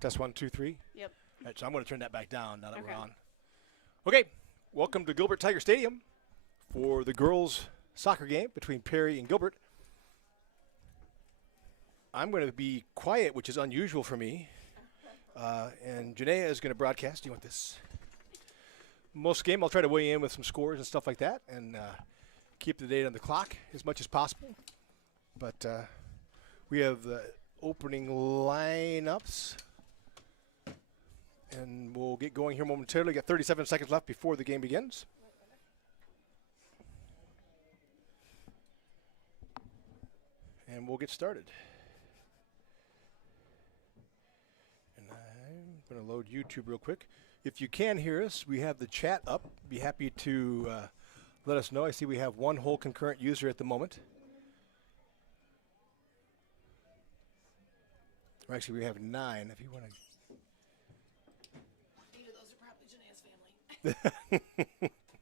Test 1, 2, 3. Yep. All right, so I'm going to turn that back down now that we're Okay. on. Okay, welcome to Gilbert Tiger Stadium for the girls' soccer game between Perry and Gilbert. I'm going to be quiet, which is unusual for me, and Janaea is going to broadcast. Do you want this? Most game, I'll try to weigh in with some scores and stuff like that, and keep the date on the clock as much as possible. But we have the opening lineups. And we'll get going here momentarily. Got 37 seconds left before the game begins. And we'll get started. And I'm going to load YouTube real quick. If you can hear us, we have the chat up. Be happy to let us know. I see we have one whole concurrent user at the moment. Or actually, we have 9 if you want to.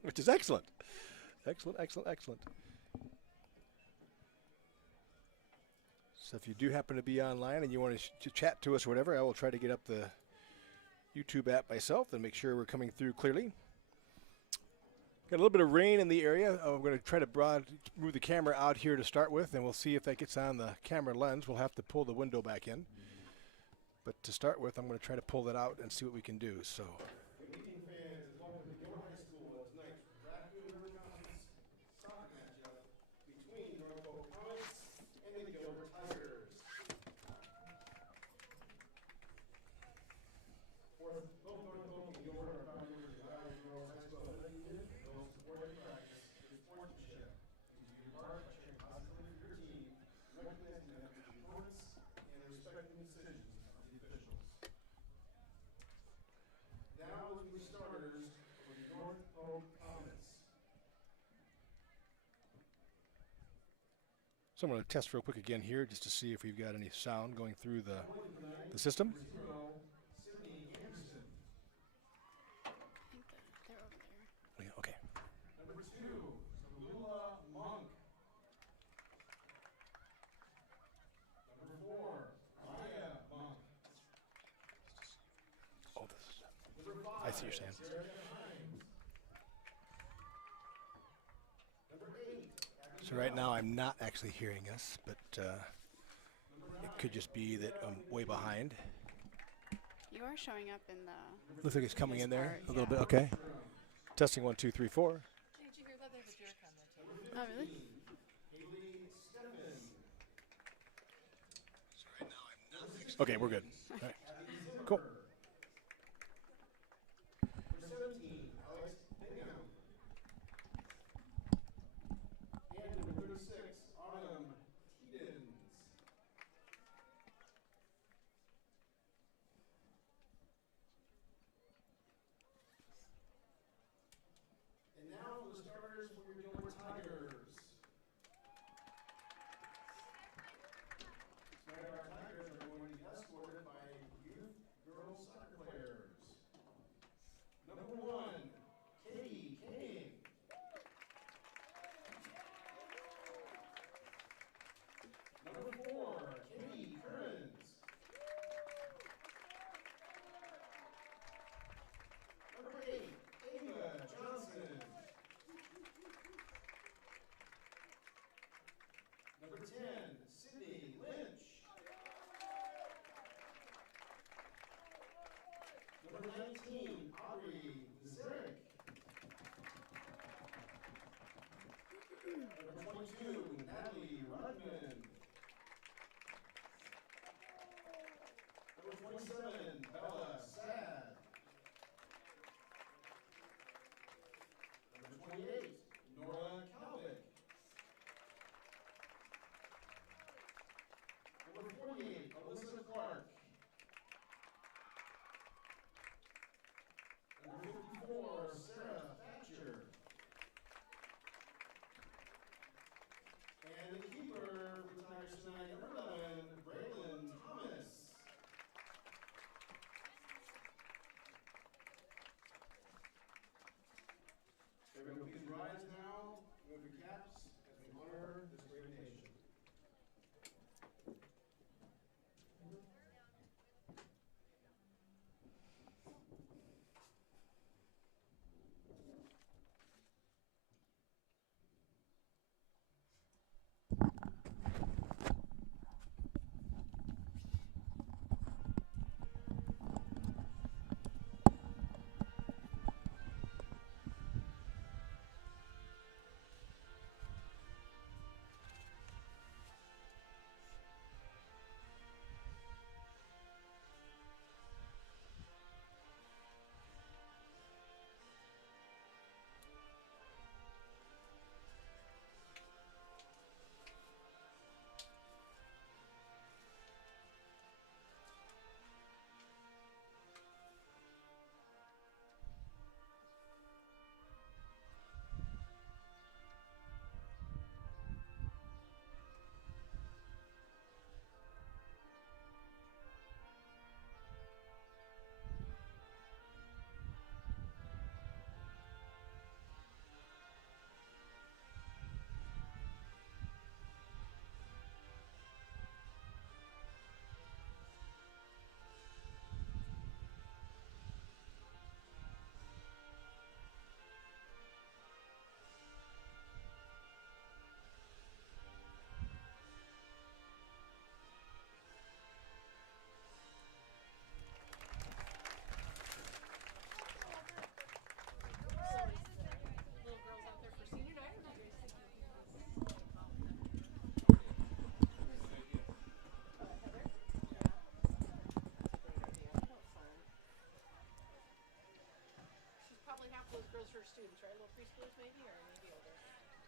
Which is excellent. Excellent, excellent, excellent. So if you do happen to be online and you want to chat to us or whatever, I will try to get up the YouTube app myself and make sure we're coming through clearly. Got a little bit of rain in the area. I'm going to try to move the camera out here to start with, and we'll see if that gets on the camera lens. We'll have to pull the window back in. But to start with, I'm going to try to pull that out and see what we can do. So. So I'm going to test real quick again here just to see if we've got any sound going through the system. I think they're over there. Yeah, okay. Number 2, Lula Monk. Number 4, Maya Monk. Oh, this is. Number 5, I see what you're saying. So right now I'm not actually hearing us, but it could just be that I'm way behind. You are showing up in the. Looks like it's coming in there a part, little bit. Okay. Testing 1, 2, 3, 4. Did you hear that there's a jerk on there too? Oh, really? Okay, we're good. All right. Cool. students, right? Little preschoolers maybe, or maybe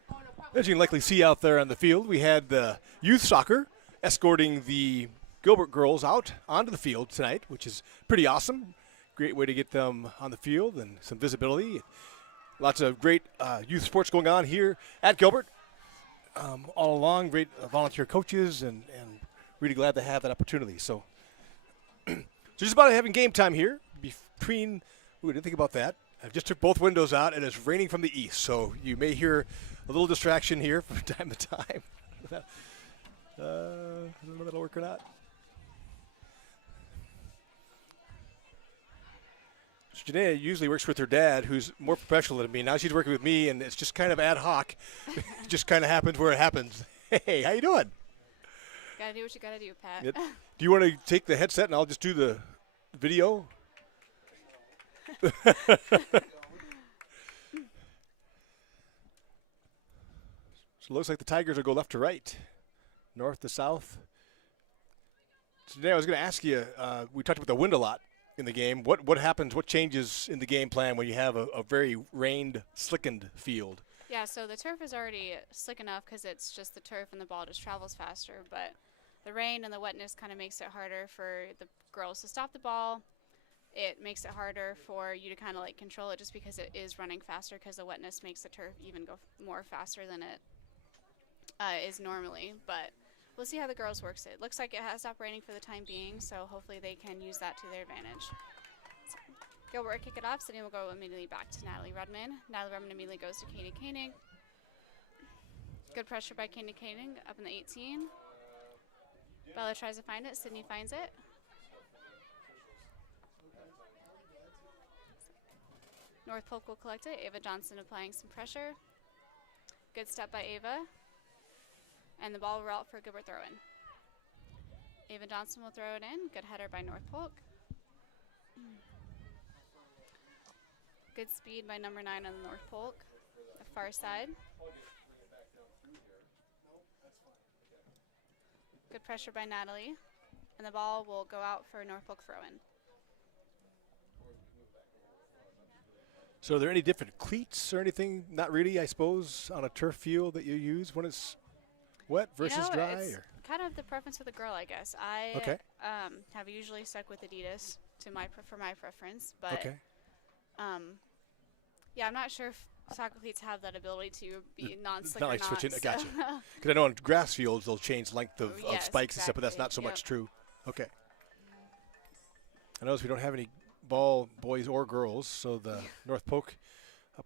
older? As you can likely see out there on the field, we had the youth soccer escorting the Gilbert girls out onto the field tonight, which is pretty awesome. Great way to get them on the field and some visibility. Lots of great youth sports going on here at Gilbert. All along, great volunteer coaches, and really glad to have that opportunity. So, just about having game time here between. Ooh, I didn't think about that. I just took both windows out, and it's raining from the east, so you may hear a little distraction here from time to time. I don't know if that'll work or not. So Janaea usually works with her dad, who's more professional than me. Now she's working with me, and it's just kind of ad hoc. It just kind of happens where it happens. Hey, how you doing? Gotta do what you gotta do, Pat. Yep. Do you want to take the headset, and I'll just do the video? So it looks like the Tigers will go left to right, north to south. Today I was going to ask you, we talked about the wind a lot in the game. What happens, what changes in the game plan when you have a very rained, slickened field? Yeah, so the turf is already slick enough because it's just the turf and the ball just travels faster. But the rain and the wetness kind of makes it harder for the girls to stop the ball. It makes it harder for you to kind of like control it just because it is running faster because the wetness makes the turf even go more faster than it is normally. But we'll see how the girls works it. Looks like it has stopped raining for the time being, so hopefully they can use that to their advantage. So, Gilbert will kick it off. Sydney will go immediately back to Natalie Redmond. Natalie Redmond immediately goes to Katie Koenig. Good pressure by Katie Koenig up in the 18. Bella tries to find it. Sydney finds it. North Polk will collect it. Ava Johnson applying some pressure. Good step by Ava. And the ball will roll out for Gilbert throw-in. Ava Johnson will throw it in. Good header by North Polk. Good speed by number 9 on the North Polk. The far side. Good pressure by Natalie. And the ball will go out for North Polk throw-in. So are there any different cleats or anything? Not really, I suppose, on a turf field that you use when it's wet versus dry? It's or? kind of the preference of the girl, I guess. I Okay. have usually stuck with Adidas for my preference, but Okay. yeah, I'm not sure if soccer cleats have that ability to be non-slick Not or like not. switching. I So gotcha. Because I know on grass fields they'll change length of Yes, spikes and stuff, but that's not so exactly. much true. Okay. I notice we don't have any ball boys or girls, so the North Polk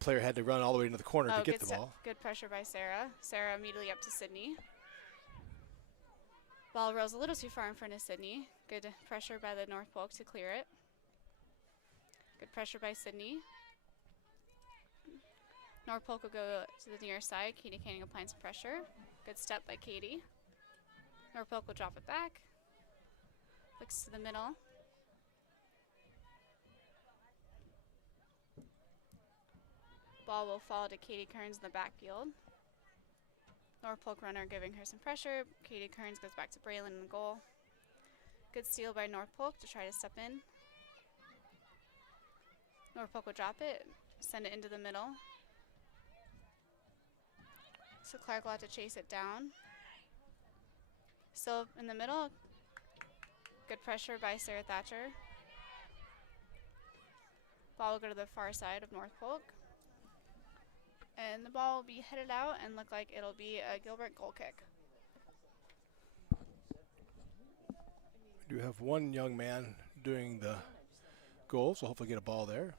player had to run all the way into the corner to get the ball. Good pressure by Sarah. Sarah immediately up to Sydney. Ball rolls a little too far in front of Sydney. Good pressure by the North Polk to clear it. Good pressure by Sydney. North Polk will go to the near side. Katie Koenig applying some pressure. Good step by Katie. North Polk will drop it back. Looks to the middle. Ball will fall to Katie Kearns in the backfield. North Polk runner giving her some pressure. Katie Kearns goes back to Braylon in the goal. Good steal by North Polk to try to step in. North Polk will drop it, send it into the middle. So Clark will have to chase it down. Still in the middle. Good pressure by Sarah Thatcher. Ball will go to the far side of North Polk. And the ball will be headed out and look like it'll be a Gilbert goal kick. We do have one young man doing the goal, so hopefully get a ball there.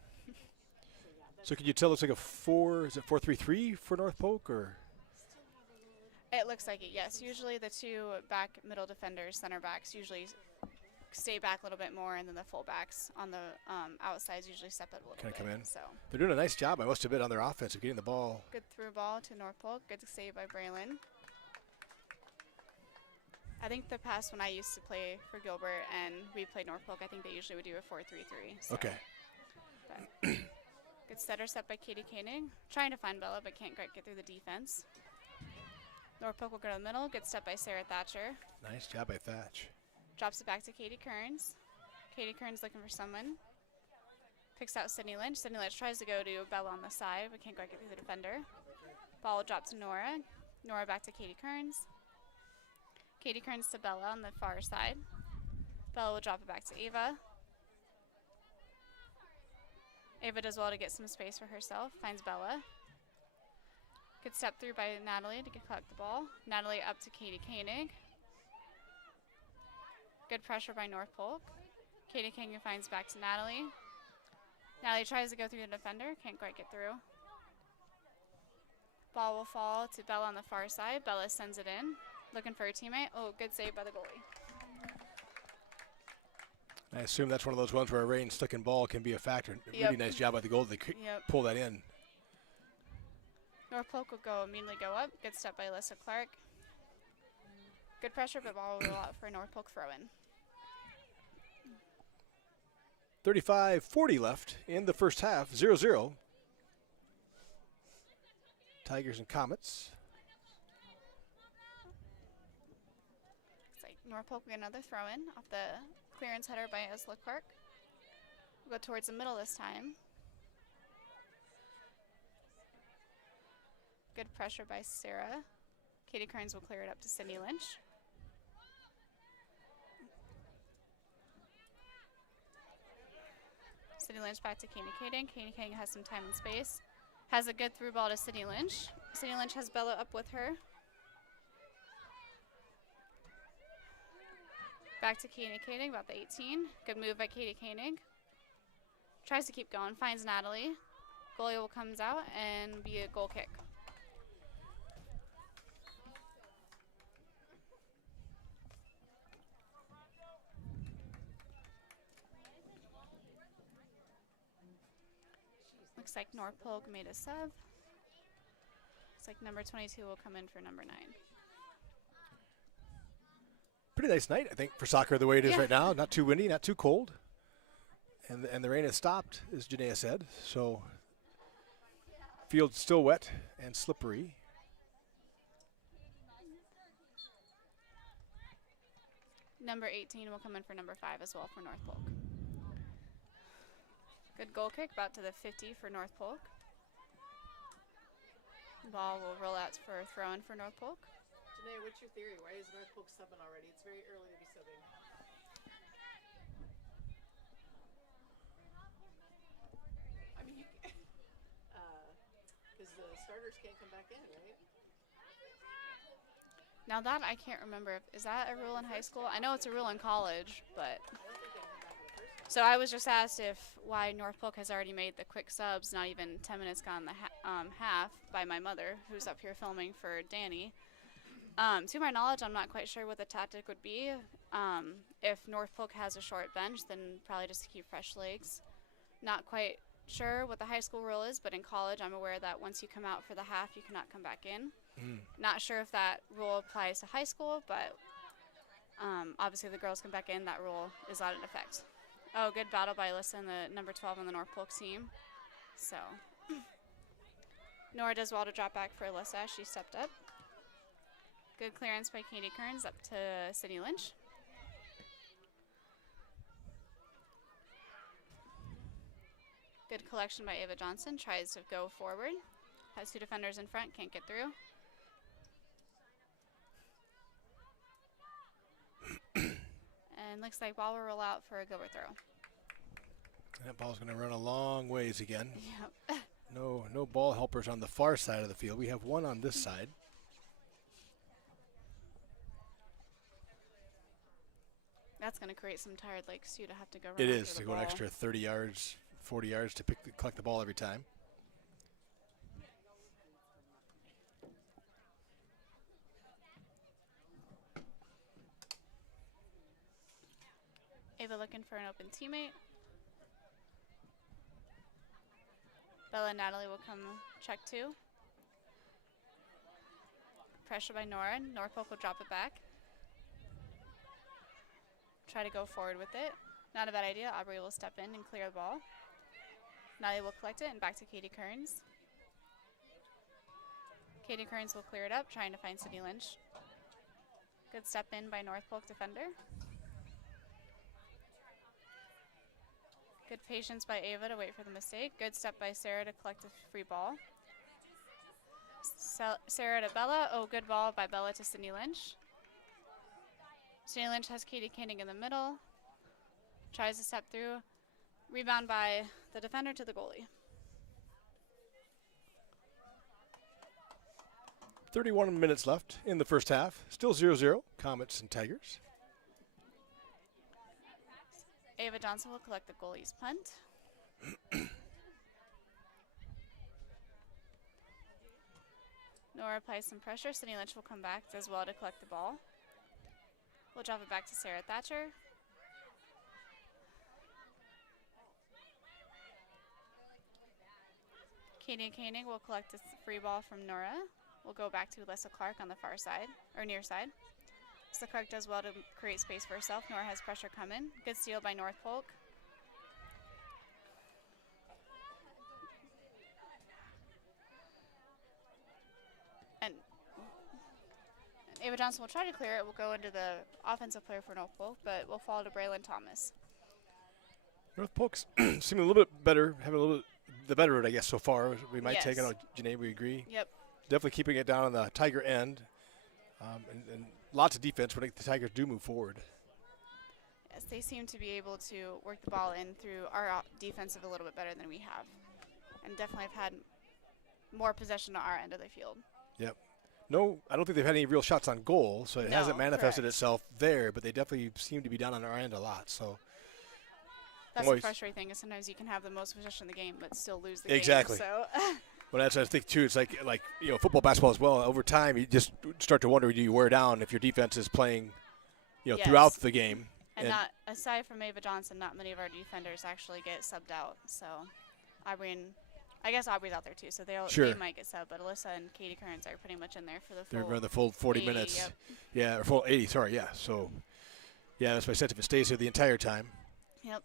So can you tell us like is it 4-3-3 for North Polk or? It looks like it, yes. Usually the two back middle defenders, center backs, usually stay back a little bit more, and then the fullbacks on the outsides usually step up a little bit. Come in. So They're doing a nice job, I must admit, on their offense of getting the ball. good through ball to North Polk. Good save by Braylon. I think the past when I used to play for Gilbert and we played North Polk, I think they usually would do a 4-3-3. So. Okay. Good setter set by Katie Koenig. Trying to find Bella, but can't quite get through the defense. North Polk will go to the middle. Good step by Sarah Thatcher. Nice job by Thatch. Drops it back to Katie Kearns. Katie Kearns looking for someone. Picks out Sydney Lynch. Sydney Lynch tries to go to Bella on the side, but can't quite get through the defender. Ball will drop to Nora. Nora back to Katie Kearns. Katie Kearns to Bella on the far side. Bella will drop it back to Ava. Ava does well to get some space for herself. Finds Bella. Good step through by Natalie to collect the ball. Natalie up to Katie Koenig. Good pressure by North Polk. Katie Koenig finds back to Natalie. Natalie tries to go through the defender. Can't quite get through. Ball will fall to Bella on the far side. Bella sends it in. Looking for her teammate. Oh, good save by the goalie. I assume that's one of those ones where a rain stuck in ball can be a factor. Yep. Really nice job by the goalie to pull that in. North Polk will immediately go up. Good step by Alyssa Clark. Good pressure, but ball will roll out for a North Polk throw-in. 35-40 left in the first half, 0-0. Tigers and Comets. Looks like North Polk will get another throw-in off the clearance header by Alyssa Clark. We'll go towards the middle this time. Good pressure by Sarah. Katie Kearns will clear it up to Sydney Lynch. Sydney Lynch back to Katie Koenig. Katie Koenig has some time and space. Has a good through ball to Sydney Lynch. Sydney Lynch has Bella up with her. Back to Katie Koenig, about the 18. Good move by Katie Koenig. Tries to keep going, finds Natalie. Goalie will comes out and be a goal kick. Looks like North Polk made a sub. Looks like number 22 will come in for number 9. Pretty nice night, I think, for soccer the way it is right now. Not too windy, not too cold. And the rain has stopped, as Janaea said. So field's still wet and slippery. Number 18 will come in for number 5 as well for North Polk. Good goal kick, about to the 50 for North Polk. Ball will roll out for a throw-in for North Polk. Janae, what's your theory? Why is North Polk subbing already? It's very early to be subbing. I mean, because the starters can't come back in, right? Now that I can't remember, is that a rule in high school? I know it's a rule in college, but... I don't think they can come back in the first one. So I was just asked why North Polk has already made the quick subs, not even 10 minutes gone the half, by my mother, who's up here filming for Danny. To my knowledge, I'm not quite sure what the tactic would be. If North Polk has a short bench, then probably just to keep fresh legs. Not quite sure what the high school rule is, but in college, I'm aware that once you come out for the half, you cannot come back in. Not sure if that rule applies to high school, but obviously the girls come back in. That rule is not in effect. Oh, good battle by Alyssa and the number 12 on the North Polk team. So Nora does well to drop back for Alyssa. She stepped up. Good clearance by Katie Kearns up to Sydney Lynch. Good collection by Ava Johnson. Tries to go forward. Has 2 defenders in front. Can't get through. And looks like ball will roll out for a go or throw. That ball's going to run a long ways again. Yep. No ball helpers on the far side of the field. We have one on this side. That's going to create some tired legs too to have to go. It is to go an extra 30 yards, 40 yards to collect the ball every time. Ava looking for an open teammate. Bella and Natalie will come check 2. Pressure by Nora. North Polk will drop it back. Try to go forward with it. Not a bad idea. Aubrey will step in and clear the ball. Natalie will collect it and back to Katie Kearns. Katie Kearns will clear it up, trying to find Sydney Lynch. Good step in by North Polk defender. Good patience by Ava to wait for the mistake. Good step by Sarah to collect the free ball. Sarah to Bella. Oh, good ball by Bella to Sydney Lynch. Sydney Lynch has Katie Koenig in the middle. Tries to step through. Rebound by the defender to the goalie. 31 minutes left in the first half. Still 0-0, Comets and Tigers. Ava Johnson will collect the goalie's punt. Nora applies some pressure. Sydney Lynch will come back as well to collect the ball. We'll drop it back to Sarah Thatcher. Katie Koenig will collect a free ball from Nora. We'll go back to Alyssa Clark on the far side, or near side. Alyssa Clark does well to create space for herself. Nora has pressure coming. Good steal by North Polk. And Ava Johnson will try to clear it. We'll go into the offensive player for North Polk, but we'll fall to Braylon Thomas. North Polk's seeming a little bit better, having a little bit the better of it, I guess, so far. We might take it on Janae, we agree. Yep. Definitely keeping it down on the Tiger end. And lots of defense when the Tigers do move forward. Yes, they seem to be able to work the ball in through our defensive a little bit better than we have. And definitely have had more possession on our end of the field. Yep. No, I don't think they've had any real shots on goal, so it hasn't manifested correct. itself there, but they definitely seem to be down on our end a lot. So that's the frustrating thing is sometimes you can have the most possession in the game but still lose the game. Exactly. So well, that's what I think too. It's like football, basketball as well. Over time, you just start to wonder, do you wear down if your defense is playing, throughout the game? And not aside from Ava Johnson, not many of our defenders actually get subbed out. So I guess Aubrey's out there too, so they might get subbed. But Alyssa and Katie Kearns are pretty much in there for the full. They're running the full 40 80, minutes. Yep. Yeah, or full 80. Sorry, yeah. So, yeah, that's why I said if it stays here the entire time. Yep.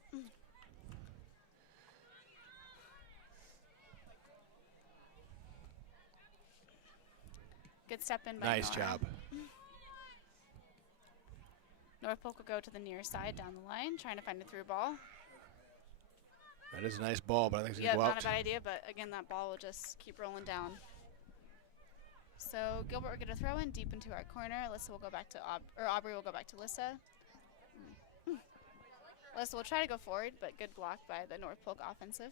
Good step in by Nice Nora. job. North Polk will go to the near side down the line, trying to find a through ball. That is a nice ball, but I think it's going to go out. Not a bad idea, but again, that ball will just keep rolling down. So Gilbert will get a throw in deep into our corner. Alyssa will go back to Aubrey will go back to Alyssa. Alyssa will try to go forward, but good block by the North Polk offensive.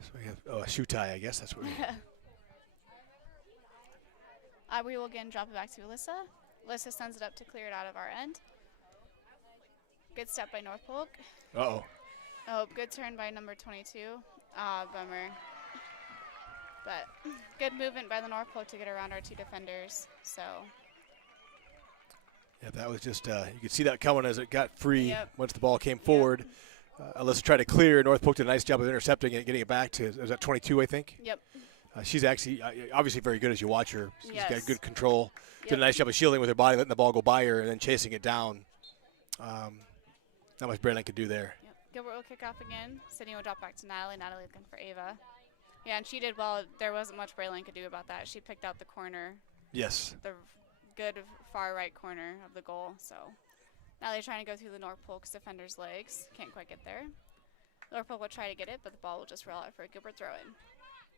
So we have a shoe tie, I guess. That's what we Aubrey will again drop it back to Alyssa. Alyssa sends it up to clear it out of our end. Good step by North Polk. Uh-oh. Oh, good turn by number 22. Bummer. But good movement by the North Polk to get around our two defenders. So. Yeah, that was just, you could see that coming as it got free once the ball came forward. Alyssa tried to clear. North Polk did a nice job of intercepting it, getting it back to, was that 22, I think? Yep. She's actually obviously very good as you watch her. She's got good control. Yep. Did a nice job of shielding with her body, letting the ball go by her, and then chasing it down. Not much Brandon could do there. Yep. Gilbert will kick off again. Sydney will drop back to Natalie. Natalie looking for Ava. Yeah, and she did well. There wasn't much Braylon could do about that. She picked out the corner. Yes. The good far right corner of the goal. So Natalie trying to go through the North Polk's defender's legs. Can't quite get there. North Polk will try to get it, but the ball will just roll out for a Gilbert throw-in.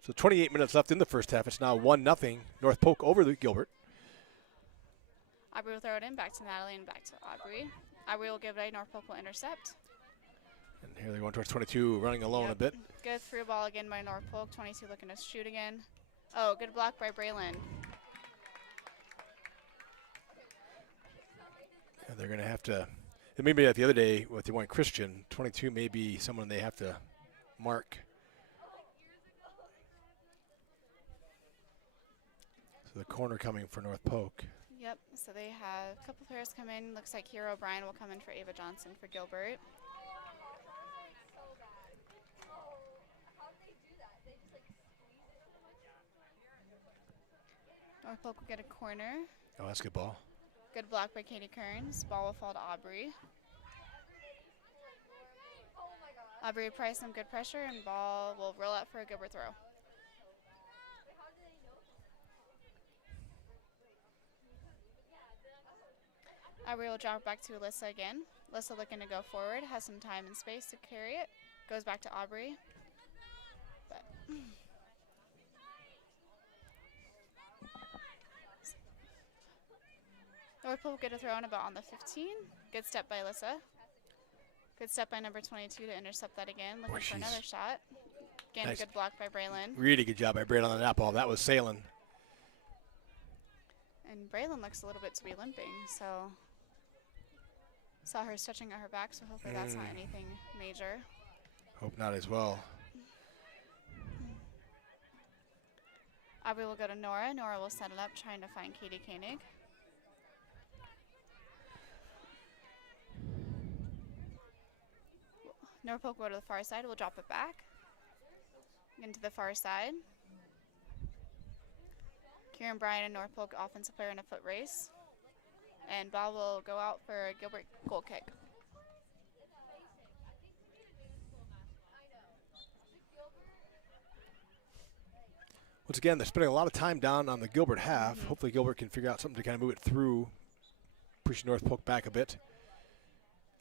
So 28 minutes left in the first half. It's now 1-0 North Polk over the Gilbert. Aubrey will throw it in, back to Natalie and back to Aubrey. Aubrey will give it a North Polk will intercept. And here they're going towards 22, running alone a bit. Good through ball again by North Polk. 22 looking to shoot again. Oh, good block by Braylon. And they're going to have to, and maybe like the other day with they went Christian, 22 may be someone they have to mark. So the corner coming for North Polk. Yep, so they have a couple players come in. Looks like Hero O'Brien will come in for Ava Johnson for Gilbert. North Polk will get a corner. Oh, that's a good ball. Good block by Katie Kearns. Ball will fall to Aubrey. Aubrey applies some good pressure, and ball will roll out for a Gilbert throw. Aubrey will drop back to Alyssa again. Alyssa looking to go forward, has some time and space to carry it. Goes back to Aubrey. But North Polk will get a throw in about on the 15. Good step by Alyssa. Good step by number 22 to intercept that again. Looking Boy, for another shot. Again, nice. a good block by Braylon. Really good job by Braylon on that ball. That was sailing. And Braylon looks a little bit to be limping, so saw her stretching at her back, so hopefully that's not anything major. Hope not as well. Aubrey will go to Nora. Nora will set it up, trying to find Katie Koenig. Norfolk will go to the far side. We'll drop it back into the far side. Kieran Bryan and Norfolk offensive player in a foot race. And ball will go out for a Gilbert goal kick. Once again, they're spending a lot of time down on the Gilbert half. Hopefully Gilbert can figure out something to kind of move it through, push North Polk back a bit.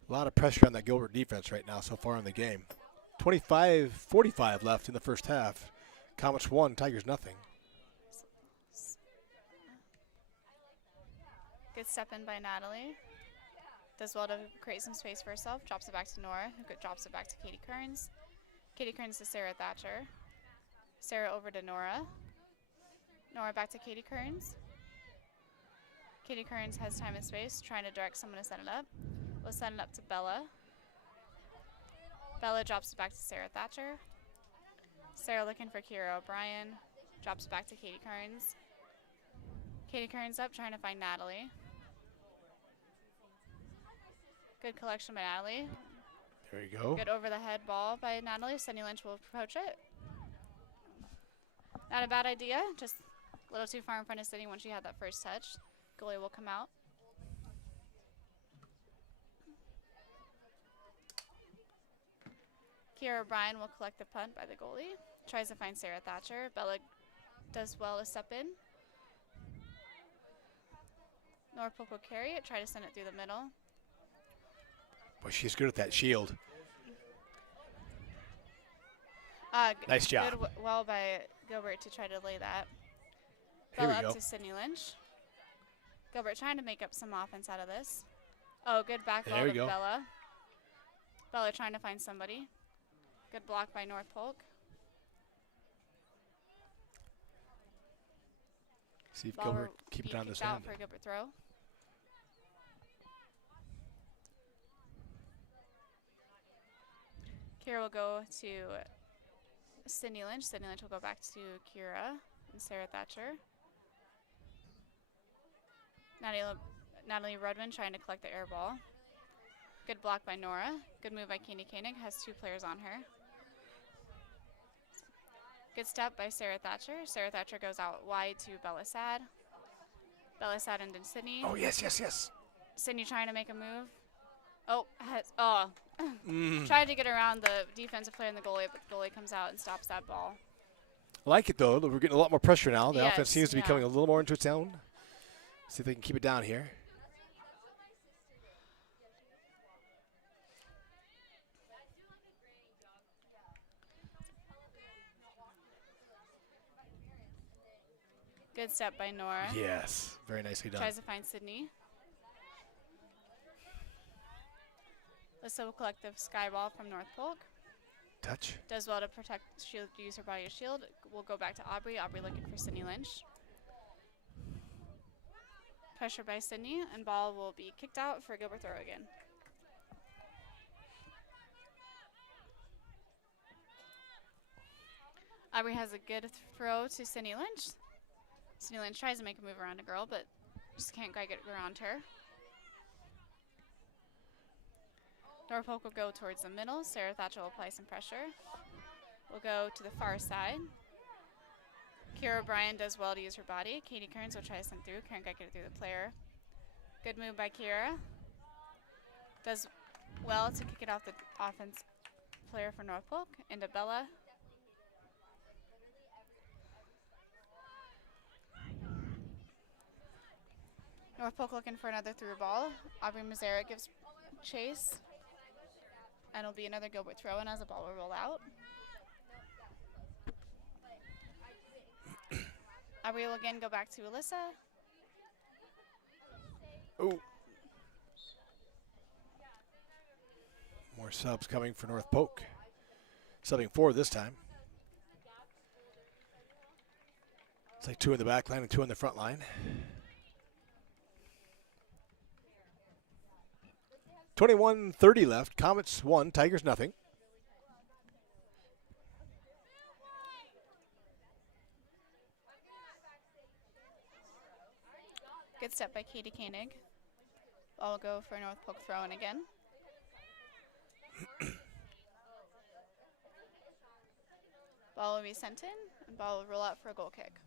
A lot of pressure on that Gilbert defense right now so far in the game. 25-45 left in the first half. Comets 1, Tigers nothing. Good step in by Natalie. Does well to create some space for herself. Drops it back to Nora, who drops it back to Katie Kearns. Katie Kearns to Sarah Thatcher. Sarah over to Nora. Nora back to Katie Kearns. Katie Kearns has time and space, trying to direct someone to set it up. We'll send it up to Bella. Bella drops it back to Sarah Thatcher. Sarah looking for Kira O'Brien. Drops it back to Katie Kearns. Katie Kearns up, trying to find Natalie. Good collection by Natalie. There you go. Good over the head ball by Natalie. Sunny Lynch will approach it. Not a bad idea, just a little too far in front of Sydney when she had that first touch. Goalie will come out. Kira O'Brien will collect the punt by the goalie. Tries to find Sarah Thatcher. Bella does well to step in. Norfolk will carry it, try to send it through the middle. Boy, she's good at that shield. Nice job. Good well by Gilbert to try to lay that. Here Bella we go. up to Sydney Lynch. Gilbert trying to make up some offense out of this. Oh, good back ball There we to go. Bella. Bella trying to find somebody. Good block by North Polk. See if Ball Gilbert will keep be it on this kicked out end. for a Gilbert throw. Kira will go to Sydney Lynch. Sydney Lynch will go back to Kira and Sarah Thatcher. Natalie Rudman trying to collect the air ball. Good block by Nora. Good move by Katie Koenig. Has two players on her. Good step by Sarah Thatcher. Sarah Thatcher goes out wide to Bella Sad. Bella Sad into Sydney. Oh, yes, yes, yes. Sydney trying to make a move. Tried to get around the defensive player and the goalie, but the goalie comes out and stops that ball. I like it, though. We're getting a lot more pressure now. The Yes, offense seems to be yeah. coming a little more into its own. See if they can keep it down here. Good step by Nora. Yes, very nicely done. Tries to find Sydney. Lissa will collect the sky ball from North Polk. Touch. Does well to protect, shield, use her body as shield. We'll go back to Aubrey. Aubrey looking for Sydney Lynch. Pressure by Sydney, and ball will be kicked out for Gilbert throw again. Aubrey has a good throw to Sydney Lynch. Sydney Lynch tries to make a move around a girl, but just can't quite get around her. Norfolk will go towards the middle. Sarah Thatcher will apply some pressure. We'll go to the far side. Kira O'Brien does well to use her body. Katie Kearns will try to send through. Can't quite get it through the player. Good move by Kira. Does well to kick it off the offense player for Norfolk into Bella. North Polk looking for another through ball. Aubrey Mazzara gives chase. And it'll be another Gilbert throw in as the ball will roll out. Aubrey will again go back to Alyssa. Oh. More subs coming for North Polk. Subbing 4 this time. It's like 2 in the back line and 2 in the front line. .21:30 left. Comets 1, Tigers nothing. Good step by Katie Koenig. Ball will go for North Polk throw in again. Ball will be sent in, and ball will roll out for a goal kick.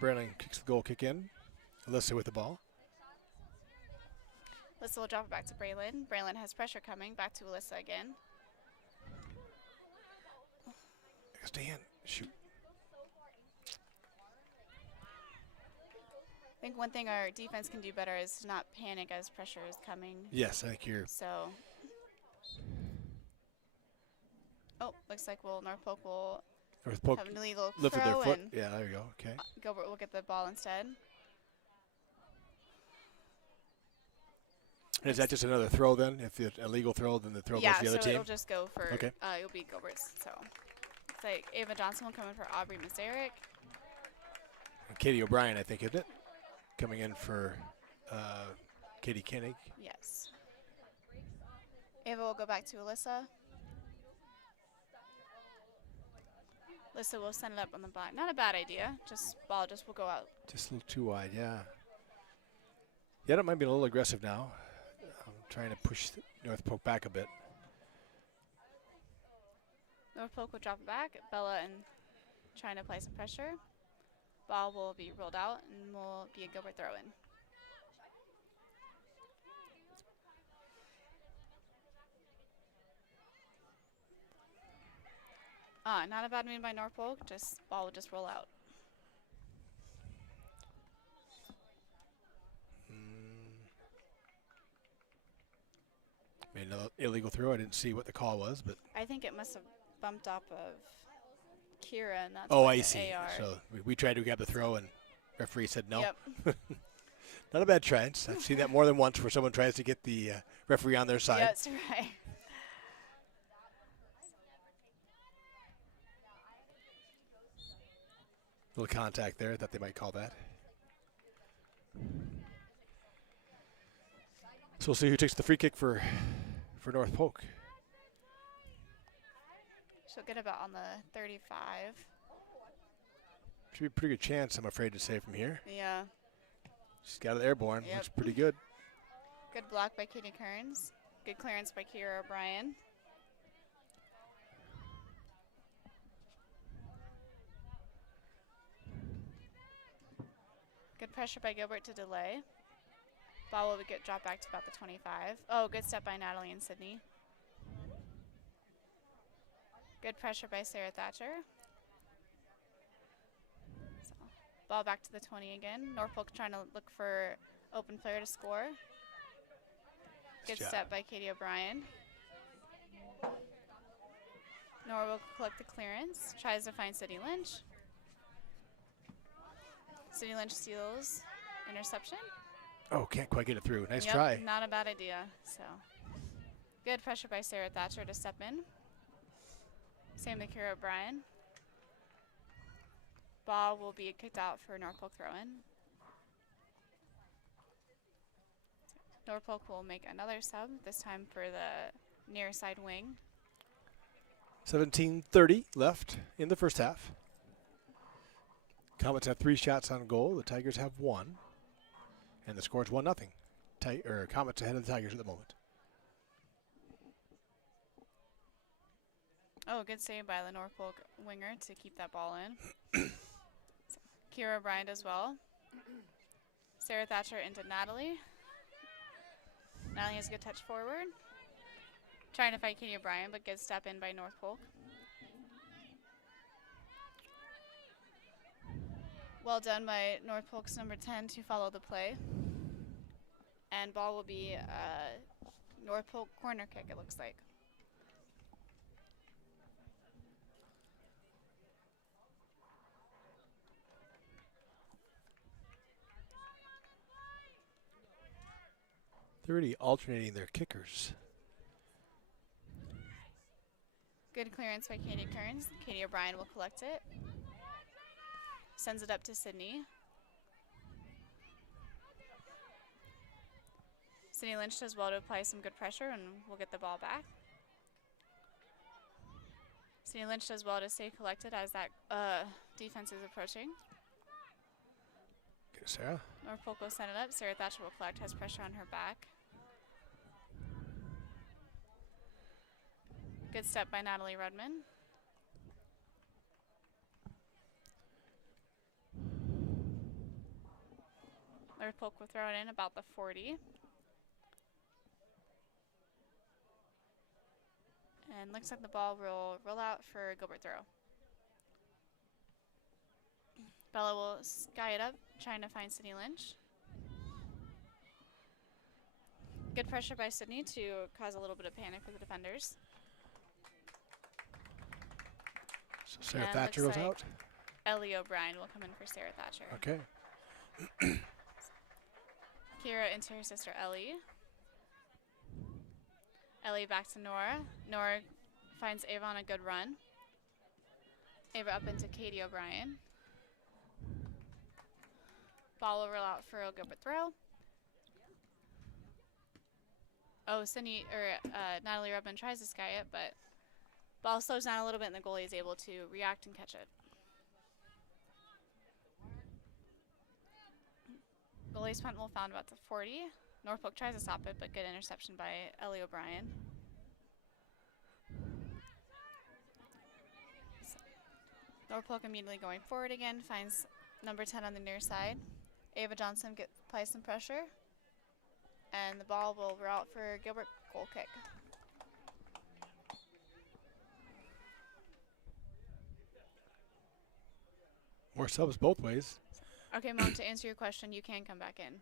Braylon kicks the goal kick in. Alyssa with the ball. Alyssa will drop it back to Braylon. Braylon has pressure coming. Back to Alyssa again. Stay in. Shoot. I think one thing our defense can do better is to not panic as pressure is coming. Yes, I think you're. So, oh, looks like North Polk will North Polk have an illegal lifted their throw, foot. and Yeah, there you go. Okay. Gilbert will get the ball instead. And is that just another throw then? If it's a legal throw, then the throw goes Yeah, to the other so team? it'll just go for, Okay. It'll be Gilbert's. So, it's like Ava Johnson will come in for Aubrey Mazzaric. And Katie O'Brien, I think, isn't it? Coming in for Katie Koenig. Yes. Ava will go back to Alyssa. Alyssa will send it up on the block. Not a bad idea. Ball will go out. Just a little too wide, yeah. Yeah, that might be a little aggressive now. I'm trying to push North Polk back a bit. North Polk will drop it back. Bella and trying to apply some pressure. Ball will be rolled out and will be a Gilbert throw in. Not a bad move by North Polk. Ball will just roll out. Made another illegal throw. I didn't see what the call was, but. I think it must have bumped off of Kira, and that's Oh, why I the see. AR. So we tried to grab the throw, and referee said no. Yep. Not a bad try. I've seen that more than once where someone tries to get the referee on their side. Yeah, that's right. Little contact there. I thought they might call that. So we'll see who takes the free kick for North Polk. She'll get about on the 35. Should be a pretty good chance, I'm afraid to say, from here. Yeah. She's got it airborne. Yep. Looks pretty good. Good block by Katie Kearns. Good clearance by Kira O'Brien. Good pressure by Gilbert to delay. Ball will get dropped back to about the 25. Oh, good step by Natalie and Sydney. Good pressure by Sarah Thatcher. So, ball back to the 20 again. Norfolk trying to look for open player to score. Good step by Katie O'Brien. Nora will collect the clearance. Tries to find City Lynch. City Lynch steals. Interception. Oh, can't quite get it through. Nice Yep, try. not a bad idea. So, good pressure by Sarah Thatcher to step in. Same with Kira O'Brien. Ball will be kicked out for Norfolk throw-in. Norfolk will make another sub, this time for the near side wing. 17:30 left in the first half. Comets have 3 shots on goal. The Tigers have 1. And the score is 1-0. Comets ahead of the Tigers at the moment. Oh, good save by the Norfolk winger to keep that ball in. So, Kira O'Brien as well. Sarah Thatcher into Natalie. Natalie has a good touch forward. Trying to fight Katie O'Brien, but good step in by North Polk. Well done by North Polk's number 10 to follow the play. And ball will be North Polk corner kick, it looks like. They're really alternating their kickers. Good clearance by Katie Kearns. Katie O'Brien will collect it. Sends it up to Sydney. Sydney Lynch does well to apply some good pressure and we'll get the ball back. Sydney Lynch does well to stay collected as that defense is approaching. Okay, Sarah. North Polk will send it up. Sarah Thatcher will collect, has pressure on her back. Good step by Natalie Rudman. North Polk will throw it in about the 40. And looks like the ball will roll out for Gilbert throw. Bella will sky it up, trying to find Sydney Lynch. Good pressure by Sydney to cause a little bit of panic for the defenders. So Sarah And Thatcher looks goes like out. Ellie O'Brien will come in for Sarah Thatcher. Okay. Kira into her sister Ellie. Ellie back to Nora. Nora finds Ava on a good run. Ava up into Katie O'Brien. Ball will roll out for a Gilbert throw. Oh, Natalie Rubin tries to sky it, but ball slows down a little bit and the goalie is able to react and catch it. Goalie's punt will found about the 40. Norfolk tries to stop it, but good interception by Ellie O'Brien. Norfolk immediately going forward again, finds number 10 on the near side. Ava Johnson applies some pressure, and the ball will roll out for Gilbert goal kick. More subs both ways. Okay, Mom, to answer your question, you can come back in.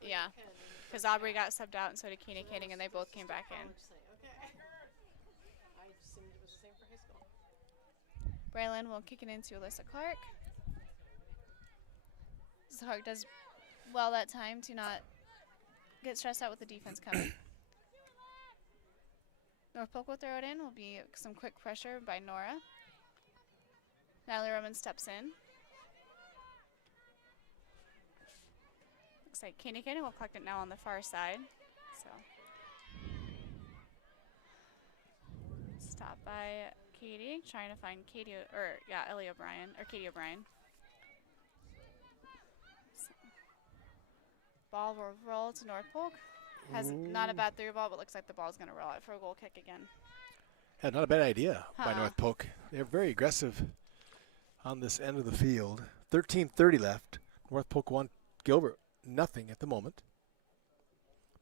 Yeah, because Aubrey got subbed out and so did Keena Canning, and they both came back in. I assumed it was the same for high school. Braylon will kick it into Alyssa Clark. So Clark does well that time to not get stressed out with the defense coming. North Polk will throw it in. Will be some quick pressure by Nora. Natalie Roman steps in. Looks like Keena Canning will collect it now on the far side. So stop by Katie, trying to find Ellie O'Brien, or Katie O'Brien. So, ball will roll to North Polk. Has not a bad through ball, but looks like the ball's going to roll out for a goal kick again. Yeah, not a bad idea by Huh. North Polk. They're very aggressive on this end of the field. 13:30 left. North Polk 1, Gilbert nothing at the moment.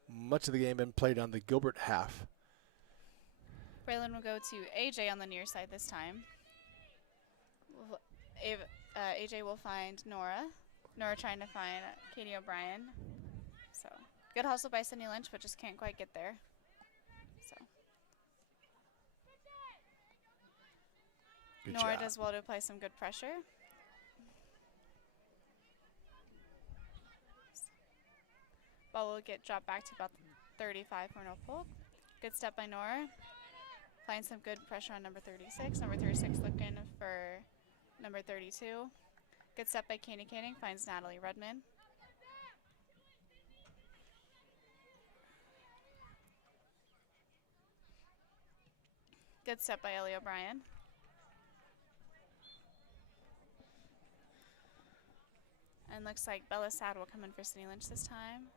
Much of the game been played on the Gilbert half. Braylon will go to AJ on the near side this time. AJ will find Nora. Nora trying to find Katie O'Brien. So good hustle by Sydney Lynch, but just can't quite get there. So Good Nora job. does well to apply some good pressure. Ball will get dropped back to about 35 for North Polk. Good step by Nora. Finds some good pressure on number 36. Number 36 looking for number 32. Good step by Katie Canning. Finds Natalie Rudman. Good step by Ellie O'Brien. And looks like Bella Sad will come in for Sydney Lynch this time.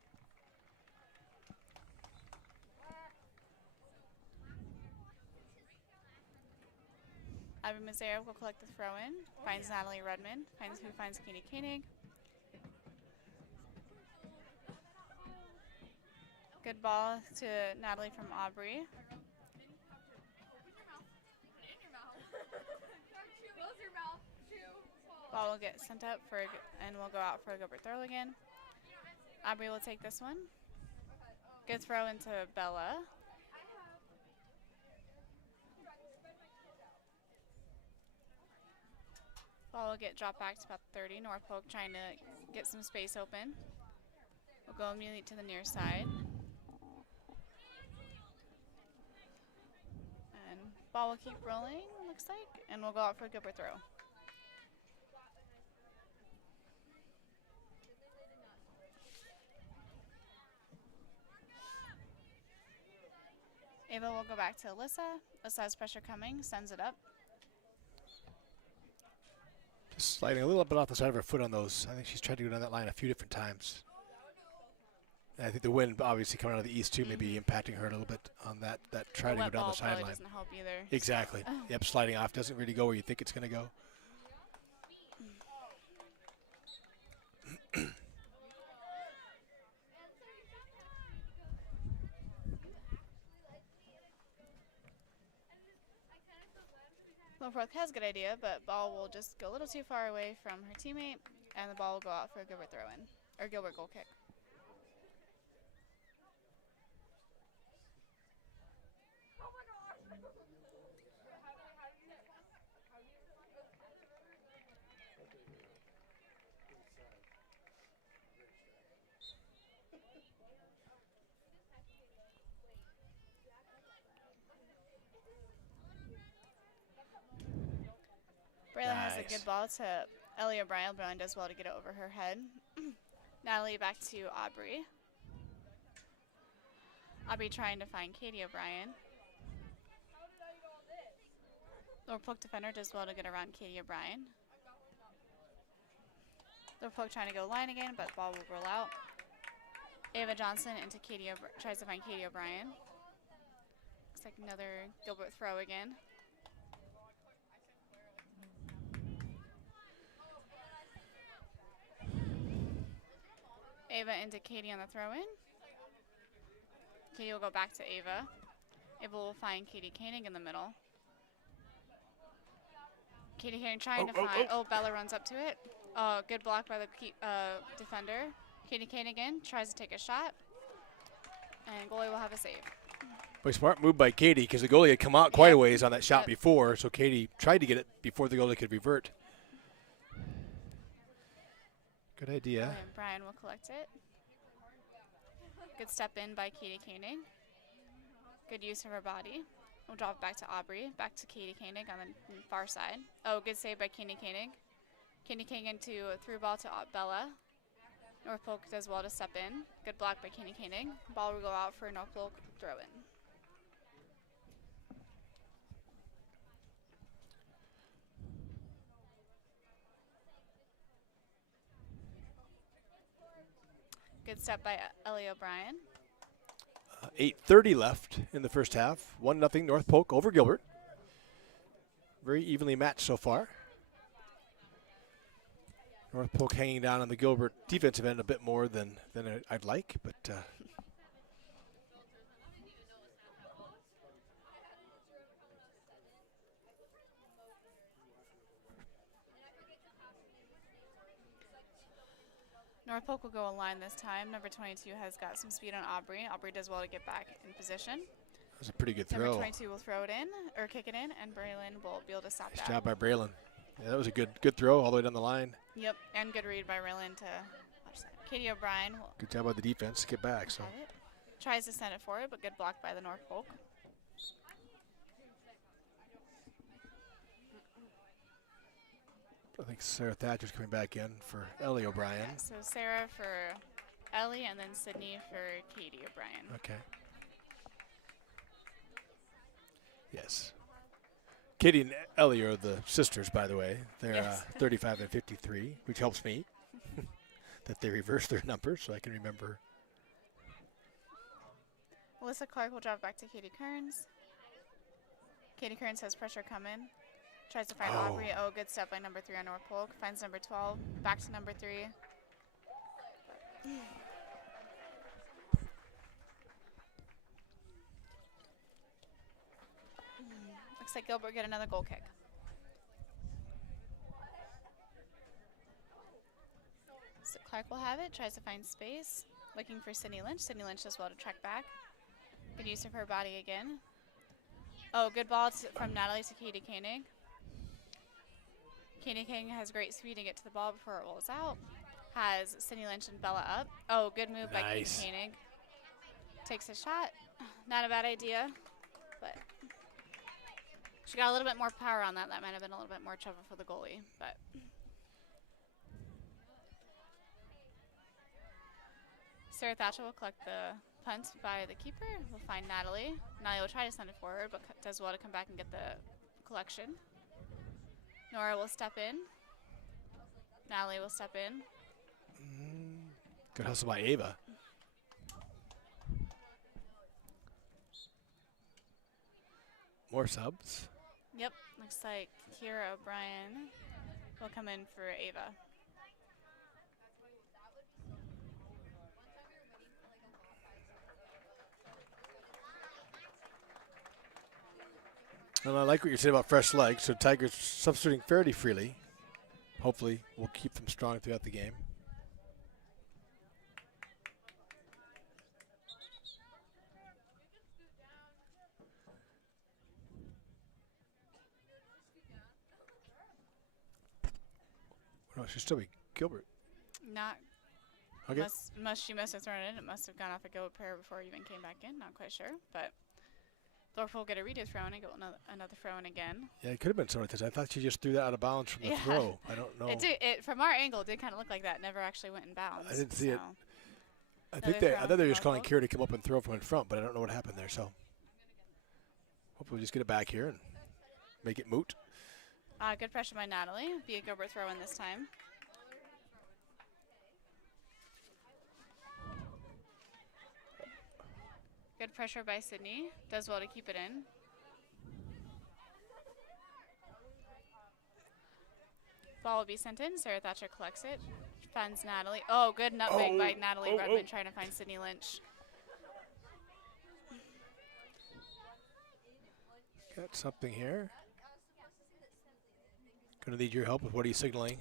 Ivy Mazzaro will collect the throw in. Finds Natalie Rudman. Finds Katie Koenig. Good ball to Natalie from Aubrey. Ball will get sent up for, and we'll go out for a Gilbert throw again. Aubrey will take this one. Good throw into Bella. Ball will get dropped back to about 30. North Polk trying to get some space open. We'll go immediately to the near side. And ball will keep rolling, looks like, and we'll go out for a Gilbert throw. Ava will go back to Alyssa. Alyssa has pressure coming, sends it up. Just sliding a little bit off the side of her foot on those. I think she's tried to go down that line a few different times. And I think the wind obviously coming out of the east too may be impacting her a little bit on that try to go down the sideline. Doesn't help either. Exactly. Yep, sliding off doesn't really go where you think it's going to go. Norfolk has a good idea, but ball will just go a little too far away from her teammate, and the ball will go out for a Gilbert throw-in, or Gilbert goal kick. Braylon has a good ball to Ellie O'Brien. Braylon does well to get it over her head. Natalie back to Aubrey. Aubrey trying to find Katie O'Brien. Lower Polk defender does well to get around Katie O'Brien. Lower Polk trying to go line again, but the ball will roll out. Ava Johnson into Katie tries to find Katie O'Brien. Looks like another Gilbert throw again. Ava into Katie on the throw-in. Katie will go back to Ava. Ava will find Katie Koenig in the middle. Katie Koenig trying to find, Bella runs up to it. Good block by the defender. Katie Koenig again, tries to take a shot. And goalie will have a save. Boy, smart move by Katie because the goalie had come out quite a ways on that shot before, so Katie tried to get it before the goalie could revert. Good idea. And Brian will collect it. Good step in by Katie Koenig. Good use of her body. We'll drop it back to Aubrey. Back to Katie Koenig on the far side. Good save by Katie Koenig. Katie Koenig into a through ball to Bella. North Polk does well to step in. Good block by Katie Koenig. Ball will go out for North Polk throw-in. Good step by Ellie O'Brien. 8:30 left in the first half. 1-0 North Polk over Gilbert. Very evenly matched so far. North Polk hanging down on the Gilbert defensive end a bit more than I'd like, but North Polk will go a line this time. Number 22 has got some speed on Aubrey. Aubrey does well to get back in position. That was a pretty good throw. Number 22 will throw it in, or kick it in, and Braylon will be able to stop that. Nice job by Braylon. Yeah, that was a good throw all the way down the line. Yep, and good read by Braylon to watch that. Katie O'Brien will good job by the defense to get back. So have it. Tries to send it forward, but good block by the North Polk. I think Sarah Thatcher's coming back in for Ellie O'Brien. Yeah, so Sarah for Ellie, and then Sydney for Katie O'Brien. Okay. Yes. Katie and Ellie are the sisters, by the way. They're 35 and 53, which helps me that they reverse their numbers so I can remember. Melissa Clark will drop back to Katie Kearns. Katie Kearns has pressure coming. Tries to find Aubrey. Good step by number 3 on North Polk. Finds number 12. Back to number 3. makes it Gilbert get another goal kick. So Clark will have it, tries to find space, looking for Sydney Lynch. Sydney Lynch does well to track back. Good use of her body again. Oh, good ball from Natalie to Katie Koenig. Katie Koenig has great speed to get to the ball before it rolls out. Has Sydney Lynch and Bella up. Oh, good move by Katie Koenig. Takes a shot. Not a bad idea, but she got a little bit more power on that. That might have been a little bit more trouble for the goalie, but. Sarah Thatcher will collect the punt by the keeper. We'll find Natalie. Natalie will try to send it forward, but does well to come back and get the collection. Nora will step in. Natalie will step in. Good hustle by Ava. More subs. Yep, looks like Kira O'Brien will come in for Ava. And I like what you said about fresh legs. So Tigers substituting fairly freely. Hopefully, we'll keep them strong throughout the game. No, should still be Gilbert. Not. Okay. She must have thrown it in. It must have gone off a Gilbert pair before it even came back in. Not quite sure, but Thorpe will get a redo throw and get another throw in again. Yeah, it could have been something like this. I thought she just threw that out of bounds from the throw. I don't know. It from our angle it did kind of look like that. Never actually went in bounds. I didn't see it. I Another thought they were just throw. calling Kira to come up and throw from in front, but I don't know what happened there. So hopefully we just get it back here and make it moot. Good pressure by Natalie. Be a Gilbert throw in this time. Good pressure by Sydney. Does well to keep it in. Ball will be sent in. Sarah Thatcher collects it. Finds Natalie. Oh, good nutmeg by Natalie Redmond trying to find Sydney Lynch. Got something here. Gonna need your help with what are you signaling?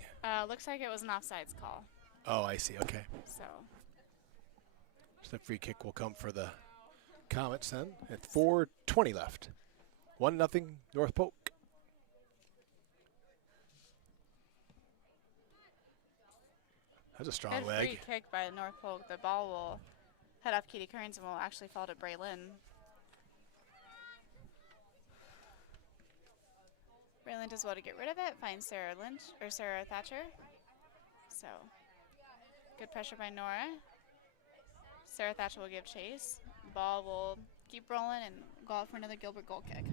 Looks like it was an offsides call. Oh, I see. Okay. So The free kick will come for the Comets then at 4:20 left. 1-0 North Polk. That's a strong good leg. free kick by North Polk. The ball will head off Katie Kearns and will actually fall to Braylon. Braylon does well to get rid of it. Finds Sarah Lynch or Sarah Thatcher. So good pressure by Nora. Sarah Thatcher will give chase. Ball will keep rolling and go out for another Gilbert goal kick.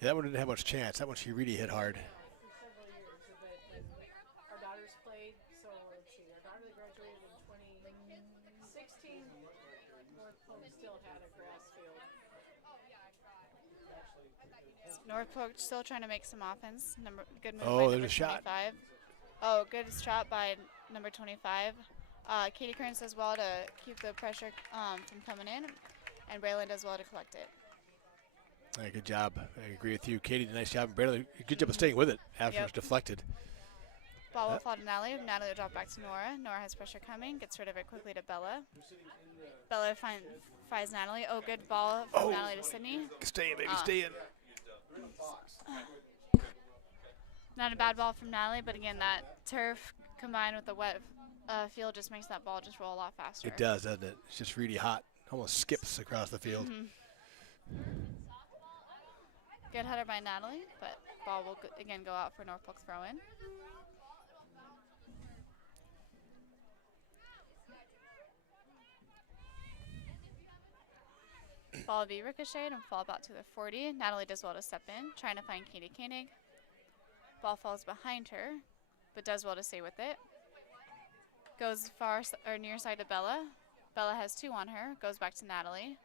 Yeah, that one didn't have much chance. That one she really hit hard. For several years, but our daughters played, so let's see, our daughter that graduated in 2016, North Polk still had a grass field. North Polk still trying to make some offense. Good move Oh, by there's number a shot. 25. Oh, good shot by number 25. Katie Kearns does well to keep the pressure from coming in, and Braylon does well to collect it. Hey, good job. I agree with you. Katie did a nice job. And barely, good job of staying with it after it was deflected. Ball will fall to Natalie. Natalie will drop back to Nora. Nora has pressure coming. Gets rid of it quickly to Bella. Bella finds Natalie. Oh, good ball from Natalie to Sydney. Stay in, baby. Stay in. Not a bad ball from Natalie, but again, that turf combined with the wet field just makes that ball just roll a lot faster. It does, doesn't it? It's just really hot. Almost skips across the field. Good header by Natalie, but ball will again go out for Norfolk throw-in. Ball will be ricocheted and fall about to the 40. Natalie does well to step in, trying to find Katie Koenig. Ball falls behind her, but does well to stay with it. Goes far or near side to Bella. Bella has two on her, goes back to Natalie.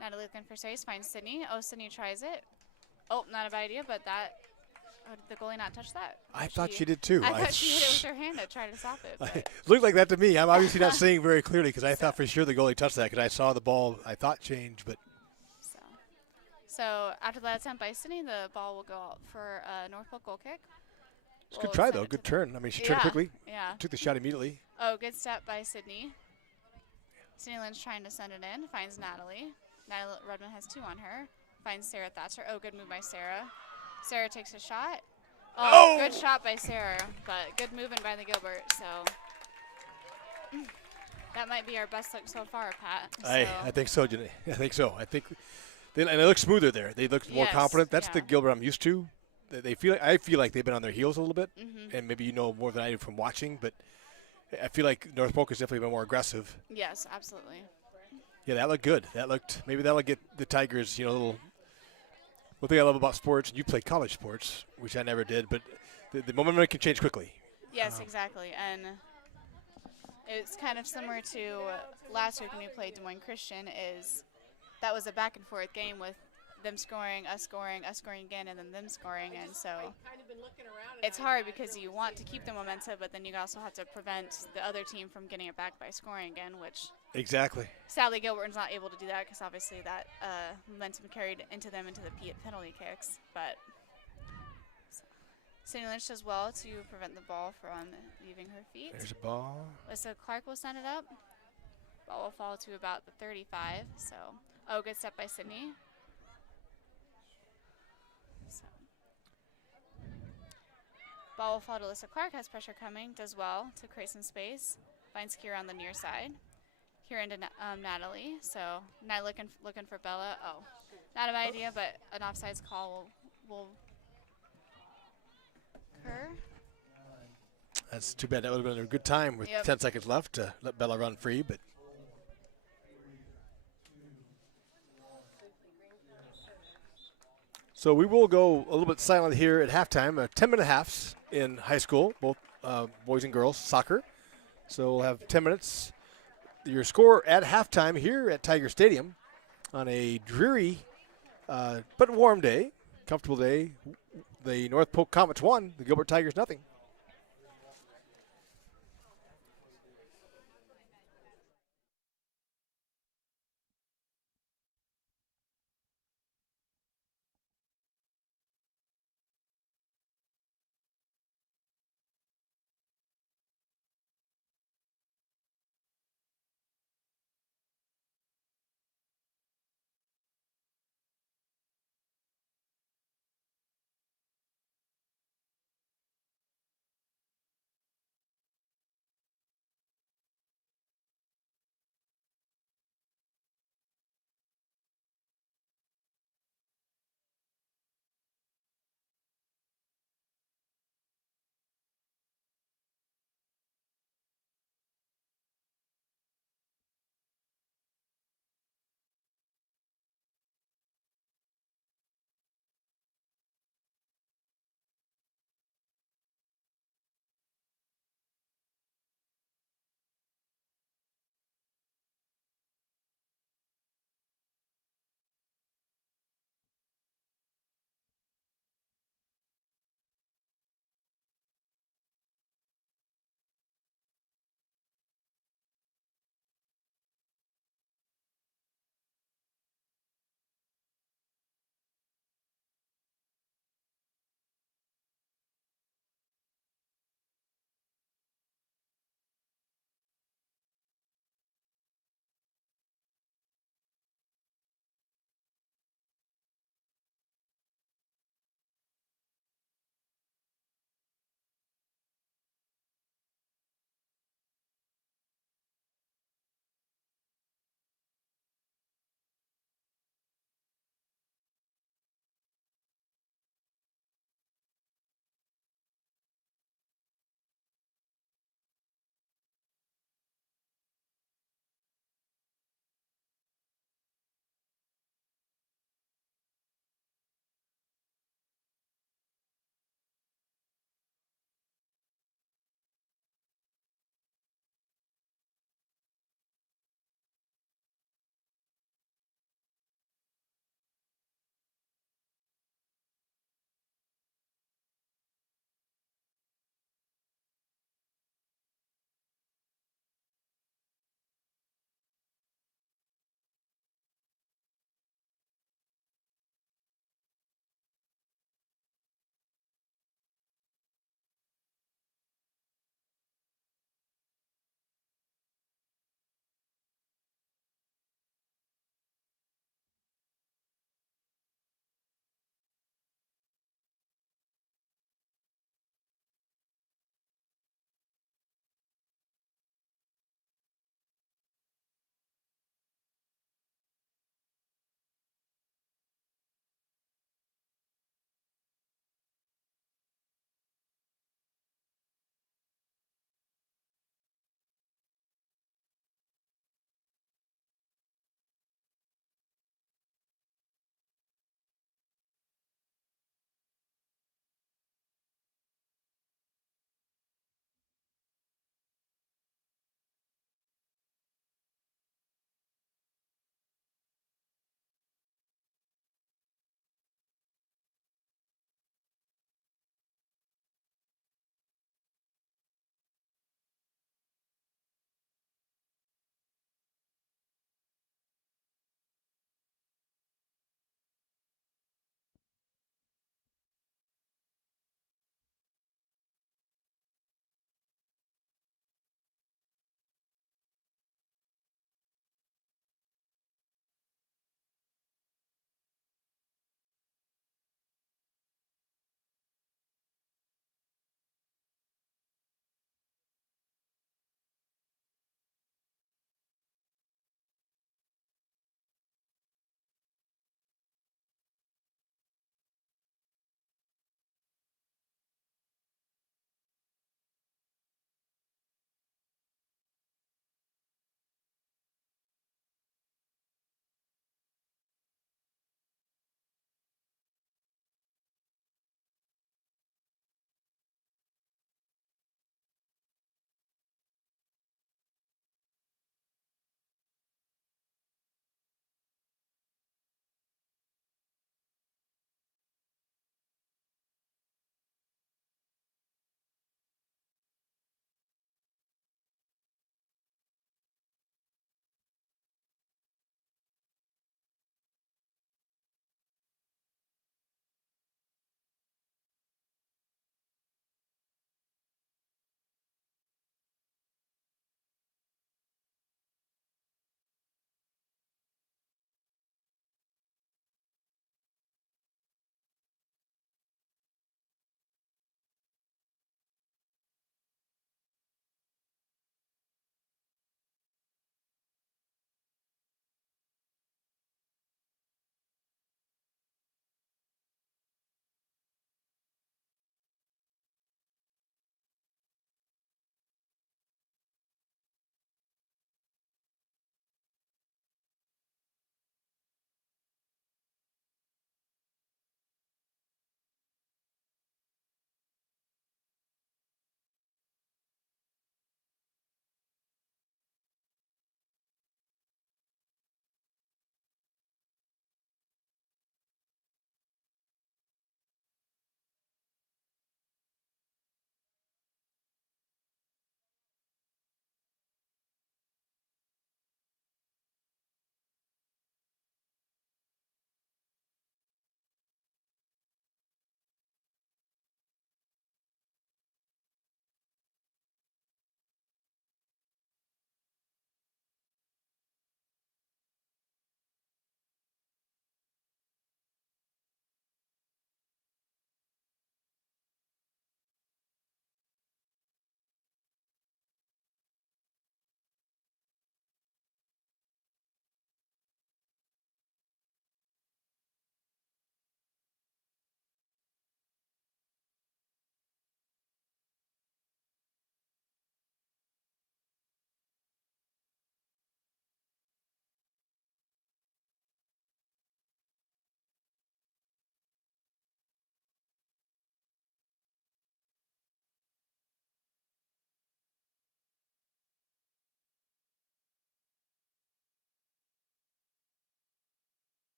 Natalie looking for space, finds Sydney. Oh, Sydney tries it. Oh, not a bad idea, but that Oh, did the goalie not touch that? I thought she did too. I thought she hit it with her hand to try to stop it. But Looked like that to me. I'm obviously not seeing very clearly because I thought for sure the goalie touched that because I saw the ball, I thought change, but so after that attempt by Sydney, the ball will go out for a North Polk goal kick. it's a good try, though. Good turn. I mean, she turned quickly, Yeah. took the shot immediately. Oh, good step by Sydney. Sydney Lynch trying to send it in, finds Natalie. Natalie Redmond has 2 on her. Finds Sarah Thatcher. Oh, good move by Sarah. Sarah takes a shot. Oh, good shot by Sarah, but good movement by the Gilbert. So that might be our best look so far, Pat. I think so, Jenny. I think so. I think and they look smoother there. They look more confident. That's the Gilbert I'm used to. They feel. I feel like they've been on their heels a little bit, and maybe you know more than I do from watching. But I feel like North Polk has definitely been more aggressive. Yes, absolutely. Yeah, that looked good. Maybe that'll get the Tigers, a little. One thing I love about sports, and you play college sports, which I never did, but the momentum can change quickly. Yes, exactly. And it's kind of similar to last week when we played Des Moines Christian. That was a back and forth game with them scoring, us scoring again, and then them scoring. And so it's hard because you want to keep the momentum, but then you also have to prevent the other team from getting it back by scoring again, which Exactly. sadly Gilbert's not able to do that because obviously that momentum carried into the penalty kicks. But Sydney Lynch does well to prevent the ball from leaving her feet. There's a ball. Alyssa Clark will send it up. Ball will fall to about the 35. So, good step by Sydney. So, ball will fall to Alyssa Clark. Has pressure coming. Does well to create some space. Finds Kira on the near side. Kira into Natalie. So, now looking for Bella. Oh, not a bad idea, but an offsides call will occur. That's too bad. That would have been a good time with 10 seconds left to let Bella run free, but. So we will go a little bit silent here at halftime. 10-minute halves in high school, both boys and girls soccer. So we'll have 10 minutes. Your score at halftime here at Tiger Stadium on a dreary but warm day, comfortable day. The North Polk Comets won, the Gilbert Tigers nothing.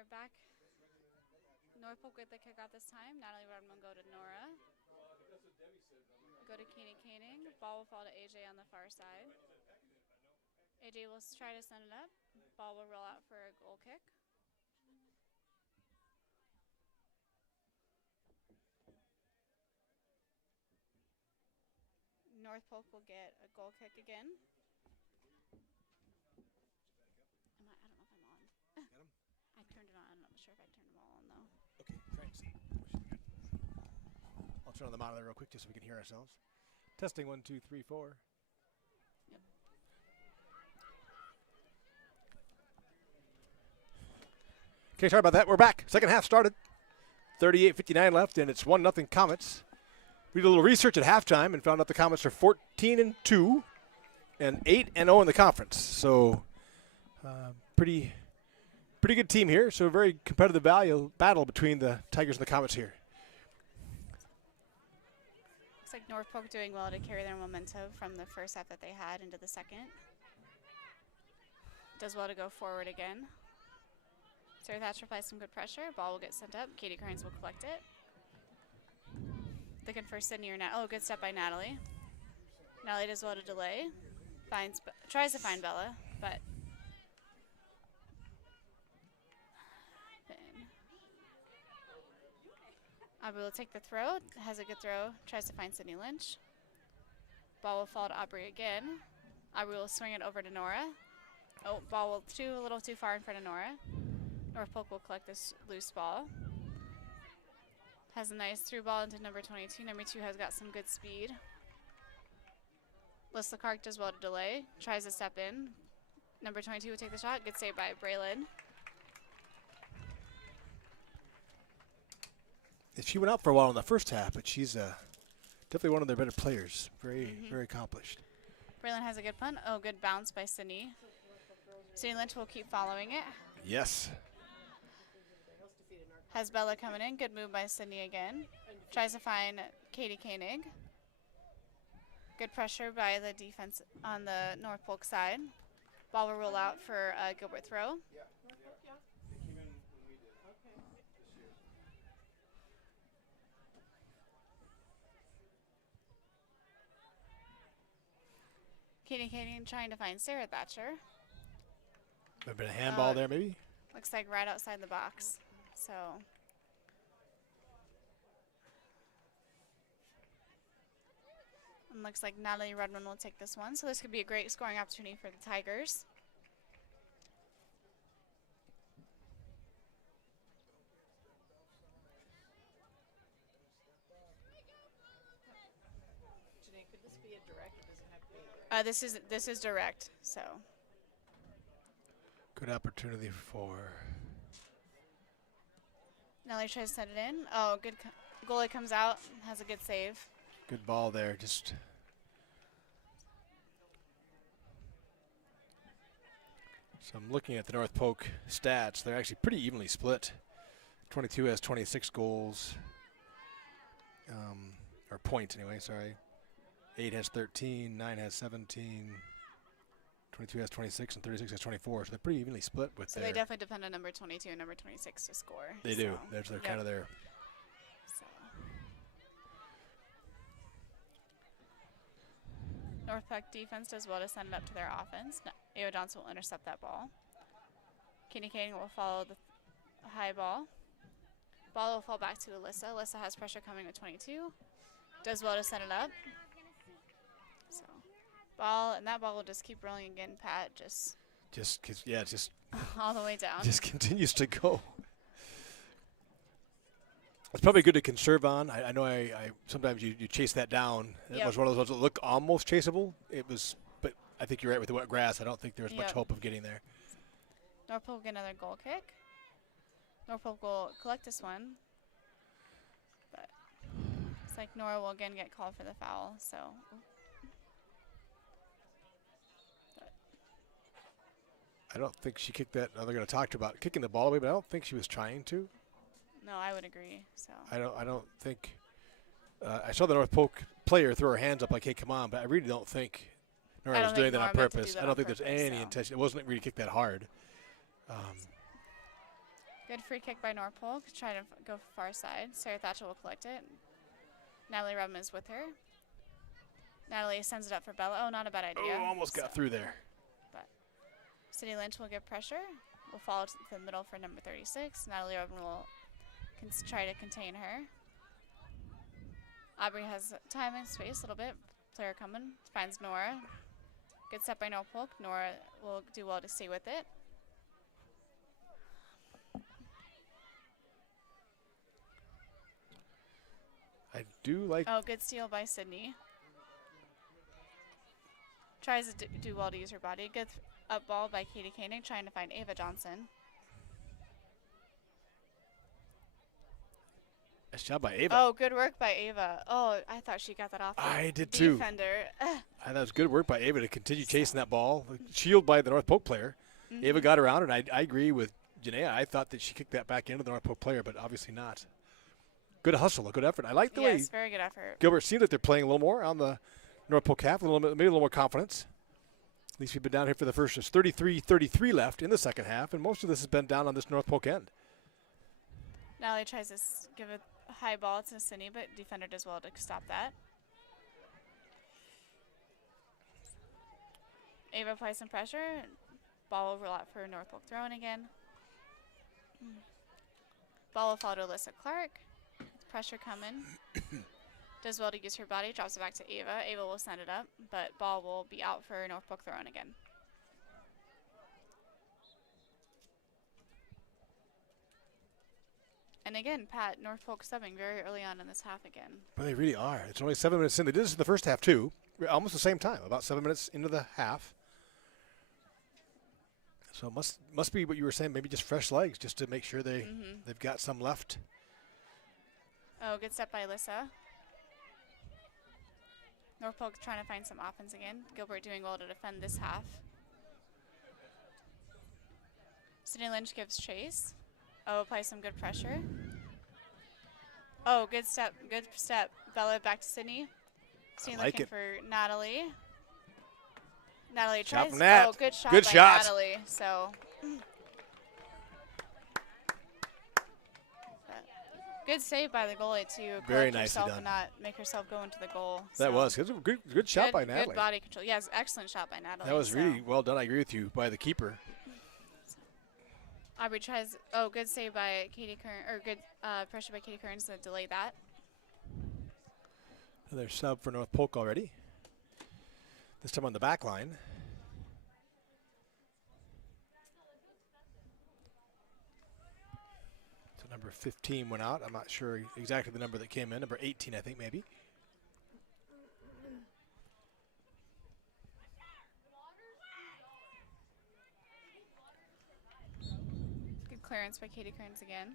we're back. North Polk with the kickoff this time. Natalie Rodman will go to Nora. Go to Keeney Koenig. Ball will fall to AJ on the far side. AJ will try to send it up. Ball will roll out for a goal kick. North Polk will get a goal kick again. I don't know if I'm on. Got him? I turned it on. I'm not sure if I turned them all on though. Okay, try and see. I'll turn on the monitor real quick just so we can hear ourselves. Testing 1, 2, 3, 4. Yep. Okay, sorry about that. We're back. Second half started. 38:59 left, and it's 1-0 Comets. We did a little research at halftime and found out the Comets are 14-2 and 8-0 in the conference. So, pretty good team here. So, a very competitive battle between the Tigers and the Comets here. Looks like North Polk doing well to carry their momentum from the first half that they had into the second. Does well to go forward again. Sarah Thatcher applies some good pressure. Ball will get sent up. Katie Kearns will collect it. Looking for Sydney or Natalie. Oh, good step by Natalie. Natalie does well to delay. Tries to find Bella, but Aubrey will take the throw. Has a good throw. Tries to find Sydney Lynch. Ball will fall to Aubrey again. Aubrey will swing it over to Nora. Oh, ball will a little too far in front of Nora. North Polk will collect this loose ball. Has a nice through ball into number 22. Number 2 has got some good speed. Lissa Clark does well to delay. Tries to step in. Number 22 will take the shot. Good save by Braylon. She went out for a while in the first half, but she's definitely one of their better players. Very accomplished. Braylon has a good punt. Oh, good bounce by Sydney. Sydney Lynch will keep following it. Yes. Has Bella coming in. Good move by Sydney again. Tries to find Katie Koenig. Good pressure by the defense on the North Polk side. Ball will roll out for a Gilbert throw. Katie Koenig trying to find Sarah Thatcher. Might have been a handball there, maybe? Looks like right outside the box. So and looks like Natalie Redmond will take this one. So this could be a great scoring opportunity for the Tigers. Janae, could this be a direct? Or does it have to be a direct? This is direct. So Good opportunity for. Nelly tries to set it in. Oh, good. Goalie comes out, has a good save. Good ball there. Just. So I'm looking at the North Polk stats. They're actually pretty evenly split. 22 has 26 goals. Or points anyway, sorry. 8 has 13, 9 has 17. 22 has 26 and 36 has 24, so they're pretty evenly split with So they definitely depend on number 22 and number 26 to score. They do. There's their kind of their. So. North Polk defense does well to send it up to their offense. Ava Johnson will intercept that ball. Kenny Koenig will follow the high ball. Ball will fall back to Alyssa. Alyssa has pressure coming with 22. Does well to set it up. So. Ball, and that ball will just keep rolling again, Pat. Just all the way down. Just continues to go. It's probably good to conserve on. I know I sometimes you chase that down. It was one of those ones that look almost chaseable. It was, but I think you're right with the wet grass. I don't think there was much hope of getting there. North Polk will get another goal kick. North Polk will collect this one. But it's like Nora will again get called for the foul, so. I don't think she kicked that. Now they're going to talk about kicking the ball away, but I don't think she was trying to. No, I would agree. So I don't think. I saw the North Polk player throw her hands up like, "Hey, come on!" But I really don't think Nora was doing that on purpose. I don't think there's any intention. It wasn't really kicked that hard. Good free kick by Norfolk. Trying to go far side. Sarah Thatcher will collect it. Natalie Rubman is with her. Natalie sends it up for Bella. Oh, not a bad idea. Oh, almost got through there. But City Lynch will give pressure. Will fall to the middle for number 36. Natalie Rubman will try to contain her. Aubrey has time and space a little bit. Player coming. Finds Nora. Good set by Norfolk. Nora will do well to stay with it. I do like. Oh, good steal by Sydney. Tries to do well to use her body. Good up ball by Katie Koenig, trying to find Ava Johnson. Nice job by Ava. Oh, good work by Ava. Oh, I thought she got that off. I the did too. Defender. I thought it was good work by Ava to continue chasing that ball. Shield by the North Polk player. Ava got around, and I agree with Janaea. I thought that she kicked that back into the North Polk player, but obviously not. Good hustle, a good effort. I like the way Yes, very good effort. Gilbert seemed like they're playing a little more on the North Polk half, maybe a little more confidence. At least we've been down here for the first. There's 33-33 left in the second half, and most of this has been down on this North Polk end. Natalie tries to give a high ball to Sydney, but defender does well to stop that. Ava applies some pressure. Ball will roll out for North Polk throwing again. Ball will fall to Alyssa Clark. Pressure coming. Does well to use her body. Drops it back to Ava. Ava will send it up, but ball will be out for North Polk throwing again. And again, Pat, North Polk subbing very early on in this half again. But they really are. It's only 7 minutes in. They did this in the first half, too. Almost the same time, about 7 minutes into the half. So it must be what you were saying, maybe just fresh legs, just to make sure they've got some left. Oh, good step by Alyssa. North Polk trying to find some offense again. Gilbert doing well to defend this half. Sydney Lynch gives chase. Oh, applies some good pressure. Oh, good step, good step. Bella back to Sydney. Sydney looking for Natalie. Natalie Shot tries. from Nat. Oh, good shot Good by shot. Natalie. So, good save by the goalie to Very collect nicely herself done. and not make herself go into the goal. That So was good shot by Natalie. Good body control. Yes, excellent shot by Natalie. That was so. really well done. I agree with you, by the keeper. Aubrey tries. Oh, good save by Katie Kern, or good pressure by Katie Kearns to delay that. Another sub for North Polk already. This time on the back line. So number 15 went out. I'm not sure exactly the number that came in. Number 18, I think, maybe. Good clearance by Katie Kearns again.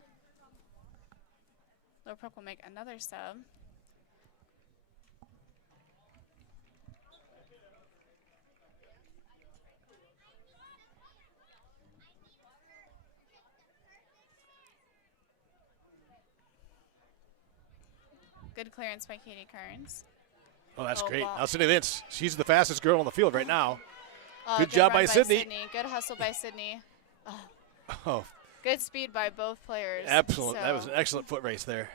Lower Polk will make another sub. Good clearance by Katie Kearns. Oh, that's Oh, great. ball. Now Sydney Lynch. She's the fastest girl on the field right now. Oh, Good job run by Sydney. Good hustle by Sydney. Oh, Good speed by both players. excellent. That So- was an excellent foot race there.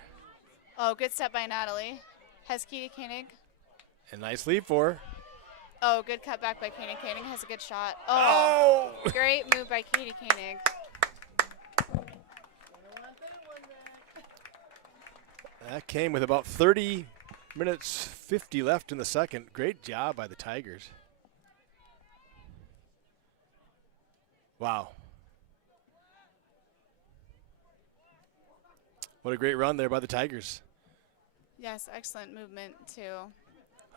Oh, good step by Natalie. Has Katie Koenig. A nice lead for her. Oh, good cut back by Katie Koenig. Has a good shot. Oh! Great move by Katie Koenig. That came with about 30 minutes 50 left in the second. Great job by the Tigers. Wow. What a great run there by the Tigers. Yes, excellent movement too.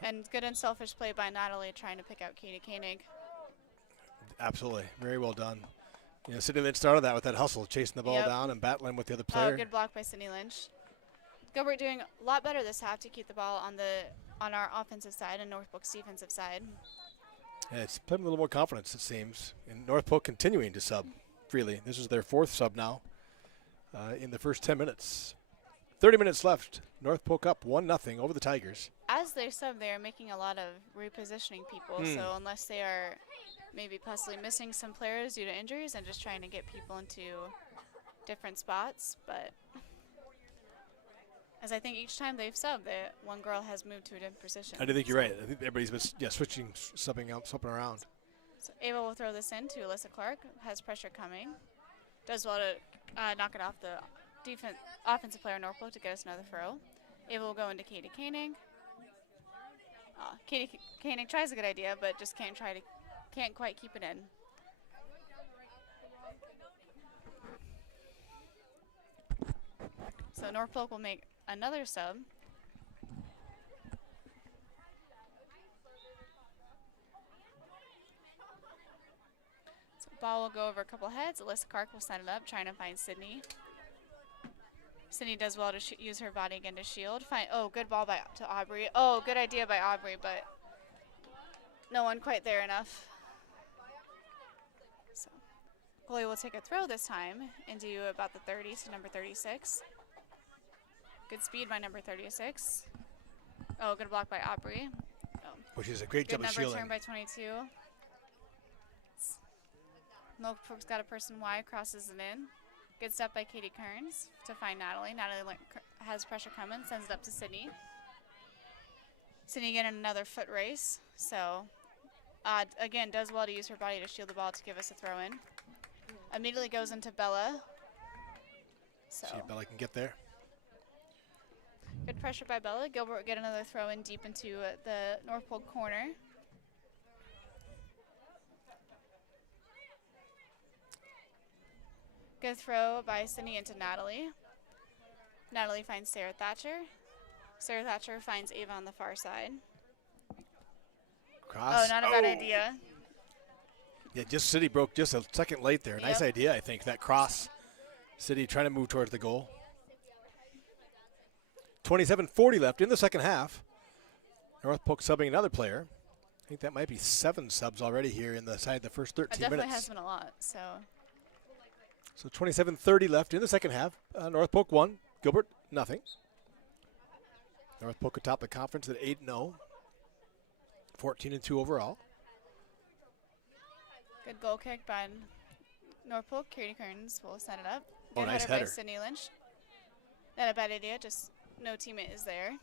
And good unselfish play by Natalie trying to pick out Katie Koenig. Absolutely. Very well done. You know, Sydney Lynch started that with that hustle, chasing the ball Yep. down and battling with the other Oh, player. good block by Sydney Lynch. Gilbert doing a lot better this half to keep the ball on our offensive side and North Polk's defensive side. And it's put them a little more confidence, it seems. And North Polk continuing to sub freely. This is their fourth sub now in the first 10 minutes. 30 minutes left. North Polk up 1-0 over the Tigers. As they sub, they are making a lot of repositioning people. So unless they are maybe possibly missing some players due to injuries and just trying to get people into different spots, but as I think each time they've subbed, one girl has moved to a different position. I do think you're right. I think everybody's been switching, subbing out, swapping around. So Ava will throw this in to Alyssa Clark, has pressure coming. Does well to knock it off the offensive player Norfolk to get us another throw. Ava will go into Katie Koenig. Katie Koenig tries a good idea, but just can't quite keep it in. So Norfolk will make another sub. So ball will go over a couple heads. Alyssa Clark will send it up, trying to find Sydney. Sydney does well to use her body again to shield. Good ball to Aubrey. Oh, good idea by Aubrey, but no one quite there enough. So goalie will take a throw this time and do about the 30 to number 36. Good speed by number 36. Oh, good block by Aubrey. Oh. Which is a great Good job of number shielding. turn by 22. Norfolk's got a person wide, crosses it in. Good step by Katie Kearns to find Natalie. Natalie has pressure coming, sends it up to Sydney. Sydney getting another foot race. So, again, does well to use her body to shield the ball to give us a throw in. Immediately goes into Bella. So See if Bella can get there. good pressure by Bella. Gilbert will get another throw in deep into the North Pole corner. Good throw by Sydney into Natalie. Natalie finds Sarah Thatcher. Sarah Thatcher finds Ava on the far side. Cross. Oh, not a bad idea. Yeah, just City broke just a second late there. Nice Yep. idea, I think, that cross. City trying to move towards the goal. 27:40 left in the second half. North Polk subbing another player. I think that might be 7 subs already here in the first 13 It definitely minutes. has been a lot, so. So 27:30 left in the second half. North Polk 1, Gilbert nothing. North Polk atop the conference at 8-0. 14-2 overall. Good goal kick by North Polk. Katie Kearns will set it up. Oh, Good nice by header. Sydney Lynch. Not a bad idea, just no teammate is there.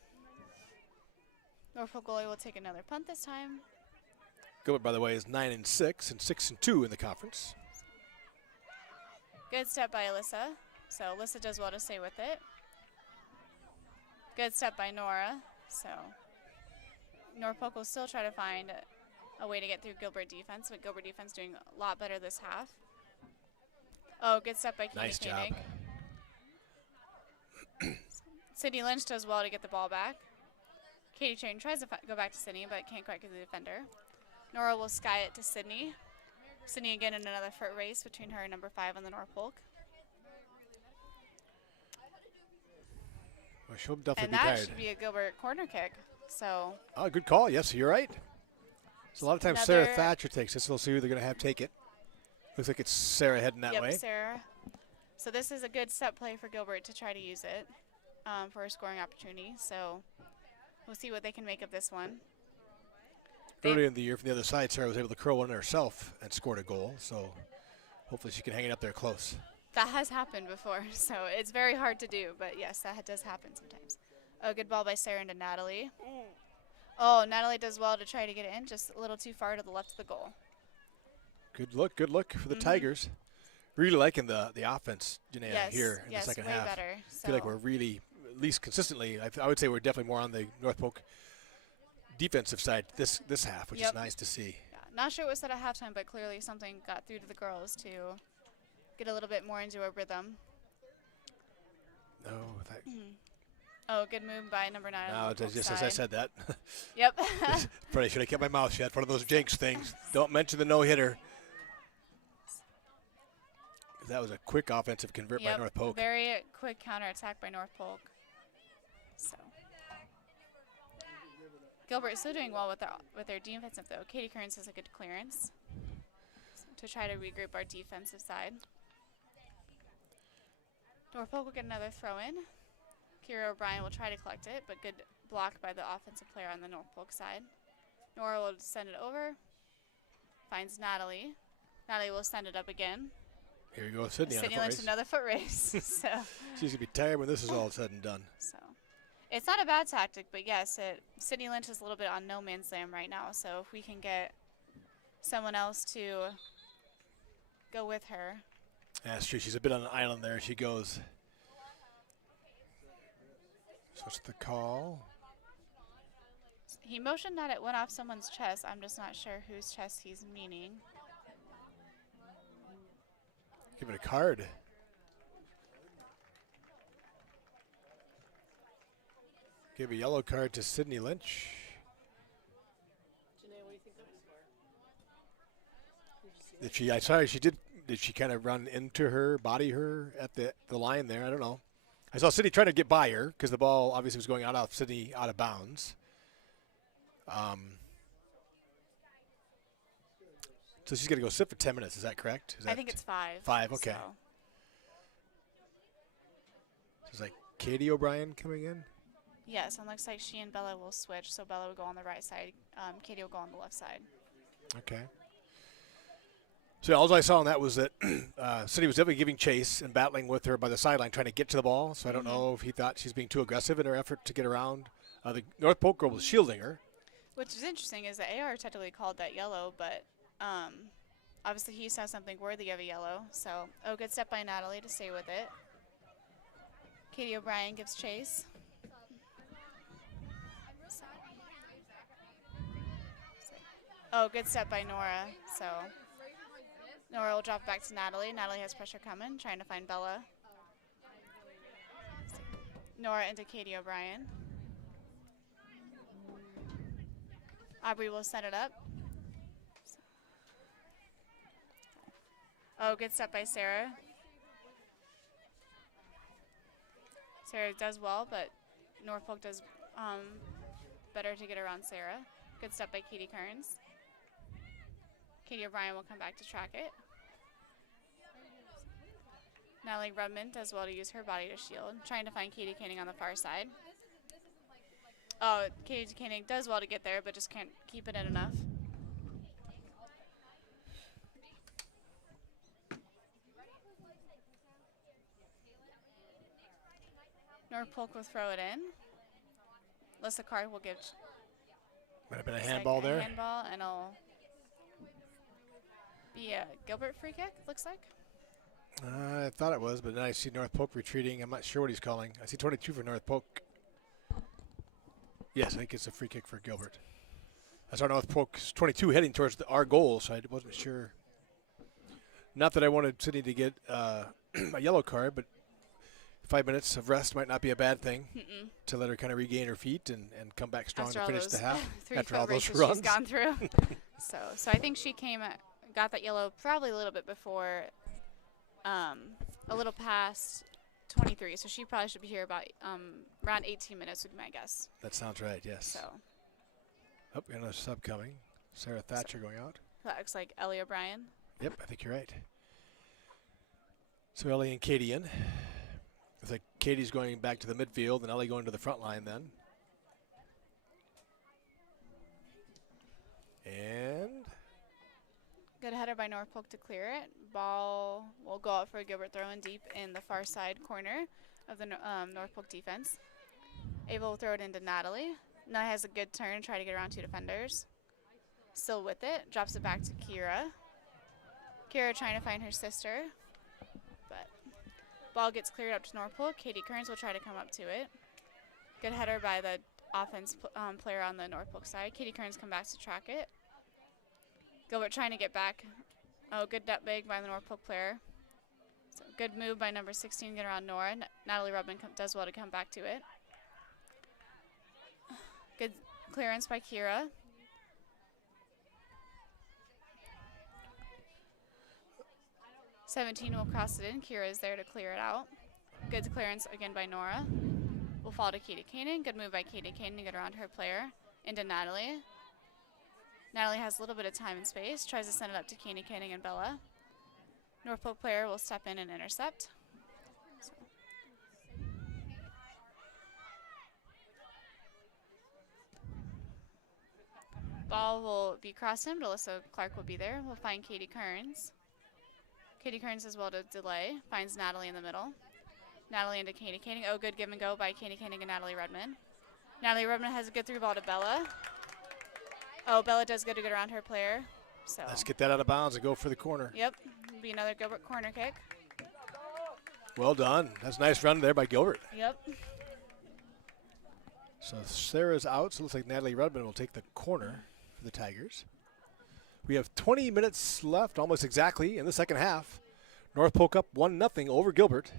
North Polk goalie will take another punt this time. Gilbert, by the way, is 9-6 and 6-2 in the conference. Good step by Alyssa. So Alyssa does well to stay with it. Good step by Nora. So Norfolk will still try to find a way to get through Gilbert defense, but Gilbert defense doing a lot better this half. Oh, good step by Katie Nice job. Koenig. Sydney Lynch does well to get the ball back. Katie Train tries to go back to Sydney, but can't quite get the defender. Nora will sky it to Sydney. Sydney again in another foot race between her and number 5 on the North Polk. Well, she'll definitely And be that tired. should be a Gilbert corner kick. So Oh, good call. Yes, you're right. So a lot of times Sarah Another- Thatcher takes this. We'll see who they're going to have take it. Looks like it's Sarah heading that yep, way. Sarah. So this is a good step play for Gilbert to try to use it for a scoring opportunity. So we'll see what they can make of this one. Earlier in the year from the other side, Sarah was able to curl one herself and scored a goal. So hopefully she can hang it up there close. That has happened before, so it's very hard to do. But yes, that does happen sometimes. Oh, good ball by Sarah into Natalie. Oh, Natalie does well to try to get it in, just a little too far to the left of the goal. Good look for the Tigers. Really liking the offense, Janaea, here in the second way half. better. I feel like we're really, at least consistently, I would say we're definitely more on the North Polk defensive side this half, which is Yep. nice to see. Yeah, not sure what was said at halftime, but clearly something got through to the girls to get a little bit more into a rhythm. No, that, Oh, good move by number 9. on no, the it's Polk just as I side. said that. Yep. Probably should have kept my mouth shut. One of those jinx things. Don't mention the no-hitter. That was a quick offensive convert by Yep, North Polk. very quick counterattack by North Polk. So Gilbert still doing well with their defensive though. Katie Kearns has a good clearance to try to regroup our defensive side. North Polk will get another throw in. Kira O'Brien will try to collect it, but good block by the offensive player on the North Polk side. Nora will send it over. Finds Natalie. Natalie will send it up again. Here we go, Sydney on a Sydney foot Lynch, race. another foot race. So, She's gonna be tired when this is all said and done. so it's not a bad tactic, but yes, Sydney Lynch is a little bit on no man's land right now. So if we can get someone else to go with her. That's true. She's a bit on an island there. She goes. So what's the call? He motioned that it went off someone's chest. I'm just not sure whose chest he's meaning. Give it a card. Give a yellow card to Sydney Lynch. Janae, what do you think that was for? Did you see Did she? I saw she did. Did she kind of run into her, body her at the line there? I don't know. I saw Sydney trying to get by her because the ball obviously was going out of Sydney out of bounds. So she's gonna go sit for 10 minutes. Is that correct? Is I that think it's 5. 5. Okay. So. So it's like Katie O'Brien coming in. Yes, and looks like she and Bella will switch. So Bella will go on the right side. Katie will go on the left side. Okay. So all I saw on that was that City was definitely giving chase and battling with her by the sideline, trying to get to the ball. So I don't know if he thought she's being too aggressive in her effort to get around. The North Polk girl was shielding her. Which is interesting, is the AR technically called that yellow, but obviously he saw something worthy of a yellow. So, good step by Natalie to stay with it. Katie O'Brien gives chase. Good step by Nora. So Nora will drop back to Natalie. Natalie has pressure coming, trying to find Bella. Nora into Katie O'Brien. Aubrey will set it up. Good step by Sarah. Sarah does well, but Norfolk does better to get around Sarah. Good step by Katie Kearns. Katie O'Brien will come back to track it. Natalie Rudman does well to use her body to shield, trying to find Katie Koenig on the far side. Katie Koenig does well to get there, but just can't keep it in enough. Norfolk will throw it in. Alyssa Card will give. Might have been a handball there. Handball, and it'll be a Gilbert free kick, looks like. I thought it was, but then I see North Polk retreating. I'm not sure what he's calling. I see 22 for North Polk. Yes, I think it's a free kick for Gilbert. I saw North Polk's 22 heading towards our goal, so I wasn't sure. Not that I wanted Sydney to get a yellow card, but 5 minutes of rest might not be a bad thing to let her kind of regain her feet and come back strong After to all finish those the half. After all those races runs she's gone through. So I think she got that yellow probably a little bit before, a little past 23. So she probably should be here about around 18 minutes would be my guess. That sounds right, yes. So Oh, we got another sub coming. Sarah Thatcher going out. that looks like Ellie O'Brien. Yep, I think you're right. So Ellie and Katie in. It's like Katie's going back to the midfield and Ellie going to the front line then. And Good header by Norfolk to clear it. Ball will go out for a Gilbert throw in deep in the far side corner of the Norfolk defense. Ava will throw it into Natalie. Now has a good turn, try to get around 2 defenders. Still with it, drops it back to Kira. Kira trying to find her sister, but ball gets cleared up to Norfolk. Katie Kearns will try to come up to it. Good header by the offense player on the Norfolk side. Katie Kearns come back to track it. Gilbert trying to get back. Good nut big by the Norfolk player. So good move by number 16, get around Nora. Natalie Rubin does well to come back to it. Good clearance by Kira. '17 will cross it in. Kira is there to clear it out. Good clearance again by Nora. Will fall to Katie Koenig. Good move by Katie Koenig to get around her player. Into Natalie. Natalie has a little bit of time and space. Tries to send it up to Katie Koenig and Bella. Norfolk player will step in and intercept. Ball will be crossed in, but Alyssa Clark will be there. We'll find Katie Kearns. Katie Kearns as well to delay. Finds Natalie in the middle. Natalie into Katie Koenig. Oh, good give and go by Katie Koenig and Natalie Redmond. Natalie Redmond has a good through ball to Bella. Oh, Bella does good to get around her player. So Let's get that out of bounds and go for the corner. Yep. Be another Gilbert corner kick. Well done. That's a nice run there by Gilbert. Yep. So Sarah's out, so it looks like Natalie Redmond will take the corner for the Tigers. We have 20 minutes left, almost exactly, in the second half. North Polk up 1-0 over Gilbert.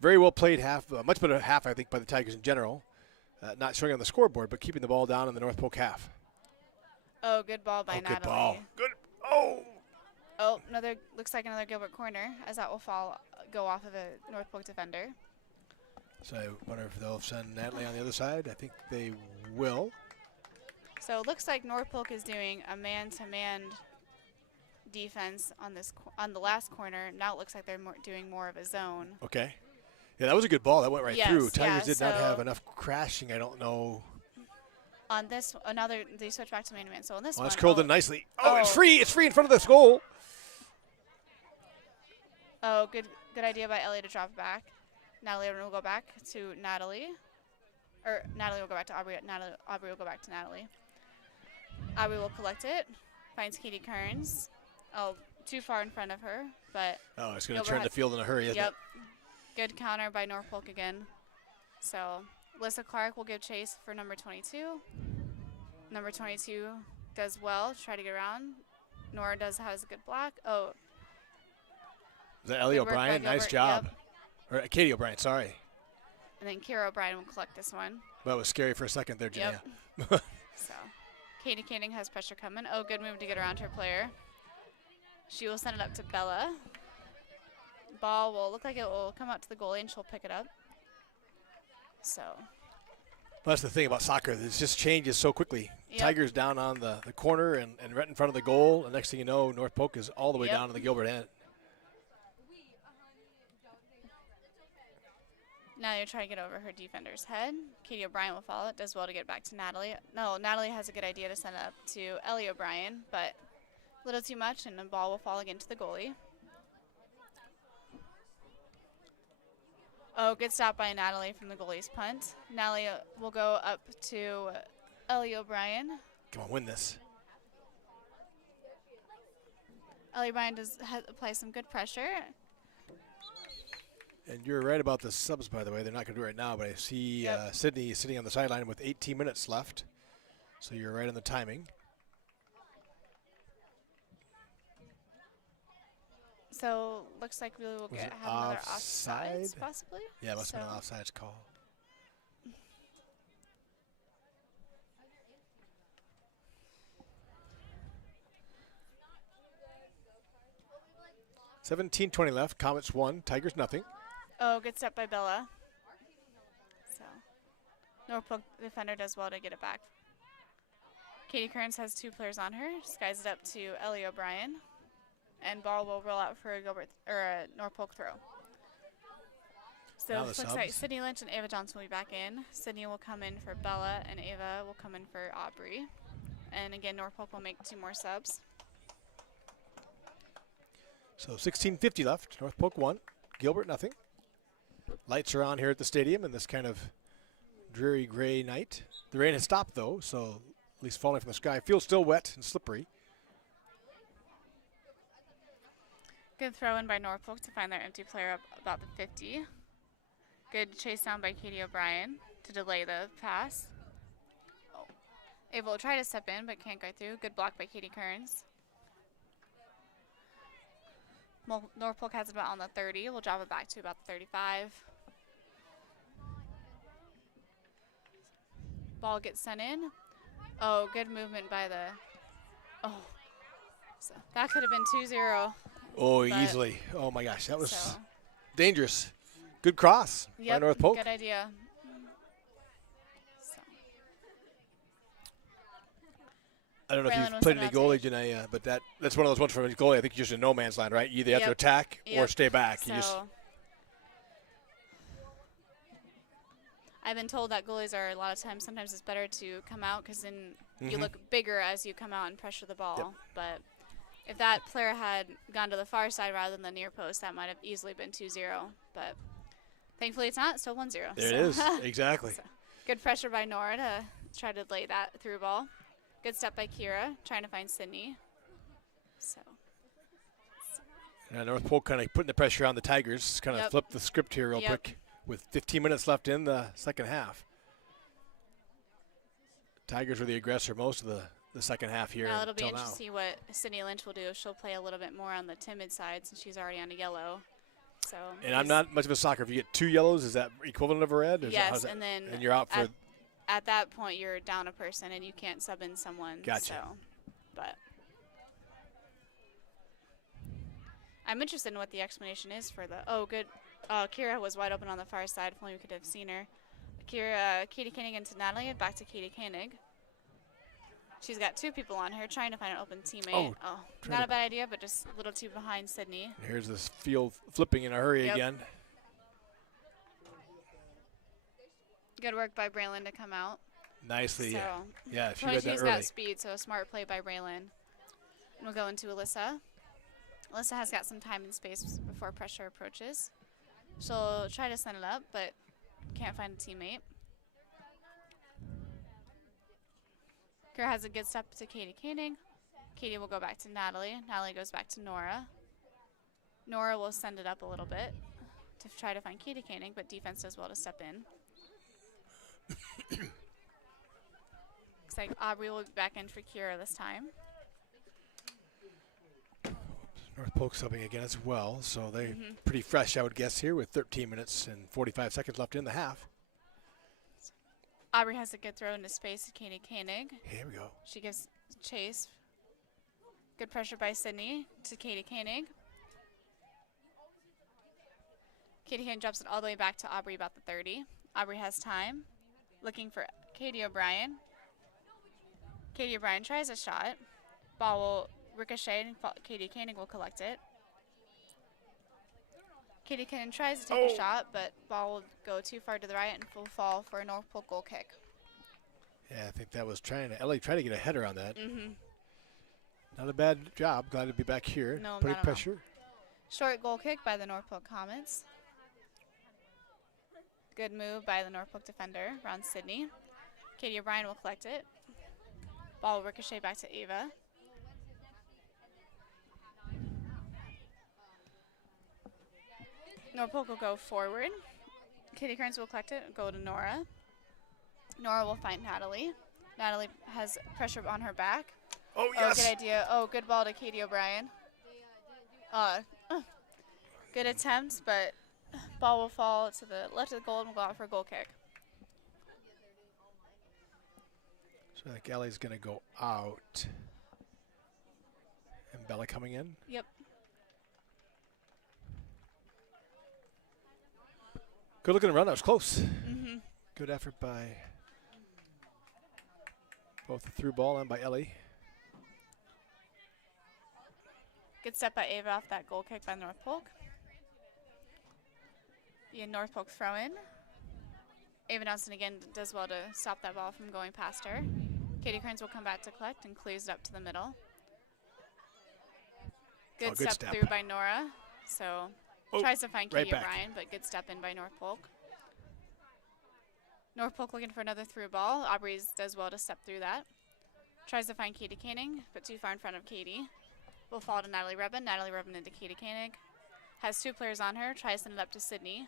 Very well played half, much better half, I think, by the Tigers in general. Not showing on the scoreboard, but keeping the ball down in the North Polk half. Oh, good ball by Natalie. Good ball. Good. Oh! Oh, looks like another Gilbert corner, as that will go off of a North Polk defender. So I wonder if they'll send Natalie on the other side. I think they will. So it looks like North Polk is doing a man-to-man defense on the last corner. Now it looks like they're doing more of a zone. Okay. Yeah, that was a good ball. That went right through. Yes, Tigers yeah, did not so have enough crashing. I don't know. On this, they switch back to man-to-man. So on this Oh, one, it's curled in nicely. Oh, it's free. It's free in front of this goal. Oh, good idea by Ellie to drop it back. Natalie will go back to Natalie. Or Natalie will go back to Aubrey. Aubrey will go back to Natalie. Aubrey will collect it. Finds Katie Kearns. Oh, too far in front of her, but Oh, it's going to turn the field in a hurry, isn't it? yep. Good counter by North Polk again. So Alyssa Clark will give chase for number 22. Number 22 does well to try to get around. Nora has a good block. Oh, Is that Ellie good work by O'Brien? Nice Gilbert, job. yep. Or Katie O'Brien, sorry. And then Kira O'Brien will collect this one. That was scary for a second there, Jania. Yep. So Katie Koenig has pressure coming. Oh, good move to get around her player. She will send it up to Bella. Ball will look like it will come out to the goalie, and she'll pick it up. So That's the thing about soccer. It just changes so quickly. Yep. Tigers down on the corner and right in front of the goal. And next thing you know, North Polk is all the way Yep. down to the Gilbert end. now you're trying to get over her defender's head. Katie O'Brien will follow it. Does well to get back to Natalie. No, Natalie has a good idea to send it up to Ellie O'Brien, but a little too much, and the ball will fall again to the goalie. Oh, good stop by Natalie from the goalie's punt. Natalie will go up to Ellie O'Brien. Come on, win this. Ellie O'Brien apply some good pressure. And you're right about the subs, by the way. They're not going to do it right now, but I see Yep. Sydney sitting on the sideline with 18 minutes left. So you're right on the timing. So looks like we will Was have it another offside? offsides, possibly. Yeah, it must have been So- an offsides call. $17:20 left. Comets 1, Tigers nothing. Oh, good step by Bella. So North Polk defender does well to get it back. Katie Kearns has two players on her. Skies it up to Ellie O'Brien, and ball will roll out for a North Polk throw. So Now it the looks like subs. Sydney Lynch and Ava Johnson will be back in. Sydney will come in for Bella, and Ava will come in for Aubrey. And again, North Polk will make two more subs. So 16:50 left. North Polk 1, Gilbert nothing. Lights are on here at the stadium in this kind of dreary gray night. The rain has stopped though, so at least falling from the sky. Feels still wet and slippery. Good throw in by North Polk to find their empty player up about the 50. Good chase down by Katie O'Brien to delay the pass. Oh. Ava will try to step in but can't go through. Good block by Katie Kearns. North Polk has it about on the 30. We'll drop it back to about the 35. Ball gets sent in. Oh, good movement by the. Oh, so that could have been 2-0. Oh, But- easily. Oh my gosh, that was So, dangerous. Good cross by yep, North Polk. good idea. So, I don't know Braylon if was you've played any sent out goalie, Janae, but that's one of those ones from a goalie. I think you're just in no man's land, right? You either have to Yep. attack or Yep. stay back. You so just I've been told that goalies are a lot of times. Sometimes it's better to come out because then you Mhm. look bigger as you come out and pressure the ball. But If that player had gone to the far side rather than the near post, that might have easily been 2-0. But thankfully it's not, so 1-0. There it is. Exactly. So good pressure by Nora to try to lay that through ball. Good step by Kira, trying to find Sydney. So. And North Polk kind of putting the pressure on the Tigers. Kind of Yep. flip the script here real quick with 15 minutes left in the second half. Tigers were the aggressor most of the second half here. Now it'll be until interesting to see what Sydney Lynch will do. She'll play a little bit more on the timid side since she's already on a yellow. So. And I'm not much of a soccer. If you get 2 yellows, is that equivalent of a red? Or is Yes, that, and then and you're out for. At that point, you're down a person and you can't sub in someone. Gotcha. So, but I'm interested in what the explanation is for the. Oh, good. Kira was wide open on the far side. If only we could have seen her. Katie Koenig into Natalie. Back to Katie Koenig. She's got 2 people on her, trying to find an open teammate. Oh, not a bad idea, but just a little too behind Sydney. Here's this field flipping in a hurry again. Good work by Braylon to come out. Nicely. So, yeah, she read that she's early. got speed, so a smart play by Braylon. And we'll go into Alyssa. Alyssa has got some time and space before pressure approaches. She'll try to send it up, but can't find a teammate. Kira has a good step to Katie Koenig. Katie will go back to Natalie. Natalie goes back to Nora. Nora will send it up a little bit to try to find Katie Koenig, but defense does well to step in. Looks like Aubrey will be back in for Kira this time. North Polk subbing again as well, so they're pretty fresh, I would guess, here with 13 minutes and 45 seconds left in the half. Aubrey has a good throw into space to Katie Koenig. Here we go. She gives chase. Good pressure by Sydney to Katie Koenig. Katie Koenig drops it all the way back to Aubrey about the 30. Aubrey has time. Looking for Katie O'Brien. Katie O'Brien tries a shot. Ball will ricochet and Katie Koenig will collect it. Katie Koenig tries to take a shot, but ball will go too far to the right and will fall for a North Polk goal kick. Yeah, I think that was Ellie tried to get a header on that. Not a bad job. Glad to be back here. No, putting not at all. pressure. Short goal kick by the North Polk Comets. Good move by the North Polk defender, Ron Sidney. Katie O'Brien will collect it. Ball will ricochet back to Ava. North Polk will go forward. Katie Kearns will collect it and go to Nora. Nora will find Natalie. Natalie has pressure on her back. Oh, Oh, yes. good idea. Oh, good ball to Katie O'Brien. Good attempt, but ball will fall to the left of the goal and will go out for a goal kick. So I think Ellie's going to go out. And Bella coming in. Yep. Good looking run. That was close. Good effort by both the through ball and by Ellie. Good step by Ava off that goal kick by North Polk. The North Polk throw in. Ava Nelson again does well to stop that ball from going past her. Katie Kearns will come back to collect and clears it up to the middle. Good step through by Nora. So tries to find Katie O'Brien, but good step in by North Polk. North Polk looking for another through ball. Aubrey does well to step through that. Tries to find Katie Koenig, but too far in front of Katie. Will fall to Natalie Rubin. Natalie Rubin into Katie Koenig. Has 2 players on her. Tries to send it up to Sydney.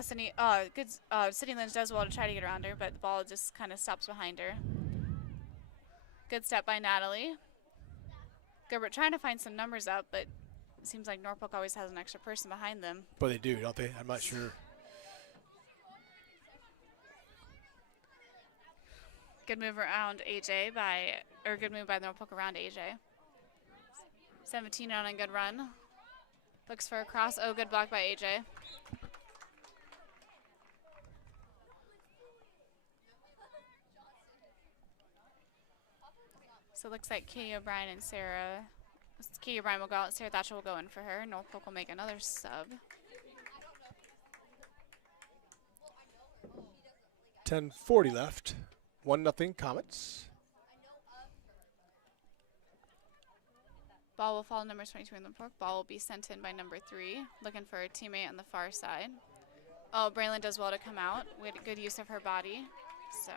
Sydney Lynch does well to try to get around her, but the ball just kind of stops behind her. Good step by Natalie. Good, we're trying to find some numbers up, but it seems like North Polk always has an extra person behind them. But they do, don't they? I'm not sure. Good move around AJ good move by North Polk around AJ. 17 on a good run. Looks for a cross. Oh, good block by AJ. So it looks like Katie O'Brien and Katie O'Brien will go out. Sarah Thatcher will go in for her. North Polk will make another sub. 10:40 left. 1-0 Comets. Ball will follow number 22 in the Polk. Ball will be sent in by number 3, looking for a teammate on the far side. Oh, Braylon does well to come out with good use of her body. So,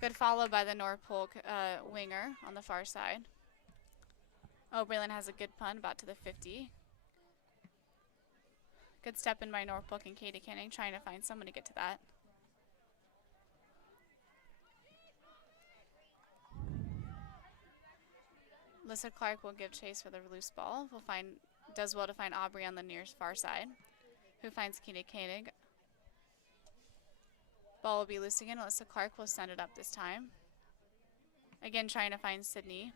good follow by the Norfolk winger on the far side. Oh, Braylon has a good punt about to the 50. Good step in by Norfolk and Katie Canning, trying to find someone to get to that. Alyssa Clark will give chase for the loose ball. Does well to find Aubrey on the near far side, who finds Katie Koenig. Ball will be loose again. Alyssa Clark will send it up this time. Again, trying to find Sydney.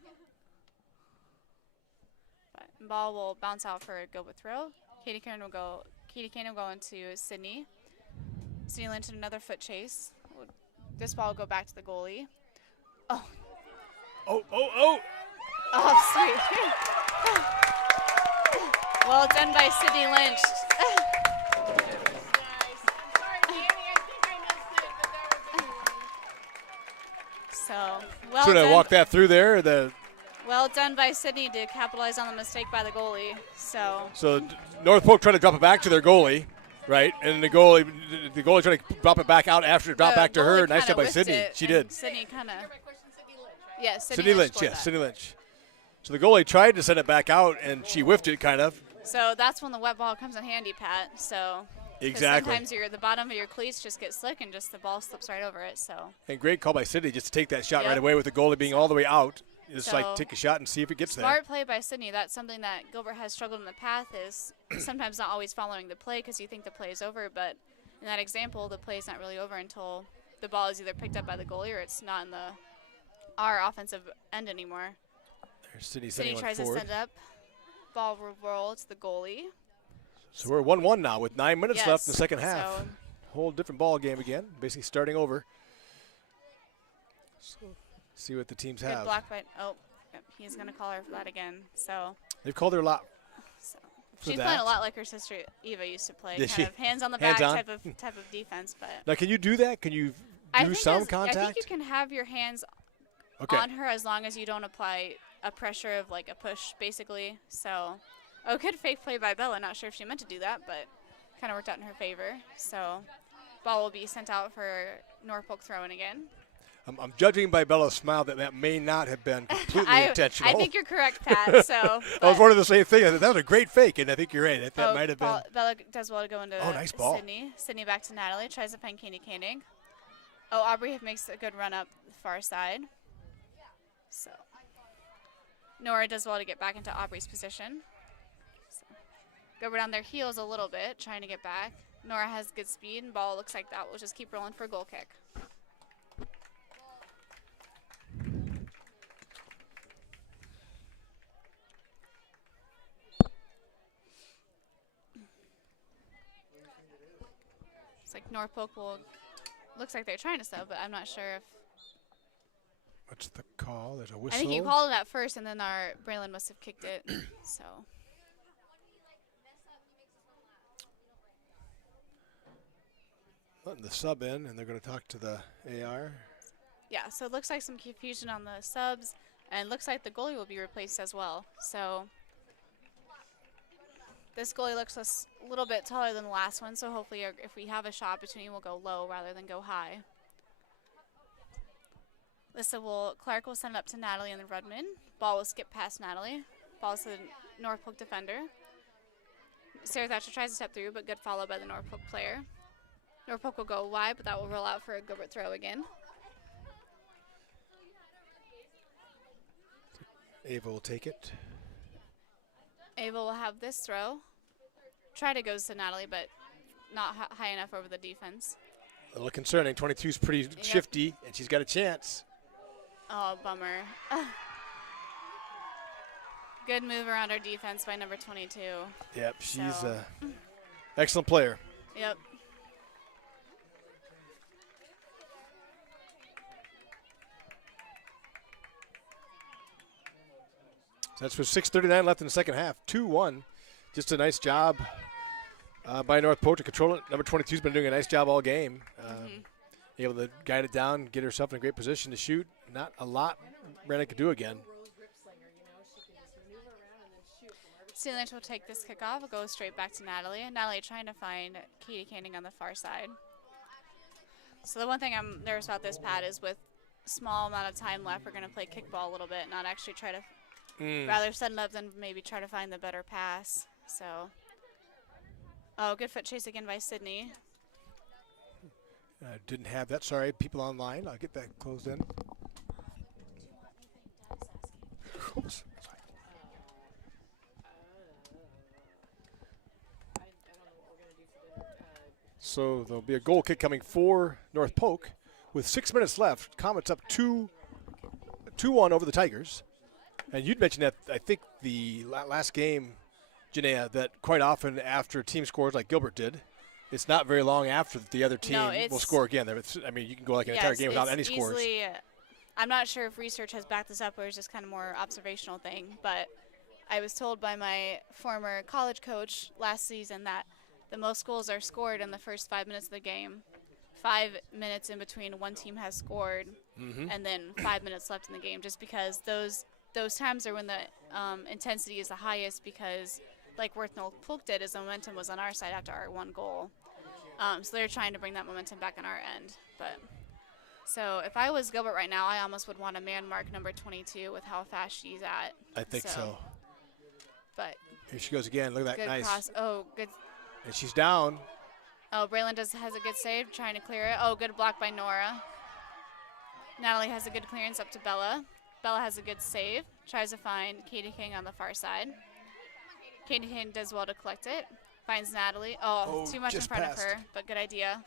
But ball will bounce out for a go with throw. Katie Koenig will go into Sydney. Sydney Lynch in another foot chase. This ball will go back to the goalie. Oh. Oh, oh, oh! Oh, sweet. Well done by Sydney Lynch. So, well Should I done. walk that through there? Well done by Sydney to capitalize on the mistake by the goalie. So North Polk tried to drop it back to their goalie, right? And the goalie tried to drop it back out after it dropped back to her. Nice job by Sydney. She did. Sydney kind of. Yes, Sydney Lynch. Yes, Sydney Lynch. So the goalie tried to send it back out, and she whiffed it kind of. So that's when the wet ball comes in handy, Pat. So exactly. Sometimes the bottom of your cleats just get slick, and just the ball slips right over it. So. And great call by Sydney just to take that shot Yep. right away with the goalie being all the way out. Just So like take a shot and see if it gets there. Smart play by Sydney. That's something that Gilbert has struggled in the past, is sometimes not always following the play because you think the play is over. But in that example, the play is not really over until the ball is either picked up by the goalie or it's not in our offensive end anymore. There's Sydney Sydney sending one tries forward. to send up. Ball will roll to the goalie. So we're 1-1 now with 9 minutes left in the second half. So Whole different ball game again, basically starting over. So see what the teams good have. block by. Oh, yep, he's going to call her for that again. So. They've called her a lot. So For she's that. playing a lot like her sister Eva used to play, Did kind she? of hands on the Hands back on? type of defense. But Now, can you do that? Can you do some contact? I think you can have your hands on her as long as you don't apply a pressure of like a push, basically. So, good fake play by Bella. Not sure if she meant to do that, but kind of worked out in her favor. So, ball will be sent out for Norfolk throw-in again. I'm judging by Bella's smile that may not have been completely intentional. I think you're correct, Pat. So I was wondering the same thing. I thought that was a great fake, and I think you're right. That might have been. Bella does well to go into nice ball. Sydney. Sydney back to Natalie. Tries to find Katie Koenig. Oh, Aubrey makes a good run up the far side. So Nora does well to get back into Aubrey's position. So, go down their heels a little bit, trying to get back. Nora has good speed, and ball looks like that will just keep rolling for a goal kick. It's like Norfolk looks like they're trying to sub, but I'm not sure if. What's the call? There's a whistle. I think you called it at first, and then our Braylon must have kicked it. So. Letting the sub in, and they're going to talk to the AR. Yeah, so it looks like some confusion on the subs, and looks like the goalie will be replaced as well. So this goalie looks a little bit taller than the last one, so hopefully if we have a shot between, we'll go low rather than go high. Clark will send it up to Natalie and the Rudman. Ball will skip past Natalie. Ball to the Norfolk defender. Sarah Thatcher tries to step through, but good follow by the Norfolk player. Norfolk will go wide, but that will roll out for a Gilbert throw again. Ava will take it. Ava will have this throw. Try to go to Natalie, but not high enough over the defense. A little concerning. 22's pretty shifty, and she's got a chance. Oh, bummer. Good move around our defense by number 22. Yep, she's an excellent player. Yep. So that's with 6:39 left in the second half. 2-1. Just a nice job by North Polk to control it. Number 22's been doing a nice job all game. Able to guide it down, get herself in a great position to shoot. Not a lot Brandon could do again. City Lynch will take this kickoff. We'll go straight back to Natalie. Natalie trying to find Katie Canning on the far side. So the one thing I'm nervous about this, Pat, is with small amount of time left, we're going to play kickball a little bit, not actually try to rather set it up than maybe try to find the better pass. So, oh, good foot chase again by Sydney. Didn't have that. Sorry, people online. I'll get that closed in. Oops. So there'll be a goal kick coming for North Polk with 6 minutes left. Comets up 2-1 over the Tigers. And you'd mentioned that, I think, the last game, Janaea, that quite often after a team scores like Gilbert did, it's not very long after the other team will score again. I mean, you can go like an entire game without any scores. I'm not sure if research has backed this up or it's just kind of more observational thing, but I was told by my former college coach last season that the most goals are scored in the first 5 minutes of the game. 5 minutes in between one team has scored, and then 5 minutes left in the game, just because those times are when the intensity is the highest, because like Worth North Polk did, is the momentum was on our side after our one goal. So they're trying to bring that momentum back on our end. But so if I was Gilbert right now, I almost would want a man mark number 22 with how fast she's at. I think so. But here she goes again. Look at that, good nice. Cross. Oh, good. And she's down. Oh, Braylon has a good save, trying to clear it. Oh, good block by Nora. Natalie has a good clearance up to Bella. Bella has a good save. Tries to find Katie King on the far side. Katie King does well to collect it. Finds Natalie. Oh, too much in front of her, but good idea.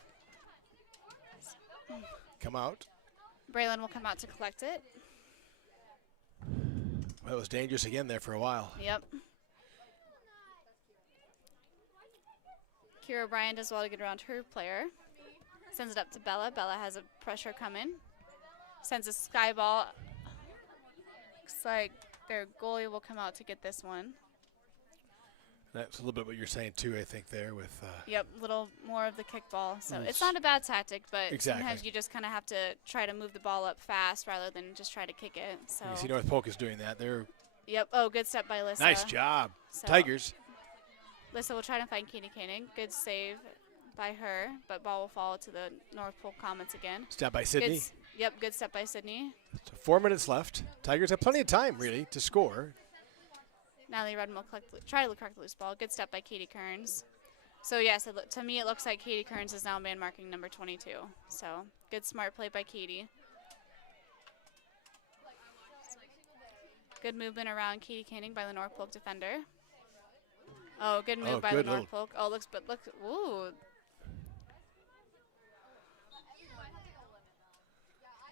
Come out. Braylon will come out to collect it. That was dangerous again there for a while. Yep. Kira O'Brien does well to get around her player. Sends it up to Bella. Bella has a pressure coming. Sends a sky ball. Looks like their goalie will come out to get this one. That's a little bit what you're saying too, I think, there with. Yep, a little more of the kickball. So it's not a bad tactic, but sometimes you just kind of have to try to move the ball up fast rather than just try to kick it. So you see North Polk is doing that. They're. Yep. Oh, good step by Lissa. Nice job, so Tigers. Lissa will try to find Katie Koenig. Good save by her, but ball will fall to the North Polk Comets again. Step by Sydney. Yep, good step by Sydney. So 4 minutes left. Tigers have plenty of time, really, to score. Natalie Redden will try to correct the loose ball. Good step by Katie Kearns. So, yes, to me it looks like Katie Kearns is now man marking number 22. So, good smart play by Katie. Good movement around Katie Koenig by the North Polk defender. Oh, good move by the North Polk. Oh, look, ooh.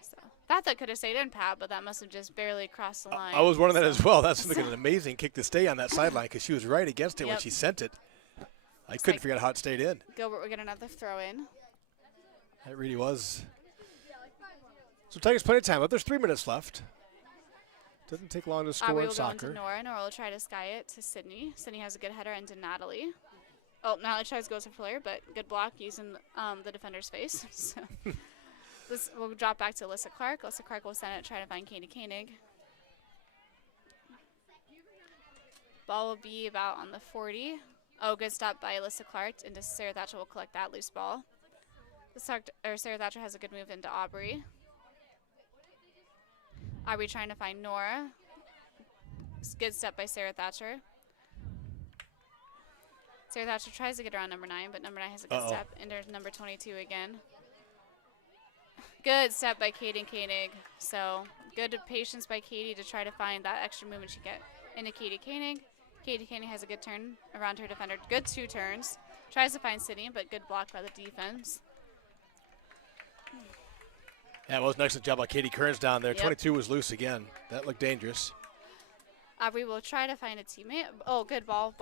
So, that could have stayed in, Pat, but that must have just barely crossed the line. I was wondering that as well. That's an amazing kick to stay on that sideline because she was right against it when she sent it. I couldn't figure out how it stayed in. Gilbert will get another throw in. That really was. So Tigers plenty of time, but there's 3 minutes left. Doesn't take long to score in soccer. Will go into Nora. Nora will try to sky it to Sydney. Sydney has a good header into Natalie. Oh, Natalie tries to go to the player, but good block using the defender's face. So we'll drop back to Alyssa Clark. Alyssa Clark will send it, try to find Katie Koenig. Ball will be about on the 40. Oh, good stop by Alyssa Clark, into Sarah Thatcher will collect that loose ball. Sarah Thatcher has a good move into Aubrey. Aubrey trying to find Nora. Good step by Sarah Thatcher. Sarah Thatcher tries to get around number 9, but number 9 has a good step into number 22 again. Good step by Katie Koenig. So good patience by Katie to try to find that extra movement she get into Katie Koenig. Katie Koenig has a good turn around her defender. Good 2 turns. Tries to find Sydney, but good block by the defense. Yeah, it was an excellent job by Katie Kearns down there. 22 was loose again. That looked dangerous. Aubrey will try to find a teammate. Oh, good ball.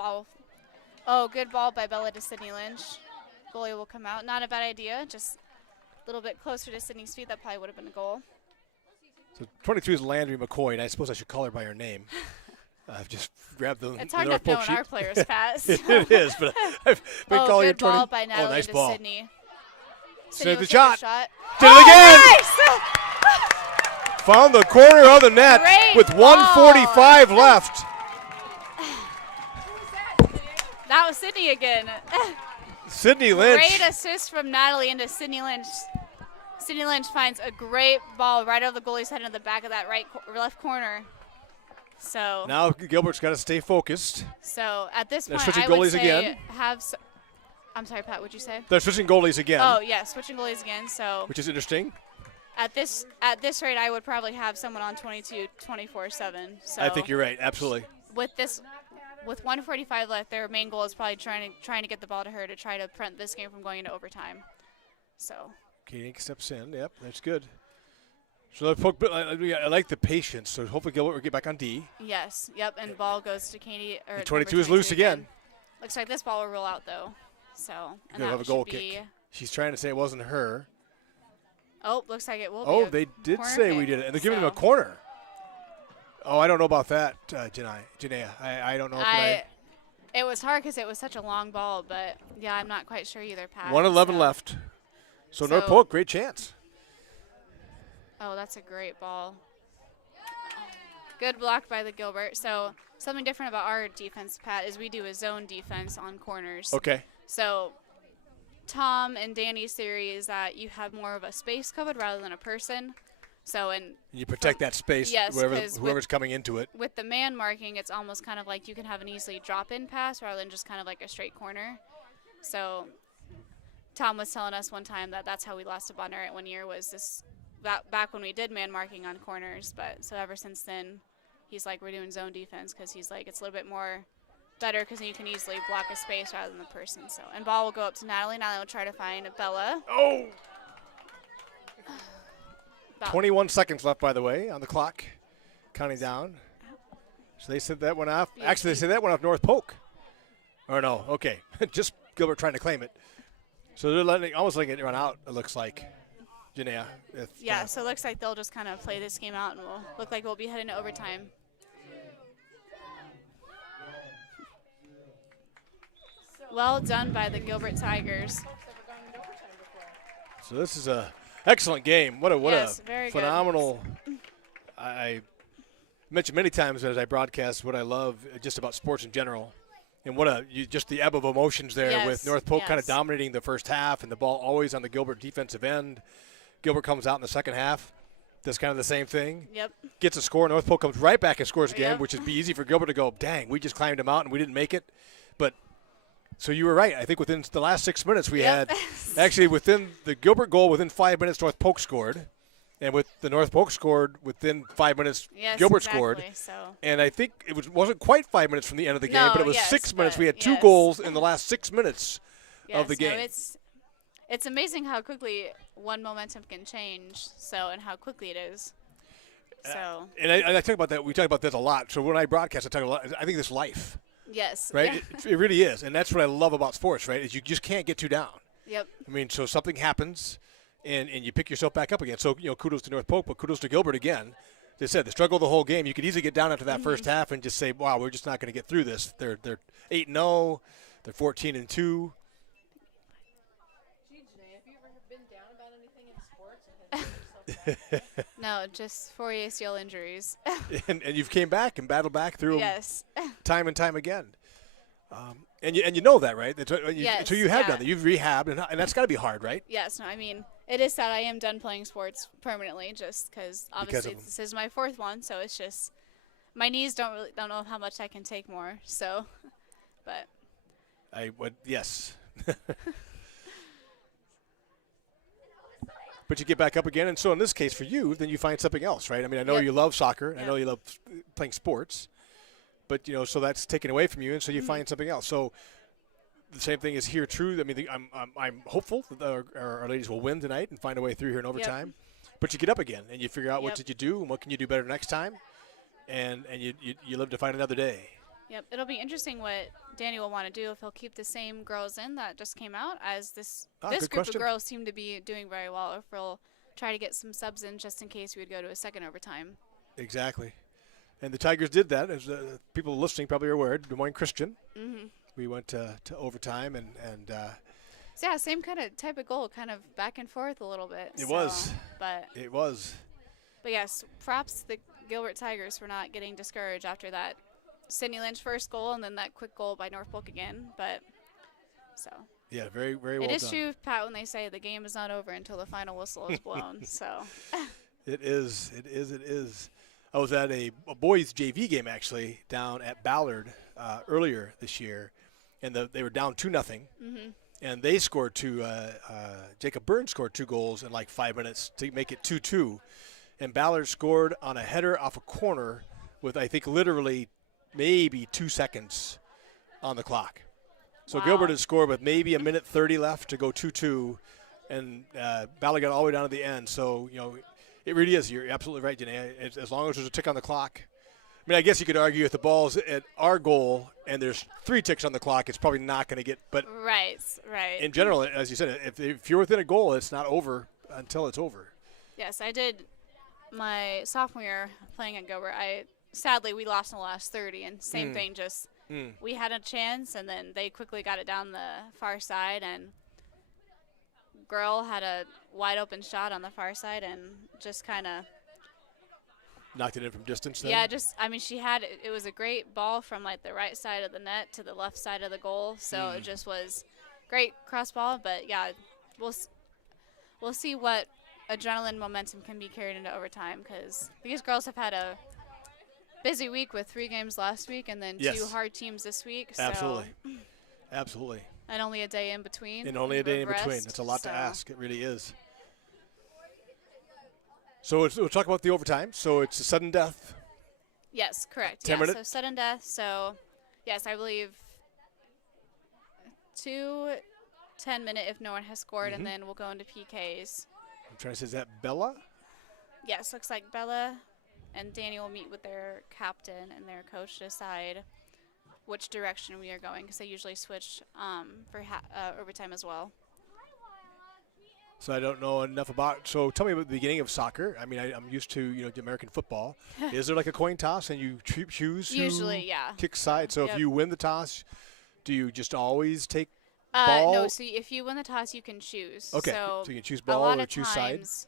Oh, good ball by Bella to Sydney Lynch. Goalie will come out. Not a bad idea. Just a little bit closer to Sydney's feet. That probably would have been a goal. So 22 is Landry McCoy, and I suppose I should call her by her name. I've just grabbed the It's hard North enough Polk knowing our players' pass. It is, but I've been calling her 20. Ball by Natalie nice to ball. Sydney. Save the shot. Did Oh, it again. Nice! Found the corner of the net Great with 1:45 left. That was Sydney again. Sydney Lynch. Great assist from Natalie into Sydney Lynch. Sydney Lynch finds a great ball right over the goalie's head in the back of that left corner. So Now Gilbert's got to stay focused. So at this They're point, switching I would goalies say again. I'm sorry, Pat. What'd you say? They're switching goalies again, Oh yeah, switching goalies again. So which is interesting. at this rate, I would probably have someone on 22, 24/7. So I think you're right. Absolutely. with 1:45 left, their main goal is probably trying to get the ball to her to try to prevent this game from going into overtime. So. Katie steps in. Yep, that's good. So I like the patience. So hopefully Gilbert will get back on D. Yes. Yep. And ball goes to Katie. Or The 22 is loose again. Looks like this ball will roll out though. So. And Good, that have a goal should be. kick. She's trying to say it wasn't her. Oh, looks like it will be. Oh, a they did corner say we kick. did it, and they're giving him a So, corner. Oh, I don't know about that, Janaea. I don't know. It was hard because it was such a long ball, but yeah, I'm not quite sure either, Pat. 1:11 so. left. So So- North Polk, great chance. Oh, that's a great ball. Good block by the Gilbert. So something different about our defense, Pat, is we do a zone defense on corners. Okay. So Tom and Danny's theory is that you have more of a space covered rather than a person. So You protect that space, Yes, 'cause whoever's coming into it. with the man marking, it's almost kind of like you can have an easily drop-in pass rather than just kind of like a straight corner. So Tom was telling us one time that that's how we lost to Bonner one year was that back when we did man marking on corners. But so ever since then, he's like, we're doing zone defense because he's like, it's a little bit more better because you can easily block a space rather than the person. So and ball will go up to Natalie. Natalie will try to find Bella. Oh! About 21 seconds left, by the way, on the clock, counting down. So they said that one off. Actually, they said that one off North Polk. Or no, okay. Just Gilbert trying to claim it. So they're almost letting it run out, it looks like. Janaea. Yeah, so it looks like they'll just kind of play this game out and we'll look like we'll be heading to overtime. Well done by the Gilbert Tigers. So this is a excellent game. What Yes, a very good. phenomenal. I mentioned many times as I broadcast what I love just about sports in general, and just the ebb of emotions there Yes, with North Polk kind of yes. dominating the first half and the ball always on the Gilbert defensive end. Gilbert comes out in the second half, does kind of the same thing. Yep. Gets a score. North Polk comes right back and scores again, Yep. which would be easy for Gilbert to go, dang, we just climbed him out and we didn't make it. But so you were right. I think within the last 6 minutes we Yep. had actually within the Gilbert goal within 5 minutes North Polk scored, and with the North Polk scored within 5 minutes Yes, Gilbert exactly, scored. So. And I think it wasn't quite 5 minutes from the end of the game, No, but it was yes, 6 minutes. but We had two yes. goals in the last 6 minutes Yes, of the game. No, it's amazing how quickly one momentum can change. So and how quickly it is. So And I talk about that. We talk about this a lot. So when I broadcast, I talk a lot. I think this life, yes. right? Yeah. It really is, and that's what I love about sports, right? Is you just can't get too down. Yep. I mean, so something happens, and you pick yourself back up again. So kudos to North Polk, but kudos to Gilbert again. They said the struggle the whole game. You could easily get down after that first half and just say, "Wow, we're just not going to get through this." They're 8-0, they're 14-2. Gee, Janae, have you ever been down about anything in sports and had yourself No, just 4 ACL injuries. and you've came back and battled back through 'em Yes. time and time again. And you know that, right? Yes, So you have yeah. done that. You've rehabbed, and that's got to be hard, right? Yes, no, I mean, it is sad I am done playing sports permanently just because obviously of 'em. this is my fourth one, so it's just my knees don't know how much I can take more. So, but I would, yes. But you get back up again, and so in this case for you, then you find something else, right? I mean, I know Yep. you love soccer, I Yep. know you love playing sports, but so that's taken away from you, and so you find something else. So the same thing is here true. I mean, I'm hopeful that our ladies will win tonight and find a way through here in overtime. But you get up again and you figure out what Yep. did you do and what can you do better next time, and you live to find another day. yep, it'll be interesting what Danny will want to do if he'll keep the same girls in that just came out as this Ah, this good group question. of girls seem to be doing very well, or if we'll try to get some subs in just in case we would go to a second overtime. Exactly. And the Tigers did that, as people listening probably are aware. Des Moines Christian. Mm-hmm. We went to overtime, and So yeah, same kind of type of goal, kind of back and forth a little bit. It was. But it was. yes, props the Gilbert Tigers for not getting discouraged after that Sydney Lynch first goal and then that quick goal by North Polk again. But so Yeah, very, very well it is done. true, Pat, when they say the game is not over until the final whistle is blown. So It is. It is. It is. I was at a boys JV game actually down at Ballard earlier this year, and they were down 2-0, and they scored two. Jacob Burns scored 2 goals in like 5 minutes to make it 2-2, and Ballard scored on a header off a corner with I think literally maybe 2 seconds on the clock. So Wow. Gilbert had scored with maybe a minute 30 left to go 2-2, and Ballard got all the way down to the end. So it really is. You're absolutely right, Janae. As long as there's a tick on the clock. I mean, I guess you could argue if the ball's at our goal and there's 3 ticks on the clock, it's probably not going to get. But right. in general, as you said, if you're within a goal, it's not over until it's over. Yes, I did my sophomore year playing at Gilbert. Sadly we lost in the last 30, and same thing. Just we had a chance, and then they quickly got it down the far side, and girl had a wide open shot on the far side and just kind of Knocked it in from distance then? yeah, just I mean it was a great ball from like the right side of the net to the left side of the goal, so it just was great cross ball. But yeah, we'll see what adrenaline momentum can be carried into overtime, because these girls have had a busy week with 3 games last week and then Yes. 2 hard teams this week. Absolutely. So, Absolutely. and only a day in between. And only a day in of between. rest, That's a lot to so- ask. It really is. So we'll talk about the overtime. So it's a sudden death. Yes, correct. 10 Yeah, minute? so sudden death. So, yes, I believe 2 10-minute if no one has scored, and then we'll go into PKs. I'm trying to say, is that Bella? Yes, looks like Bella and Danny will meet with their captain and their coach to decide which direction we are going, because they usually switch for overtime as well. So I don't know enough about. So tell me about the beginning of soccer. I mean, I'm used to the American football. Is there like a coin toss and you choose who Usually, yeah. kicks side? So Yep. if you win the toss, do you just always take ball? No, so if you win the toss, you can choose. Okay, So so you can choose a ball lot or of choose side. times,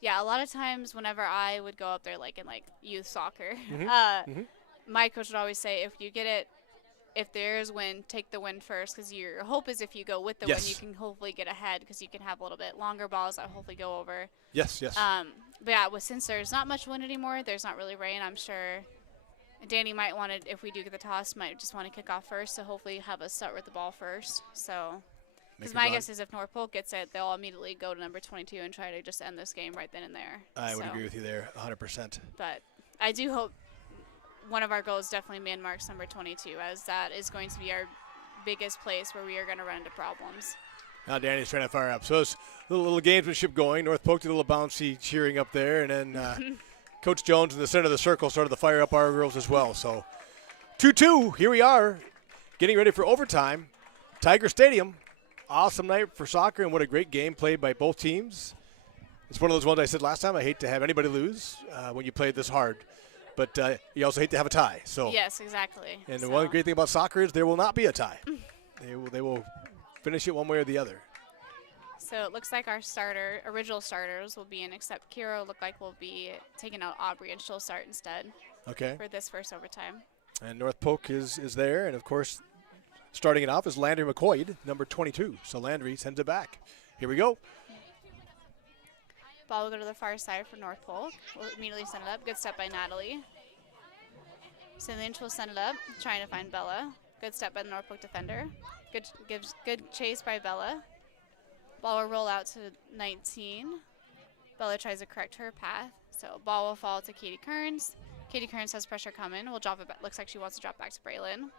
yeah, a lot of times whenever I would go up there, like in youth soccer, my coach would always say, if there is win, take the win first, because your hope is if you go with the win, Yes. you can hopefully get ahead, because you can have a little bit longer balls that hopefully go over. Yes, yes. But yeah, since there's not much wind anymore, there's not really rain, I'm sure Danny might want to, if we do get the toss, might just want to kick off first, so hopefully have us start with the ball first. So, because my guess is if North Polk gets it, they'll immediately go to number 22 and try to just end this game right then and there. I would So, agree with you there, 100%. But I do hope one of our goals definitely man marks number 22, as that is going to be our biggest place where we are going to run into problems. Now Danny's trying to fire up. So it's a little gamesmanship going. North Polk did a little bouncy cheering up there, and then Coach Jones in the center of the circle started to fire up our girls as well. So 2-2, here we are, getting ready for overtime. Tiger Stadium, awesome night for soccer, and what a great game played by both teams. It's one of those ones I said last time, I hate to have anybody lose when you play this hard. But you also hate to have a tie. So Yes, exactly. And the So- one great thing about soccer is there will not be a tie. They will finish it one way or the other. So it looks like our original starters will be in, except Kiro look like will be taking out Aubrey, and she'll start instead Okay. for this first overtime. And North Polk is there. And, of course, starting it off is Landry McCoy, number 22. So Landry sends it back. Here we go. Ball will go to the far side for North Polk. We'll immediately send it up. Good step by Natalie. So Lynch will send it up, trying to find Bella. Good step by the North Polk defender. Good chase by Bella. Ball will roll out to 19. Bella tries to correct her path. So ball will fall to Katie Kearns. Katie Kearns has pressure coming. Will drop it back. Looks like she wants to drop back to Braylon.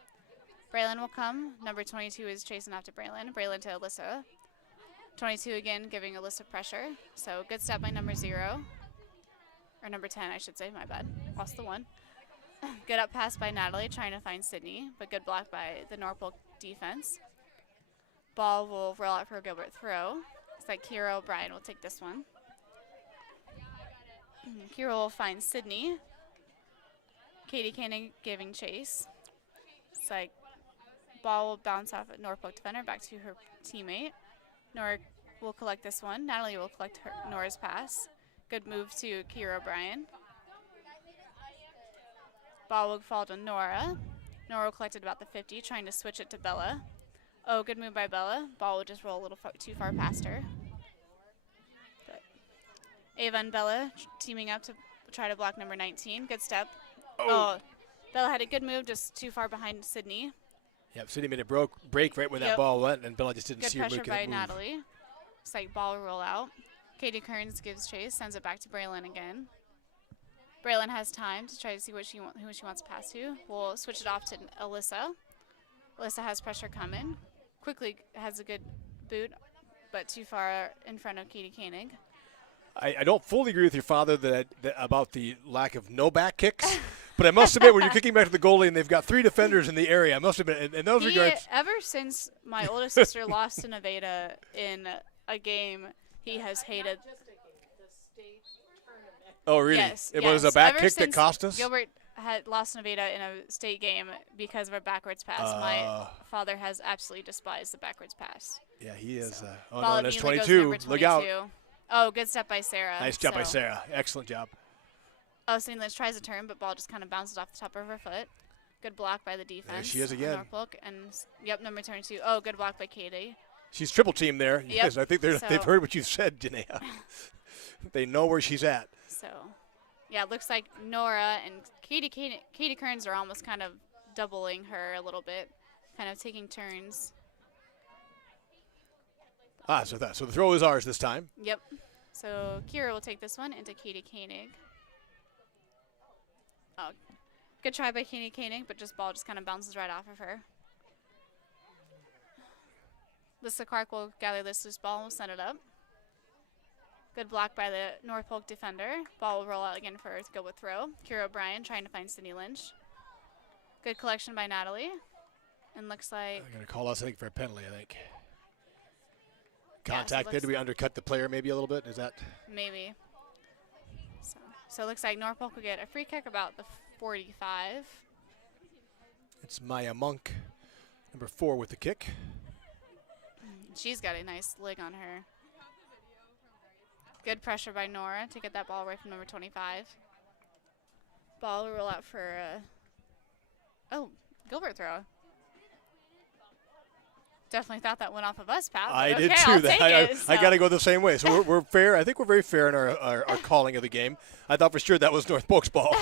Braylon will come. Number 22 is chasing after Braylon. Braylon to Alyssa. 22 again, giving Alyssa pressure. So good step by number 0. Or number 10, I should say. My bad. Lost the 1. Good up pass by Natalie, trying to find Sydney. But good block by the Norfolk defense. Ball will roll out for a Gilbert throw. It's like Kira O'Brien will take this one. Kira will find Sydney. Katie Koenig giving chase. It's like ball will bounce off at Norfolk defender back to her teammate. Nora will collect this one. Natalie will collect Nora's pass. Good move to Kira O'Brien. Ball will fall to Nora. Nora collected about the 50, trying to switch it to Bella. Oh, good move by Bella. Ball will just roll a little too far past her. But Ava and Bella teaming up to try to block number 19. Good step. Oh, Bella had a good move, just too far behind Sydney. Yep, Sydney made a break right when that Yep. ball went, and Bella just didn't Good see her pressure make by that move. Natalie. It's like ball will roll out. Katie Kearns gives chase, sends it back to Braylon again. Braylon has time to try to see who she wants to pass to. We'll switch it off to Alyssa. Alyssa has pressure coming. Quickly has a good boot, but too far in front of Katie Koenig. I don't fully agree with your father that about the lack of no back kicks, but I must admit when you're kicking back to the goalie and they've got 3 defenders in the area, I must admit in those regards. Ever since my oldest sister lost to Nevada in a game, he has hated. Just a game, the state tournament. Oh, really? Yes, It was a yes. back Ever kick that since cost us? Gilbert had lost Nevada in a state game because of a backwards pass. My father has absolutely despised the backwards pass. Yeah, he is. So, Oh, ball no, that's immediately goes 22. number 22. Look out. Oh, good step by Sarah. Nice job by So- Sarah. Excellent job. Oh, St. Lynch tries a turn, but ball just kind of bounces off the top of her foot. Good block by the defense. she is on again. Norfolk. And, yep, number 22. Oh, good block by Katie. She's triple team there. Yep. Yes, I think they've So- heard what you've said, Janaea. They know where she's at. So, yeah, it looks like Nora and Katie Kearns are almost kind of doubling her a little bit, kind of taking turns. So the throw is ours this time. Yep. So Kira will take this one into Katie Koenig. Oh, good try by Katie Koenig, but ball just kind of bounces right off of her. Lisa Clark will gather this loose ball and will send it up. Good block by the North Polk defender. Ball will roll out again for a Gilbert throw. Kira O'Brien trying to find Sydney Lynch. Good collection by Natalie. And looks like They're going to call us, I think, for a penalty, I think. Yeah, so Contact there. Do we undercut the player maybe a little bit? Is that? maybe. So it looks like Norfolk will get a free kick about the 45. It's Maya Monk, number 4 with the kick. She's got a nice leg on her. Good pressure by Nora to get that ball away from number 25. Ball will roll out for Gilbert throw. Definitely thought that went off of us, Pat. I but did okay, too. I'll take it, I so. got to go the same way. So we're fair. I think we're very fair in our calling of the game. I thought for sure that was North Polk's ball.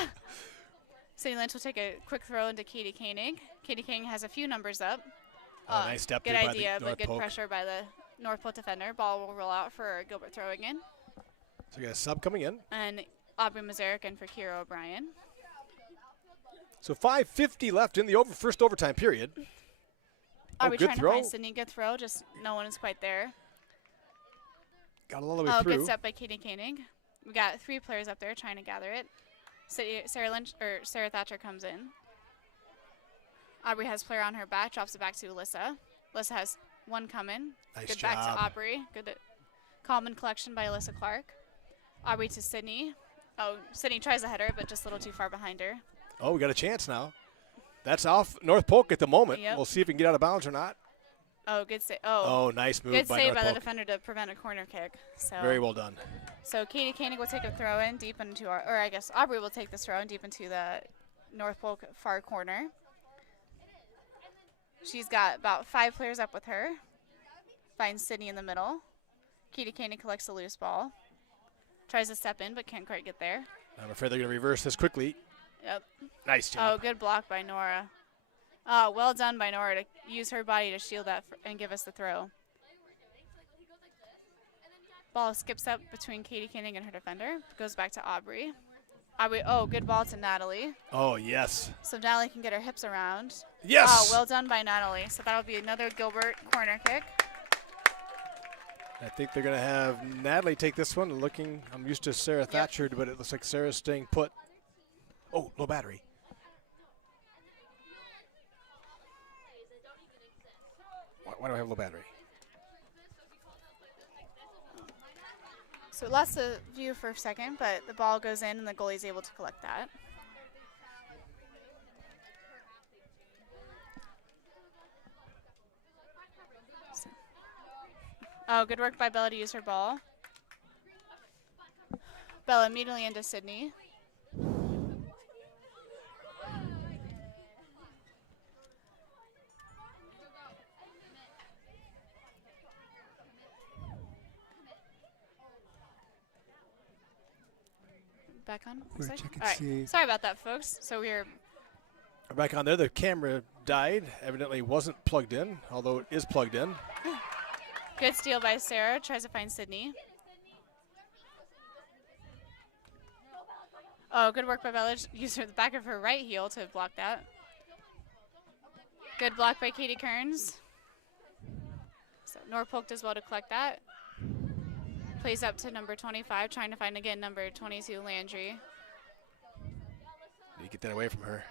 St. Lynch will take a quick throw into Katie Koenig. Katie Koenig has a few numbers up. Nice step Good there by idea, the but North good Polk. pressure by the North Polk defender. Ball will roll out for a Gilbert throw again. So we got a sub coming in. And Aubrey Mazurek in for Kira O'Brien. So 5:50 left in the first overtime period. Are we good trying throw. to find Sydney? Good throw. Just no one is quite there. Got all the way Oh, through. good step by Katie Koenig. We got 3 players up there trying to gather it. Sarah Thatcher comes in. Aubrey has player on her back, drops it back to Alyssa. Alyssa has one coming. Nice Good job. back to Aubrey. Good common collection by Alyssa Clark. Aubrey to Sydney. Oh, Sydney tries a header, but just a little too far behind her. Oh, we got a chance now. That's off North Polk at the moment. Yep. We'll see if we can get out of bounds or not. Oh, good save. Oh, nice move good by save North by the Polk. defender to prevent a corner kick. So Very well done. So Katie Koenig will take a throw in deep into or I guess Aubrey will take this throw in deep into the North Polk far corner. She's got about 5 players up with her. Finds Sydney in the middle. Katie Koenig collects the loose ball. Tries to step in, but can't quite get there. I'm afraid they're going to reverse this quickly. Yep. Nice Oh, job. good block by Nora. Oh, well done by Nora to use her body to shield that and give us the throw. Ball skips up between Katie Koenig and her defender. Goes back to Aubrey. Oh, good ball to Natalie. Oh, yes. So Natalie can get her hips around. Yes. Oh, well done by Natalie. So that'll be another Gilbert corner kick. I think they're going to have Natalie take this one. I'm used to Sarah Thatcher, but it looks like Sarah's staying put. Oh, low battery. Why do I have low battery? So lost the view for a second, but the ball goes in and the goalie's able to collect that. Oh, good work by Bella to use her ball. Bella immediately into Sydney. back on? We're Looks like? checking All right. see. Sorry about that, folks. So we're Back on there. The camera died. Evidently wasn't plugged in, although it is plugged in. good steal by Sarah. Tries to find Sydney. Oh, good work by Bella. Used the back of her right heel to block that. Good block by Katie Kearns. So Norfolk does well to collect that. Plays up to number 25, trying to find again number 22, Landry. You get that away from her.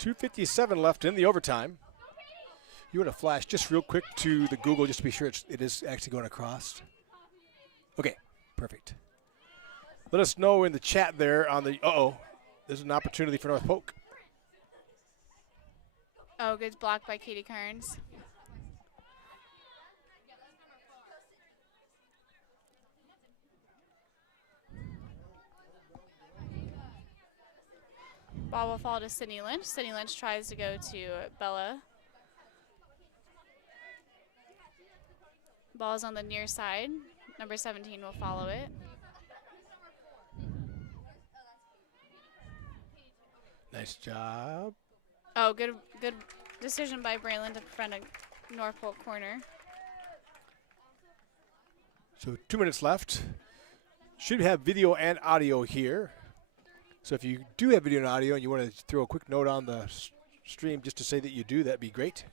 .257 left in the overtime. You want to flash just real quick to the Google just to be sure it is actually going across. Okay, perfect. Let us know in the chat there on the, there's an opportunity for North Polk. Oh, good block by Katie Kearns. Ball will fall to Sydney Lynch. Sydney Lynch tries to go to Bella. Ball's on the near side. Number 17 will follow it. Nice job. Oh, good decision by Braylon to prevent a Norfolk corner. So 2 minutes left. Should have video and audio here. So if you do have video and audio and you want to throw a quick note on the stream just to say that you do, that'd be great.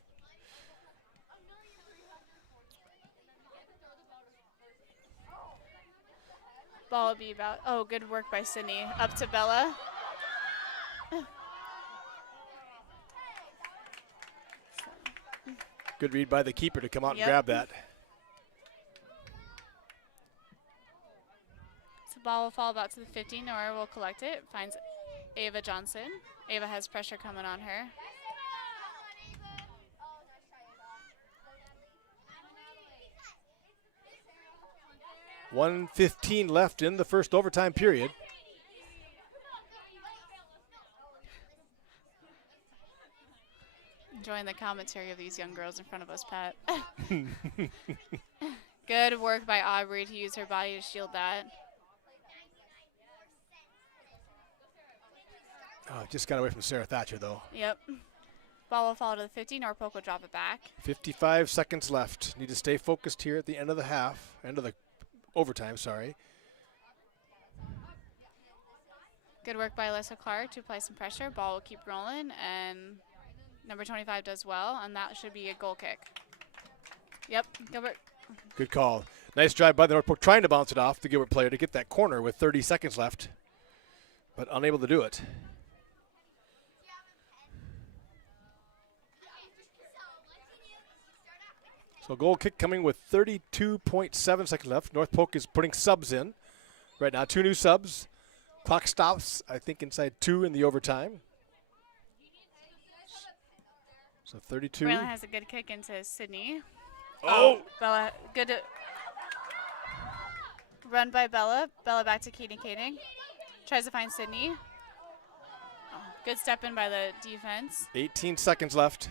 Ball will be about, oh, good work by Sydney. Up to Bella. Good read by the keeper to come out Yep. and grab that. So ball will fall about to the 15. Nora will collect it. Finds Ava Johnson. Ava has pressure coming on her. .115 left in the first overtime period. Enjoying the commentary of these young girls in front of us, Pat. Good work by Aubrey to use her body to shield that. Oh, just got away from Sarah Thatcher, though. Yep. Ball will fall to the 50. Norfolk will drop it back. 55 seconds left. Need to stay focused here at the end of the half, end of the overtime, sorry. Good work by Alyssa Clark to apply some pressure. Ball will keep rolling, and number 25 does well, and that should be a goal kick. Yep, Gilbert. Good call. Nice drive by the North Polk, trying to bounce it off the Gilbert player to get that corner with 30 seconds left, but unable to do it. So goal kick coming with 32.7 seconds left. North Polk is putting subs in. Right now, 2 new subs. Clock stops, I think, inside 2 in the overtime. So 32. Braylon has a good kick into Sydney. Oh! Bella, good run by Bella. Bella back to Katie Kading. Tries to find Sydney. Oh, good step in by the defense. 18 seconds left.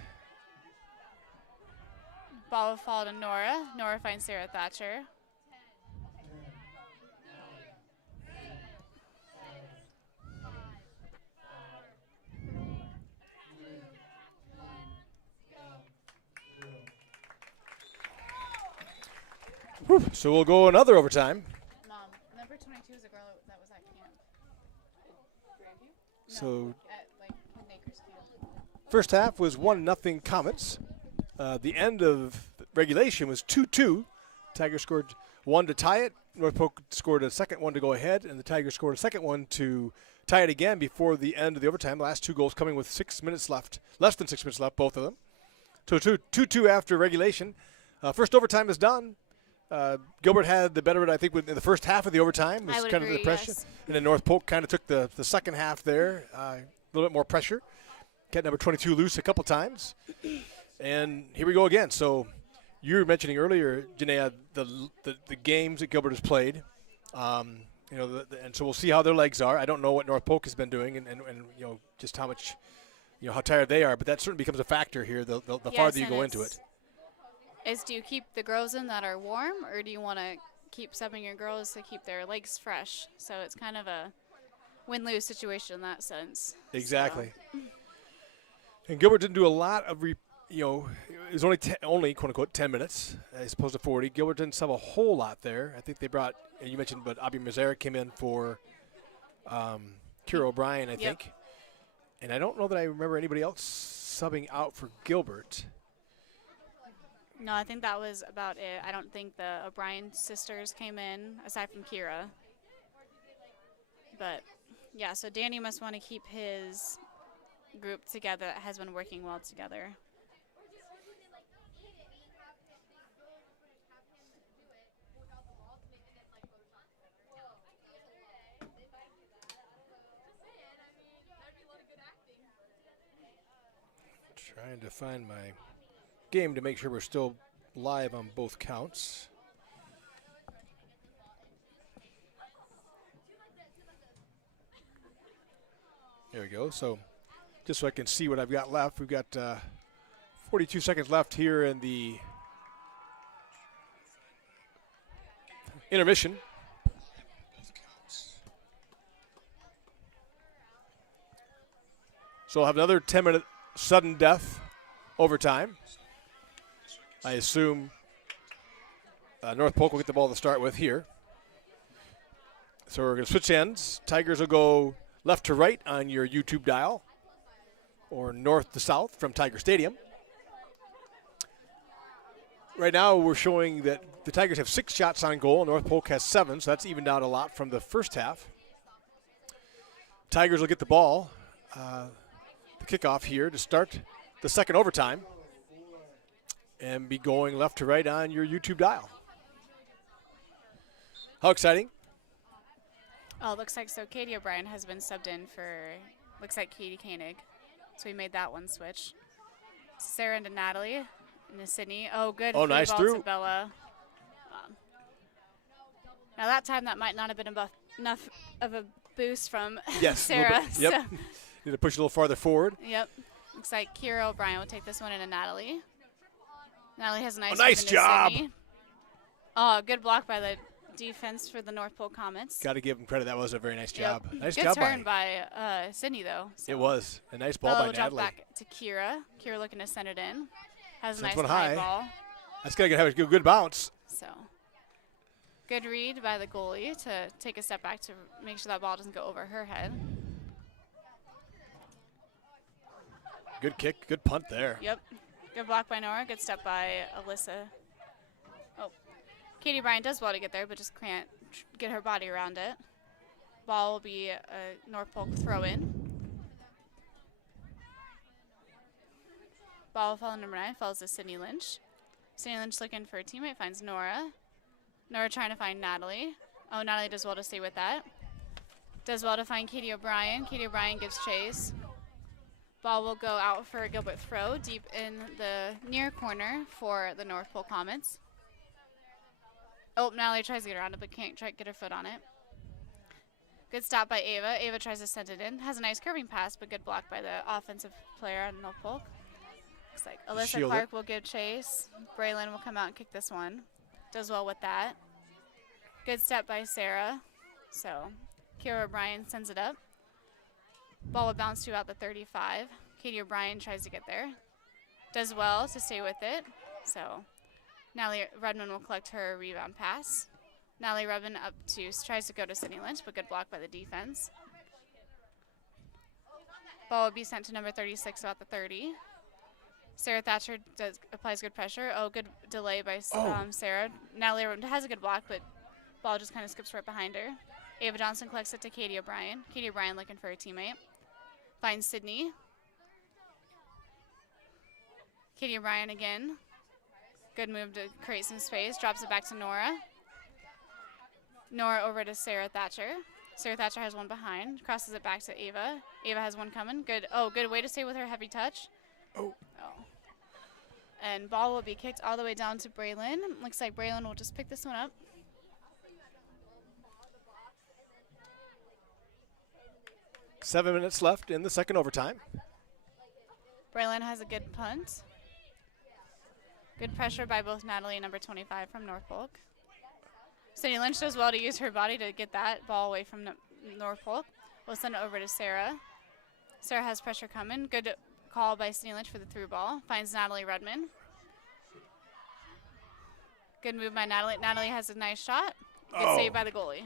Ball will fall to Nora. Nora finds Sarah Thatcher. Whew. So we'll go another overtime. Mom, number 22 is a girl that was at camp. So At Naker's camp. first half was 1-0 Comets. The end of regulation was 2-2. Tigers scored 1 to tie it. North Polk scored a second one to go ahead, and the Tigers scored a second one to tie it again before the end of the overtime. The last 2 goals coming with 6 minutes left, less than 6 minutes left, both of them. So 2-2 after regulation. First overtime is done. Gilbert had the better of it, I think, in the first half of the overtime. Was I would kind of agree, the pressure. yes. And then North Polk kind of took the second half there. A little bit more pressure. Got number 22 loose a couple times. And here we go again. So you were mentioning earlier, Janaea, the games that Gilbert has played. And so we'll see how their legs are. I don't know what North Polk has been doing and just how much how tired they are, but that certainly becomes a factor here the Yes, farther you and go into it. Do you keep the girls in that are warm, or do you want to keep subbing your girls to keep their legs fresh? So it's kind of a win-lose situation in that sense. Exactly. And Gilbert didn't do a lot of, it was only quote unquote 10 minutes as opposed to 40. Gilbert didn't sub a whole lot there. I think they brought, and you mentioned, but Abi Mazera came in for Kira O'Brien, I think. And I don't know that I remember anybody else subbing out for Gilbert. No, I think that was about it. I don't think the O'Brien sisters came in, aside from Kira. But, yeah, so Danny must want to keep his group together that has been working well together. Trying to find my game to make sure we're still live on both counts. There we go. So just so I can see what I've got left, we've got 42 seconds left here in the intermission. So we'll have another 10-minute sudden death overtime. I assume North Polk will get the ball to start with here. So we're going to switch ends. Tigers will go left to right on your YouTube dial, or north to south from Tiger Stadium. Right now we're showing that the Tigers have 6 shots on goal. North Polk has 7, so that's evened out a lot from the first half. Tigers will get the ball, the kickoff here to start the second overtime, and be going left to right on your YouTube dial. How exciting. Oh, looks like so Katie O'Brien has been subbed in for, looks like Katie Koenig. So we made that one switch. Sarah into Natalie, into Sydney. Oh, good. Oh, nice ball through. to Bella. Now that time that might not have been enough of a boost from Yes, Sarah. Yep. So, Need to push a little farther forward. yep. Looks like Kira O'Brien will take this one into Natalie. Natalie has a nice, nice into job. Sydney. Oh, good block by the defense for the North Pole Comets. Got to give him credit. That was a very nice job. Yep. Nice good job turn by Sydney, though. So. It was a nice ball Bella by will drop Natalie. back to Kira. Kira looking to send it in. Has a Sends nice one high high. ball. That's going to have a good bounce. So good read by the goalie to take a step back to make sure that ball doesn't go over her head. Good kick, good punt there. Yep. Good block by Nora. Good step by Alyssa. Oh, Katie Bryan does well to get there, but just can't get her body around it. Ball will be a North Polk throw in. Ball will follow number 9, follows to Sydney Lynch. Sydney Lynch looking for a teammate, finds Nora. Nora trying to find Natalie. Oh, Natalie does well to stay with that. Does well to find Katie O'Brien. Katie O'Brien gives chase. Ball will go out for a Gilbert throw deep in the near corner for the North Pole Comets. Oh, Natalie tries to get around it, but can't get her foot on it. Good stop by Ava. Ava tries to send it in. Has a nice curving pass, but good block by the offensive player on North Polk. Looks like Alyssa Shield Clark it. will give chase. Braylon will come out and kick this one. Does well with that. Good step by Sarah. So Kira O'Brien sends it up. Ball will bounce to about the 35. Katie O'Brien tries to get there. Does well to stay with it. So Natalie Redmond will collect her rebound pass. Natalie Redmond up to, tries to go to Sydney Lynch, but good block by the defense. Ball will be sent to number 36, about the 30. Sarah Thatcher applies good pressure. Oh, good delay by Sarah. Natalie Redmond has a good block, but ball just kind of skips right behind her. Ava Johnson collects it to Katie O'Brien. Katie O'Brien looking for a teammate. Finds Sydney. Katie O'Brien again. Good move to create some space. Drops it back to Nora. Nora over to Sarah Thatcher. Sarah Thatcher has one behind. Crosses it back to Ava. Ava has one coming. Good. Oh, good way to stay with her heavy touch. Oh. And ball will be kicked all the way down to Braylon. Looks like Braylon will just pick this one up. Seven minutes left in the second overtime. Braylon has a good punt. Good pressure by both Natalie and number 25 from North Polk. Sydney Lynch does well to use her body to get that ball away from North Polk. We'll send it over to Sarah. Sarah has pressure coming. Good call by Sydney Lynch for the through ball. Finds Natalie Redmond. Good move by Natalie. Natalie has a nice shot. Good save by the goalie.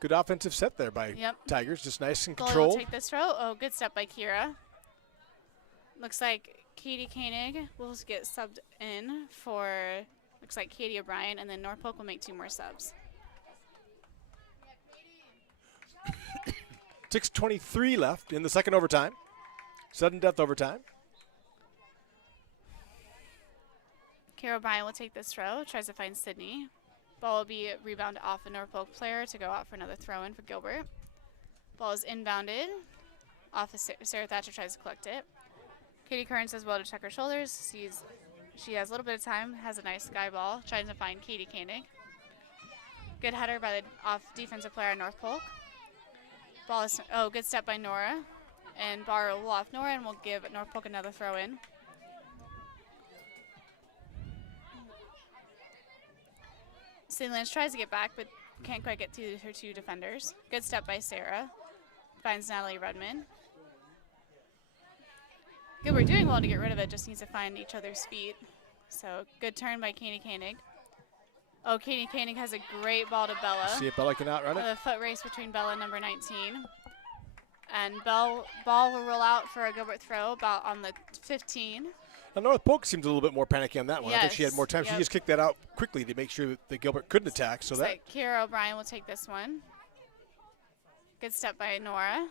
Good offensive set there by Tigers. Just nice and controlled. Will take this throw. Oh, good step by Kira. Looks like Katie Koenig will get subbed in for, looks like Katie O'Brien, and then North Polk will make 2 more subs. 6:23 left in the second overtime. Sudden death overtime. Kira O'Brien will take this throw. Tries to find Sydney. Ball will be rebounded off a North Polk player to go out for another throw-in for Gilbert. Ball is inbounded. Off of Sarah Thatcher tries to collect it. Katie Kearns does well to check her shoulders. She has a little bit of time, has a nice sky ball, trying to find Katie Koenig. Good header by the off defensive player at North Polk. Ball is, good step by Nora. And ball will off Nora and will give North Polk another throw in. St. Lance tries to get back, but can't quite get through her 2 defenders. Good step by Sarah. Finds Natalie Redmond. Gilbert doing well to get rid of it, just needs to find each other's feet. So good turn by Katie Koenig. Oh, Katie Koenig has a great ball to Bella. See if Bella can outrun it. A foot race between Bella and number 19. And ball will roll out for a Gilbert throw about on the 15. Now North Polk seems a little bit more panicky on that one. I think she had more time. She just kicked that out quickly to make sure that Gilbert couldn't attack. So that Kira O'Brien will take this one. Good step by Nora.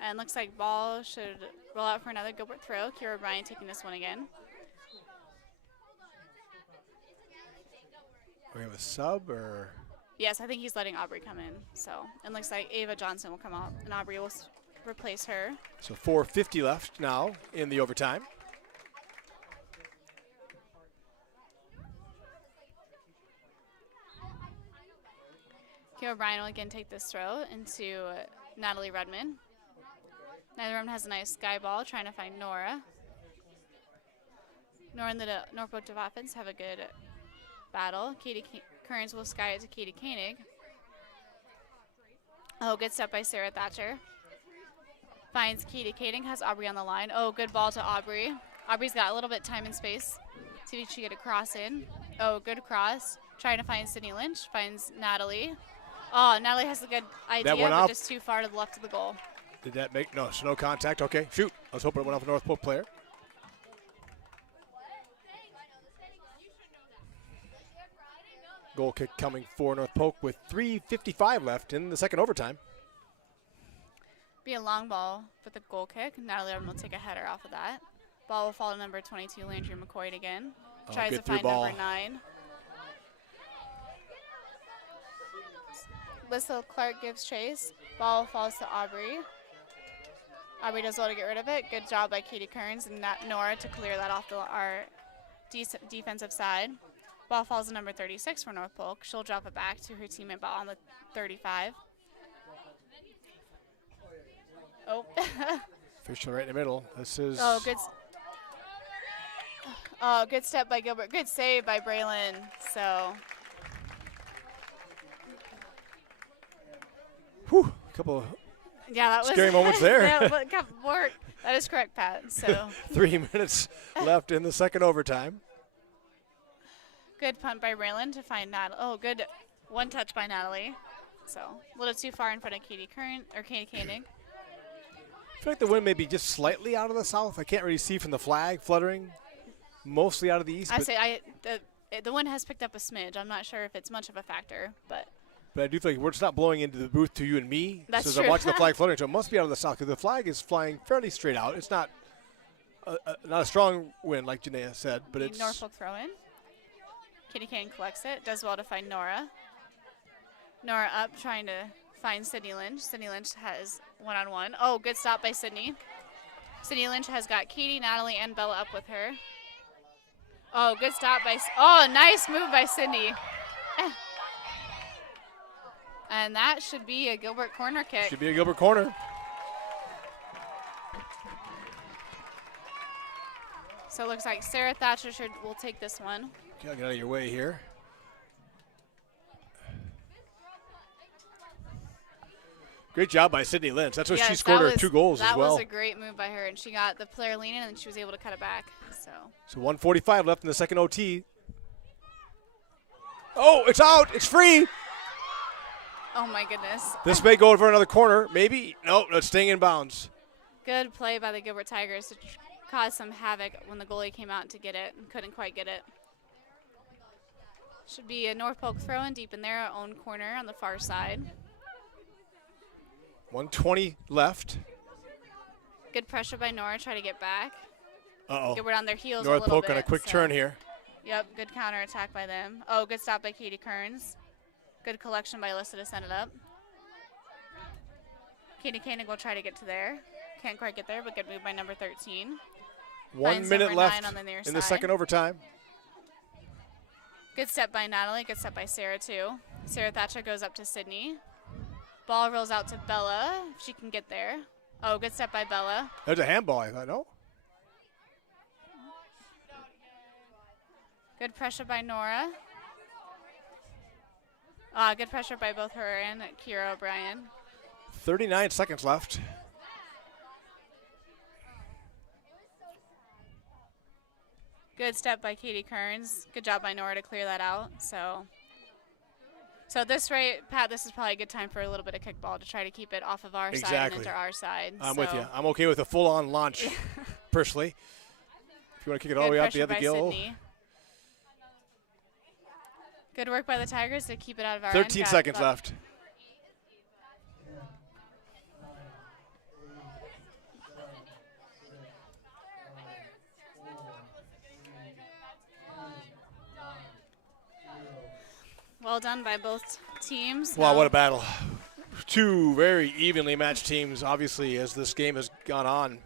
And looks like ball should roll out for another Gilbert throw. Kira O'Brien taking this one again. We have a sub or? Yes, I think he's letting Aubrey come in. So, and looks like Ava Johnson will come out and Aubrey will replace her. So 4:50 left now in the overtime. Kira O'Brien will again take this throw into Natalie Redmond. Natalie Redmond has a nice sky ball trying to find Nora. Nora and the North Polk offense have a good battle. Katie Kearns will sky it to Katie Koenig. Oh, good step by Sarah Thatcher. Finds Katie Koenig, has Aubrey on the line. Oh, good ball to Aubrey. Aubrey's got a little bit of time and space. See if she can get a cross in. Oh, good cross. Trying to find Sydney Lynch. Finds Natalie. Oh, Natalie has a good idea, but just too far to the left of the goal. Did that make, no, so no contact. Okay, shoot. I was hoping it went off a North Polk player. Goal kick coming for North Polk with 3:55 left in the second overtime. Be a long ball with a goal kick. Natalie will take a header off of that. Ball will fall to number 22, Landry McCoy again. Tries to find number 9. Lissa Clark gives chase. Ball falls to Aubrey. Aubrey does well to get rid of it. Good job by Katie Kearns and Nora to clear that off our defensive side. Ball falls to number 36 for North Polk. She'll drop it back to her teammate on the 35. Oh. Official right in the middle. This is. Oh, good. Oh, good step by Gilbert. Good save by Braylon. So. Whew, a couple of that was scary moments there. That is correct, Pat. So 3 minutes left in the second overtime. Good punt by Braylon to find Natalie. Oh, good one touch by Natalie. So a little too far in front of Katie Koenig. I feel like the wind may be just slightly out of the south. I can't really see from the flag fluttering. Mostly out of the east. I say the wind has picked up a smidge. I'm not sure if it's much of a factor, but I do think it's not blowing into the booth to you and me. That's true. I'm watching the flag fluttering, so it must be out of the south because the flag is flying fairly straight out. It's not not a strong wind like Janaea said, but it's Norfolk throw in. Katie Kane collects it. Does well to find Nora. Nora up trying to find Sydney Lynch. Sydney Lynch has one-on-one. Oh, good stop by Sydney. Sydney Lynch has got Katie, Natalie, and Bella up with her. Oh, good stop by. Oh, nice move by Sydney. And that should be a Gilbert corner kick. Should be a Gilbert corner. So it looks like Sarah Thatcher will take this one. Okay, I'll get out of your way here. Great job by Sydney Lynch. That's what she scored her 2 goals as well. That was a great move by her, and she got the player leaning, and she was able to cut it back. So 1:45 left in the second OT. Oh, it's out. It's free. Oh, my goodness. This may go over another corner. Maybe. No, it's staying in bounds. Good play by the Gilbert Tigers to cause some havoc when the goalie came out to get it and couldn't quite get it. Should be a North Polk throw-in deep in their own corner on the far side. 1:20 left. Good pressure by Nora, try to get back. Uh-oh. Gilbert on their heels North a little Polk bit. on a quick turn here. Yep, good counter attack by them. Oh, good stop by Katie Kearns. Good collection by Alyssa to send it up. Katie Koenig will try to get to there. Can't quite get there, but good move by number 13. 1 minute left on the near in the side. second overtime. Good step by Natalie. Good step by Sarah, too. Sarah Thatcher goes up to Sydney. Ball rolls out to Bella, if she can get there. Oh, good step by Bella. There's a handball, I thought. No? Good pressure by Nora. Good pressure by both her and Kira O'Brien. 39 seconds left. Good step by Katie Kearns. Good job by Nora to clear that out. So at this rate, Pat, this is probably a good time for a little bit of kickball to try to keep it off of our side and into our side. I'm with you. I'm okay with a full-on launch, personally. If you want to kick it all the way out the other gill. Sydney. Good work by the Tigers to keep it out of our 13 seconds left. Well done by both teams. Wow, what a battle. 2 very evenly matched teams, obviously, as this game has gone on.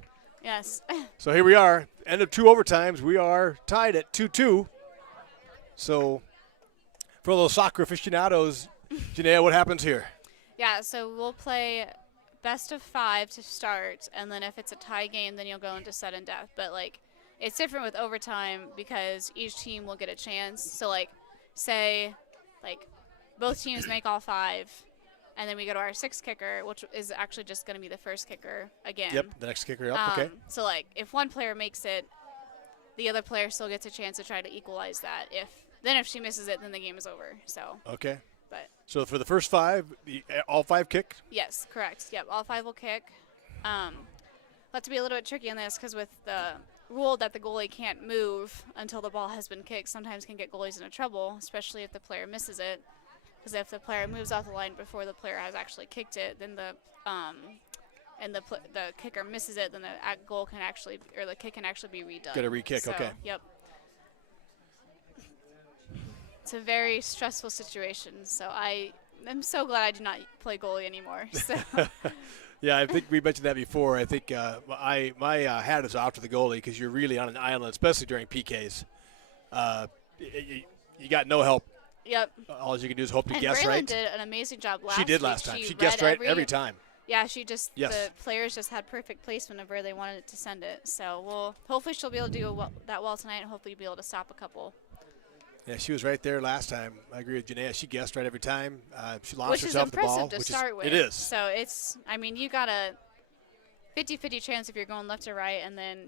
Yes. So here we are, end of 2 overtimes. We are tied at 2-2. So for those soccer aficionados, Janaea, what happens here? Yeah, so we'll play best of 5 to start, and then if it's a tie game, then you'll go into sudden death. But, like, it's different with overtime because each team will get a chance. So, like, say, like, both teams make all 5, and then we go to our 6th kicker, which is actually just going to be the first kicker again. Yep, the next kicker up, okay. So, like, if one player makes it, the other player still gets a chance to try to equalize that. Then if she misses it, then the game is over. So. Okay. But. So for the first 5, all 5 kick? Yes, correct. Yep, all 5 will kick. Have to be a little bit tricky on this because with the rule that the goalie can't move until the ball has been kicked, sometimes can get goalies into trouble, especially if the player misses it. Because if the player moves off the line before the player has actually kicked it, then the kicker misses it, then the goal can actually, or the kick can actually be redone. Get a re-kick, okay. Yep. It's a very stressful situation, so I'm so glad I do not play goalie anymore. So. Yeah, I think we mentioned that before. I think my hat is off to the goalie because you're really on an island, especially during PKs. You got no help. Yep. All you can do is hope to and guess Braylon right. did an amazing job last week. She did last time. She guessed right every time. Yeah, the players just had perfect placement of where they wanted it to send it. So hopefully she'll be able to do that well tonight and hopefully be able to stop a couple. Yeah, she was right there last time. I agree with Janaea. She guessed right every time. She launched herself the ball. Which is impressive to start with. It is. So you got a 50-50 chance if you're going left or right, and then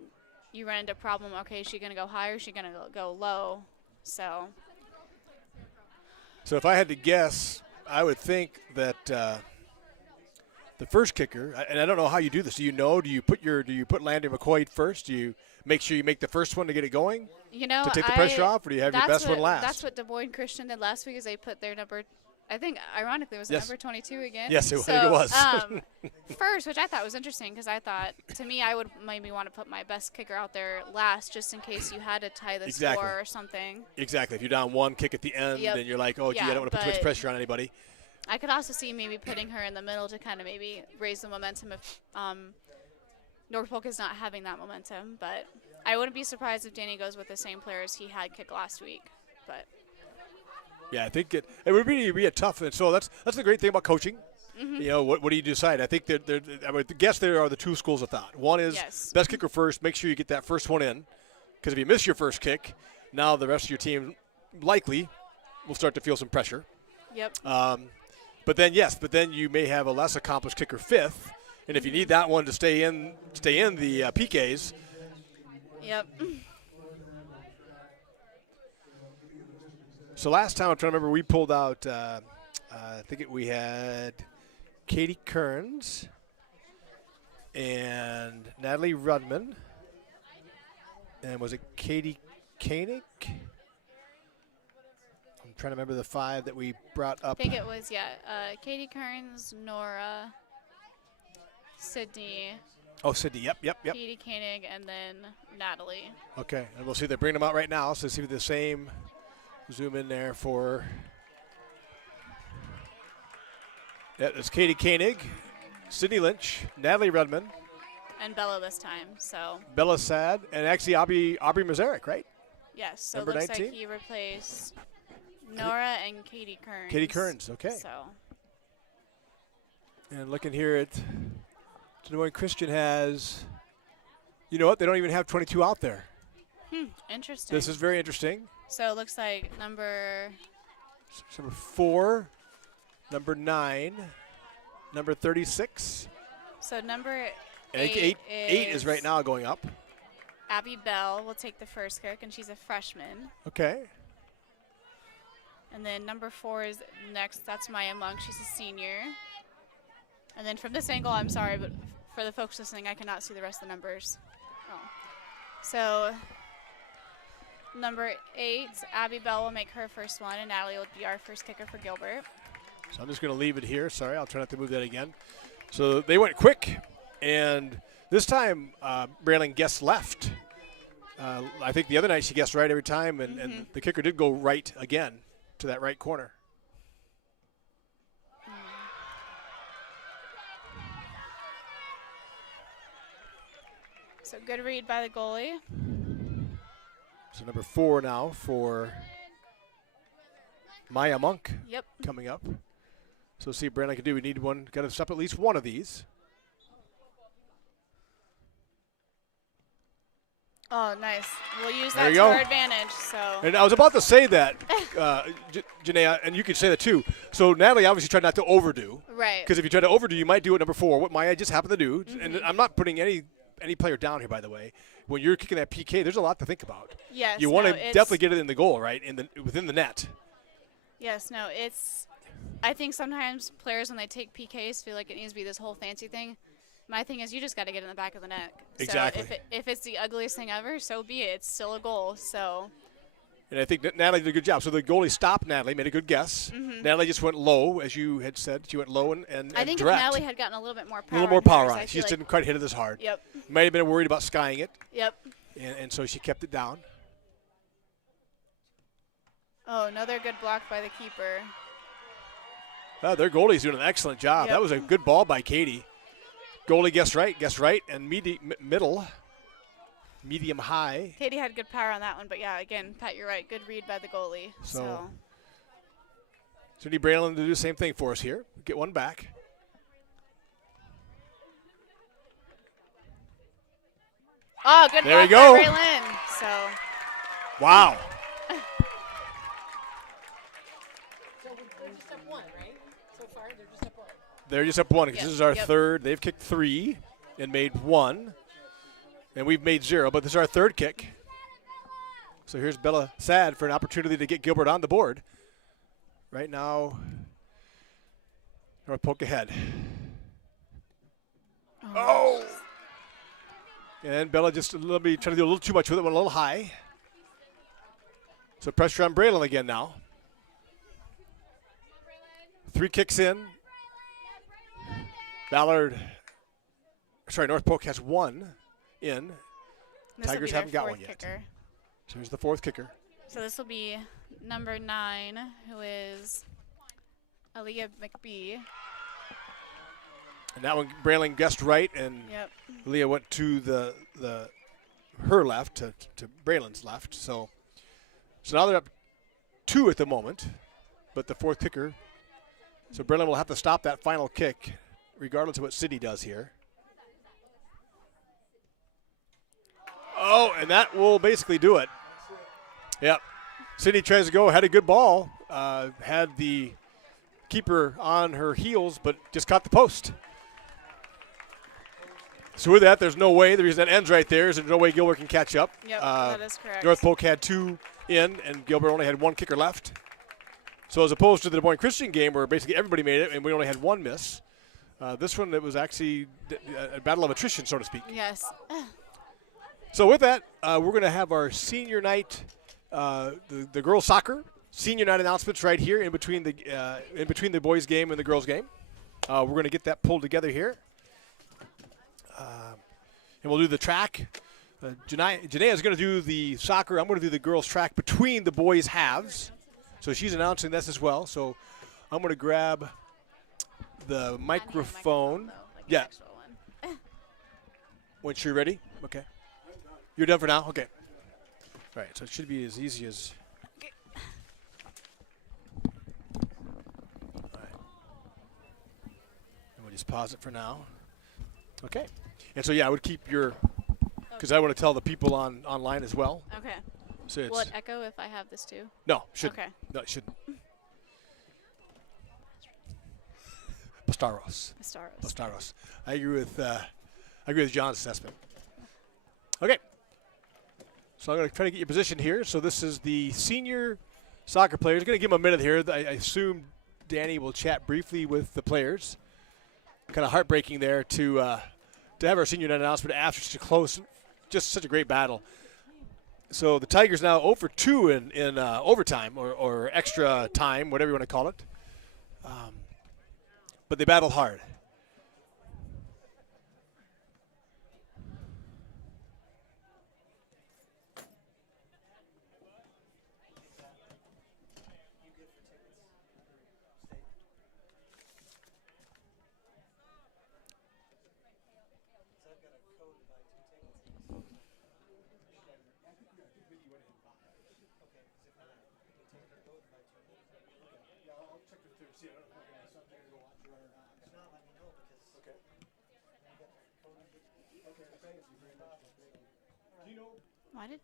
you run into a problem. Okay, is she going to go high or is she going to go low? So if I had to guess, I would think that the first kicker, and I don't know how you do this. Do you put Landry McCoy first? Do you make sure you make the first one to get it going? To take the pressure off, or do you have your best one last? That's what Des Moines Christian did last week is they put their number, I think, ironically, was it number 22 again? Yes, it was. First, which I thought was interesting because I thought, to me, I would maybe want to put my best kicker out there last just in case you had to tie the score or something. Exactly. If you're down 1 kick at the end, then you're like, oh, gee, I don't want to put too much pressure on anybody. I could also see maybe putting her in the middle to kind of maybe raise the momentum if North Polk is not having that momentum. But I wouldn't be surprised if Danny goes with the same players he had kick last week. But yeah, I think it would really be a tough. And so that's the great thing about coaching. Mm-hmm. You know, what do you decide? I think I would guess there are the 2 schools of thought. One is best kicker first. Make sure you get that first one in, Because if you miss your first kick, now the rest of your team likely will start to feel some pressure. Yep. But then you may have a less accomplished kicker fifth, and if you need that one to stay in the PKs. Yep. So last time I'm trying to remember, we pulled out. I think we had Katie Kearns and Natalie Rudman, and was it Katie Koenig? I'm trying to remember the 5 that we brought up. I think it was, Katie Kearns, Nora, Sydney, Oh, Sydney. Yep. Katie Koenig, and then Natalie. Okay, and we'll see they're bringing them out right now. So see the same. Zoom in there for. It's Katie Koenig, Sydney Lynch, Natalie Rudman, And Bella this time, so. Bella Sad, and actually Aubrey Mazarek, right? Yes, so Number it looks 19? like he replaced Nora and Katie Kearns. Katie Kearns, okay. So. And looking here at Des Moines Christian has, you know what? They don't even have 22 out there. Interesting. This is very interesting. So it looks like number. Number 4, number 9, number 36. So number And I think eight is right now going up. Abby Bell will take the first kick, and she's a freshman. Okay. And then number 4 is next. That's Maya Monk. She's a senior. And then from this angle, I'm sorry, but for the folks listening, I cannot see the rest of the numbers. Oh. So number 8, Abby Bell will make her first one, and Natalie will be our first kicker for Gilbert. So I'm just going to leave it here. Sorry, I'll try not to move that again. So they went quick, and this time Braylon guessed left. I think the other night she guessed right every time, and the kicker did go right again to that right corner. So good read by the goalie. So number 4 now for Maya Monk. Yep. Coming up. So see what Brandon can do. We need one. Got to stop at least one of these. Oh, nice. We'll use There that you to go. our advantage. So And I was about to say that, Janaea, and you could say that too. So Natalie obviously tried not to overdo. right. Because if you try to overdo, you might do it number 4. What Maya just happened to do, and I'm not putting any player down here, by the way. When you're kicking that PK, there's a lot to think about. Yes. You want no, to it's- definitely get it in the goal, right? Within the net. Yes. No. It's. I think sometimes players, when they take PKs, feel like it needs to be this whole fancy thing. My thing is, you just got to get in the back of the net. Exactly. So if it's the ugliest thing ever, so be it. It's still a goal. So. And I think that Natalie did a good job. So the goalie stopped Natalie, made a good guess. Natalie just went low, as you had said. She went low and I think direct. if Natalie had gotten a little bit more power. a little more on power hers, on I it. She feel just like- didn't quite hit it as hard. Yep. Might have been worried about skying it, Yep. and so she kept it down. Oh, another good block by the keeper. Their goalie's doing an excellent job. Yep. That was a good ball by Katie. Goalie guessed right, and medium high. Katie had good power on that one, but yeah, again, Pat, you're right. Good read by the goalie. So we need Braylon to do the same thing for us here. Get one back. Oh, good There we block go. by Braylon. So Wow. So they're just up 1, right? So far, they're just up 1. They're just up 1 because Yep, this is our yep. third. They've kicked 3 and made 1. And we've made 0, but this is our third kick. So here's Bella Sad for an opportunity to get Gilbert on the board. Right now, North Polk ahead. Oh! And Bella just trying to do a little too much with it, went a little high. So pressure on Braylon again now. 3 kicks in. North Polk has 1 in. this will Tigers be their haven't got fourth one yet. kicker. So here's the 4th kicker. So this will be number 9, who is Aaliyah McBee. And that one, Braylon guessed right, and Yep. Leah went to her left, to Braylon's left. So now they're up 2 at the moment, but the 4th kicker. So Braylon will have to stop that final kick, regardless of what City does here. Oh, and that will basically do it. Yep. Sydney tries to go, had a good ball, had the keeper on her heels, but just caught the post. So with that, there's no way. The reason that ends right there is there's no way Gilbert can catch up. Yep, that is correct. North Polk had 2 in, and Gilbert only had 1 kicker left. So as opposed to the Des Moines Christian game where basically everybody made it and we only had 1 miss, this one it was actually a battle of attrition, so to speak. Yes. So with that, we're going to have our senior night, the girls soccer senior night announcements right here in between the boys game and the girls game. We're going to get that pulled together here. And we'll do the track. Janaea is going to do the soccer. I'm going to do the girls' track between the boys' halves. So she's announcing this as well. So I'm going to grab the microphone. Yeah. Once you're ready? Okay. You're done for now? Okay. All right, so it should be as easy as. Okay. All right. And we'll just pause it for now. Okay. And so, yeah, I would keep your, because I want to tell the people online as well. Okay. So it's, Will it echo if I have this too? no, shouldn't. Okay. No, it shouldn't. Bastaros. I agree with John's assessment. Okay. So I'm going to try to get your position here. So this is the senior soccer players. I'm going to give them a minute here. I assume Danny will chat briefly with the players. Kind of heartbreaking there to have our senior night announcement after such a close, just such a great battle. So the Tigers now 0 for 2 in overtime or extra time, whatever you want to call it. But they battled hard. Why did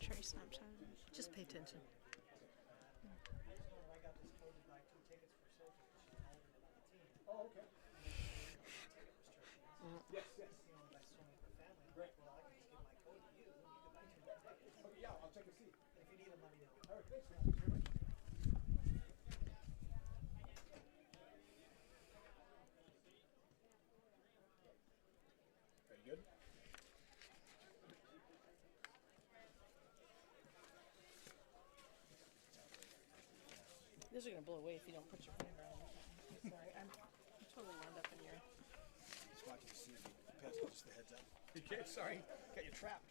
Trace Snapchat? Just pay attention. These are going to blow away if you don't put your finger on it. Sorry, I'm totally wound up in your... Just watching to see if it depends, just the heads up. Okay, sorry, got you trapped.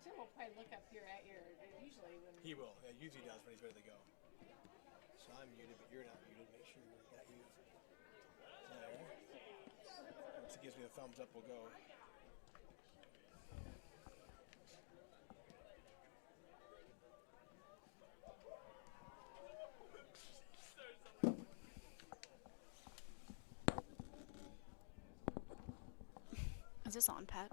Tim will probably look up here at your... Usually when... He will. Yeah, usually does when he's ready to go. So I'm muted, but you're not muted. Make sure you got you there. Once he gives me the thumbs up, we'll go. Is this on, Pat?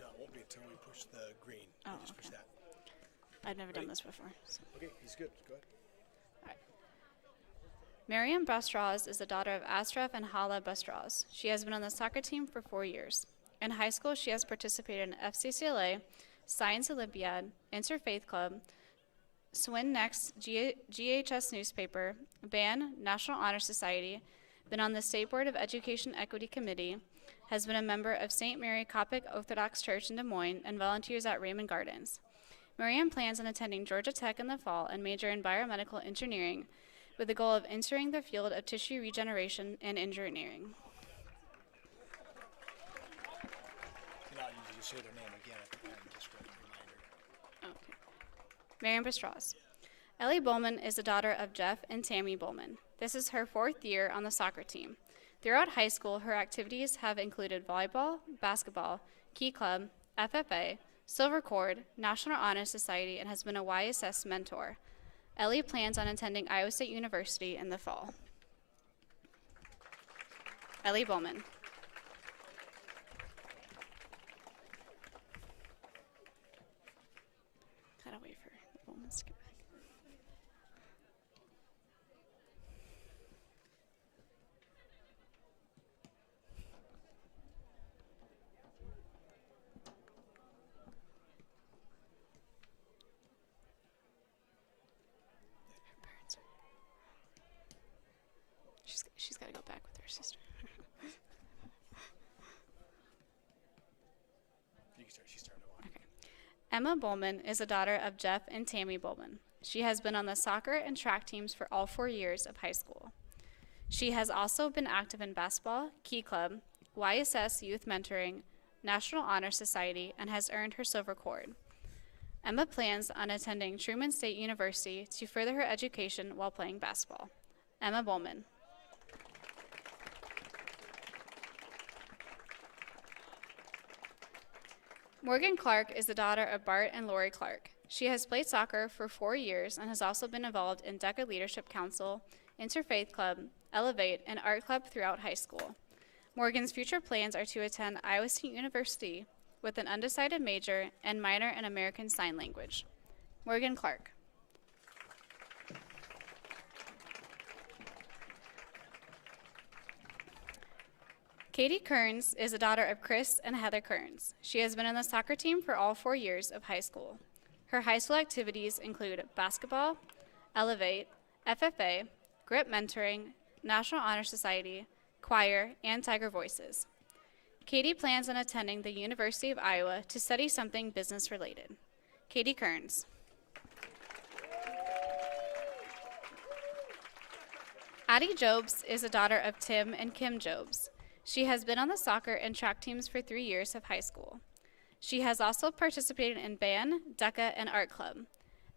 No, it won't be until we push the green. Oh, We'll just push okay. that. I've never Ready? done this before. So. Okay, he's good. Go ahead. Miriam Bastraz is the daughter of Ashraf and Hala Bastraz. She has been on the soccer team for 4 years. In high school, she has participated in FCCLA, Science Olympiad, Interfaith Club, Swin Next, GHS newspaper, BAN, National Honor Society, been on the State Board of Education Equity Committee, has been a member of St. Mary Coptic Orthodox Church in Des Moines, and volunteers at Raymond Gardens. Miriam plans on attending Georgia Tech in the fall and major in biomedical engineering, with the goal of entering the field of tissue regeneration and engineering. Now you say their name again at the end, just for a reminder. Okay. Miriam Bastraz. Ellie Bowman is the daughter of Jeff and Tammy Bowman. This is her 4th year on the soccer team. Throughout high school, her activities have included volleyball, basketball, Key Club, FFA, Silver Cord, National Honor Society, and has been a YSS mentor. Ellie plans on attending Iowa State University in the fall. Ellie Bowman. Gotta wait for the Bowmans to get back. She's got to go back with her sister. You can start. She's starting to walk. Okay. Emma Bowman is a daughter of Jeff and Tammy Bowman. She has been on the soccer and track teams for all 4 years of high school. She has also been active in basketball, Key Club, YSS Youth Mentoring, National Honor Society, and has earned her silver cord. Emma plans on attending Truman State University to further her education while playing basketball. Emma Bowman. Morgan Clark is the daughter of Bart and Lori Clark. She has played soccer for 4 years and has also been involved in DECA Leadership Council, Interfaith Club, Elevate, and Art Club throughout high school. Morgan's future plans are to attend Iowa State University with an undecided major and minor in American Sign Language. Morgan Clark. Katie Kearns is a daughter of Chris and Heather Kearns. She has been on the soccer team for all 4 years of high school. Her high school activities include basketball, Elevate, FFA, Grip Mentoring, National Honor Society, choir, and Tiger Voices. Katie plans on attending the University of Iowa to study something business related. Katie Kearns. Addie Jobs is a daughter of Tim and Kim Jobs. She has been on the soccer and track teams for 3 years of high school. She has also participated in band, DECA, and art club.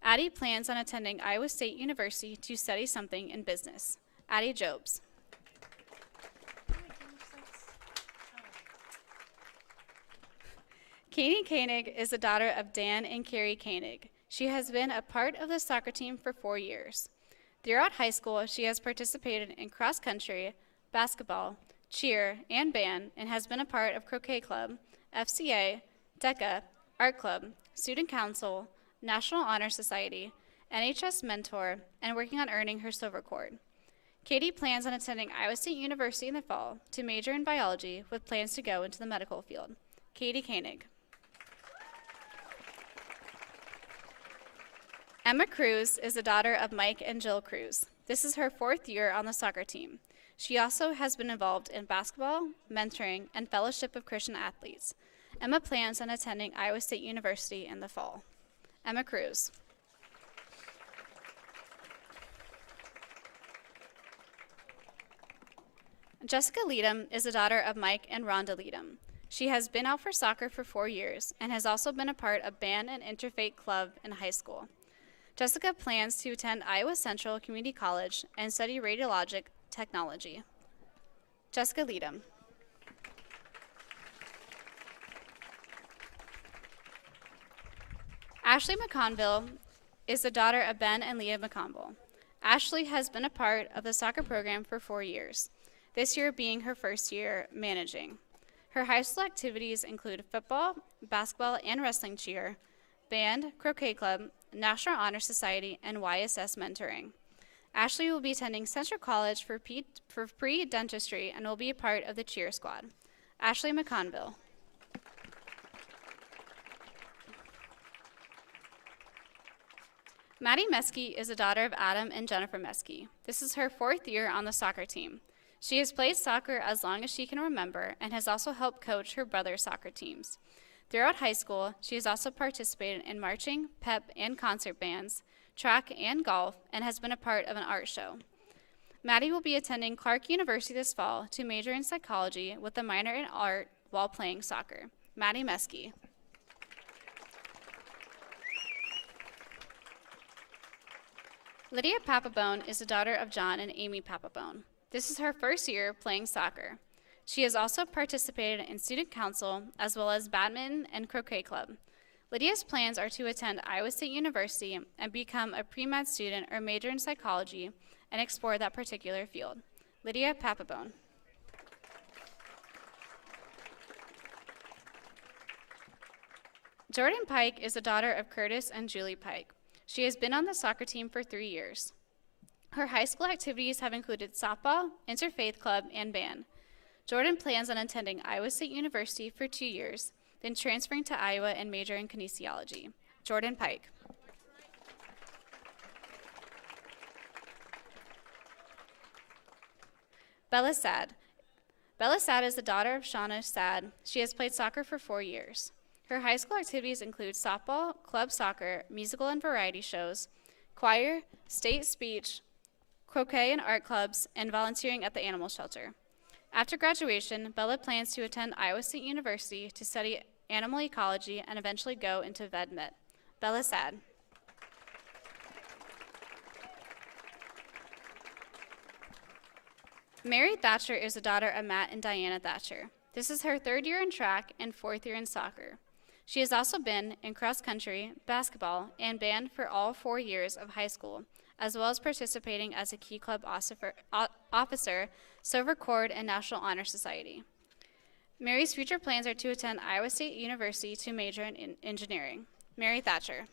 Addie plans on attending Iowa State University to study something in business. Addie Jobs. Katie Koenig is the daughter of Dan and Carrie Koenig. She has been a part of the soccer team for 4 years. Throughout high school, she has participated in cross country, basketball, cheer, and band, and has been a part of Croquet Club, FCA, DECA, Art Club, Student Council, National Honor Society, NHS Mentor, and working on earning her silver cord. Katie plans on attending Iowa State University in the fall to major in biology with plans to go into the medical field. Katie Koenig. Emma Cruz is the daughter of Mike and Jill Cruz. This is her 4th year on the soccer team. She also has been involved in basketball, mentoring, and Fellowship of Christian Athletes. Emma plans on attending Iowa State University in the fall. Emma Cruz. Jessica Leadham is the daughter of Mike and Rhonda Leadham. She has been out for soccer for 4 years and has also been a part of band and interfaith club in high school. Jessica plans to attend Iowa Central Community College and study radiologic technology. Jessica Leadham. Ashley McConville is the daughter of Ben and Leah McConville. Ashley has been a part of the soccer program for 4 years, this year being her first year managing. Her high school activities include football, basketball, and wrestling cheer, band, croquet club, National Honor Society, and YSS mentoring. Ashley will be attending Central College for pre-dentistry and will be a part of the cheer squad. Ashley McConville. Maddie Meskey is a daughter of Adam and Jennifer Meskey. This is her 4th year on the soccer team. She has played soccer as long as she can remember and has also helped coach her brother's soccer teams. Throughout high school, she has also participated in marching, pep, and concert bands, track, and golf, and has been a part of an art show. Maddie will be attending Clark University this fall to major in psychology with a minor in art while playing soccer. Maddie Meskey. Lydia Papabone is the daughter of John and Amy Papabone. This is her 1st year playing soccer. She has also participated in student council as well as badminton and croquet club. Lydia's plans are to attend Iowa State University and become a pre-med student or major in psychology and explore that particular field. Lydia Papabone. Jordan Pike is the daughter of Curtis and Julie Pike. She has been on the soccer team for 3 years. Her high school activities have included softball, interfaith club, and band. Jordan plans on attending Iowa State University for 2 years, then transferring to Iowa and majoring in kinesiology. Jordan Pike. Bella Sad. Bella Sad is the daughter of Shauna Sad. She has played soccer for 4 years. Her high school activities include softball, club soccer, musical and variety shows, choir, state speech, croquet and art clubs, and volunteering at the animal shelter. After graduation, Bella plans to attend Iowa State University to study animal ecology and eventually go into vet med. Bella Sad. Mary Thatcher is the daughter of Matt and Diana Thatcher. This is her 3rd year in track and 4th year in soccer. She has also been in cross country, basketball, and band for all 4 years of high school, as well as participating as a Key Club officer, Silver Cord, and National Honor Society. Mary's future plans are to attend Iowa State University to major in engineering. Mary Thatcher.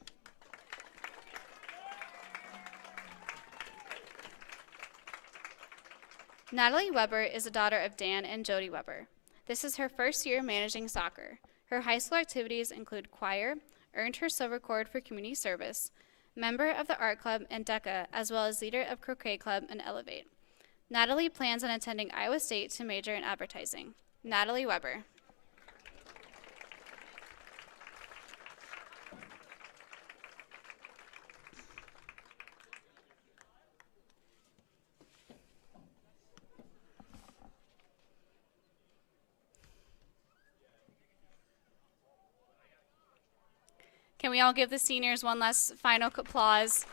Natalie Weber is the daughter of Dan and Jody Weber. This is her 1st year managing soccer. Her high school activities include choir, earned her Silver Cord for community service, member of the art club and DECA, as well as leader of croquet club and Elevate. Natalie plans on attending Iowa State to major in advertising. Natalie Weber. Can we all give the seniors one last final applause?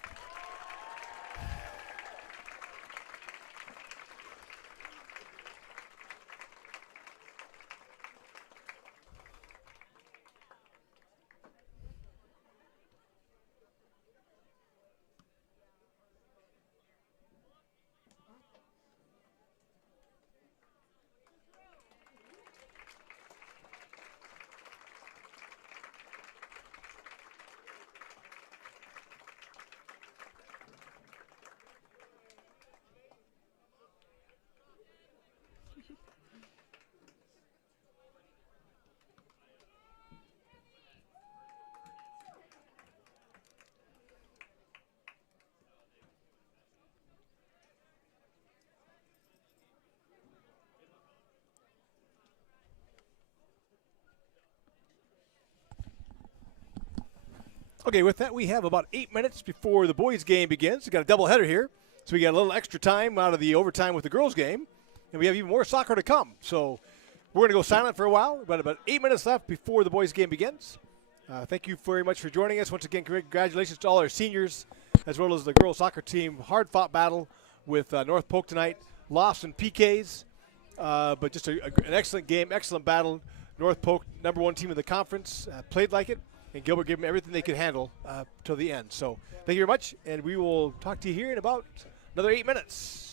Okay, with that, we have about 8 minutes before the boys' game begins. We've got a doubleheader here, so we got a little extra time out of the overtime with the girls' game, and we have even more soccer to come. So we're going to go silent for a while. We've got about 8 minutes left before the boys' game begins. Thank you very much for joining us. Once again, congratulations to all our seniors, as well as the girls' soccer team. Hard-fought battle with North Polk tonight. Lost in PKs, but just an excellent game, excellent battle. North Polk, #1 team in the conference, played like it. And Gilbert gave them everything they could handle till the end. So thank you very much, and we will talk to you here in about another 8 minutes.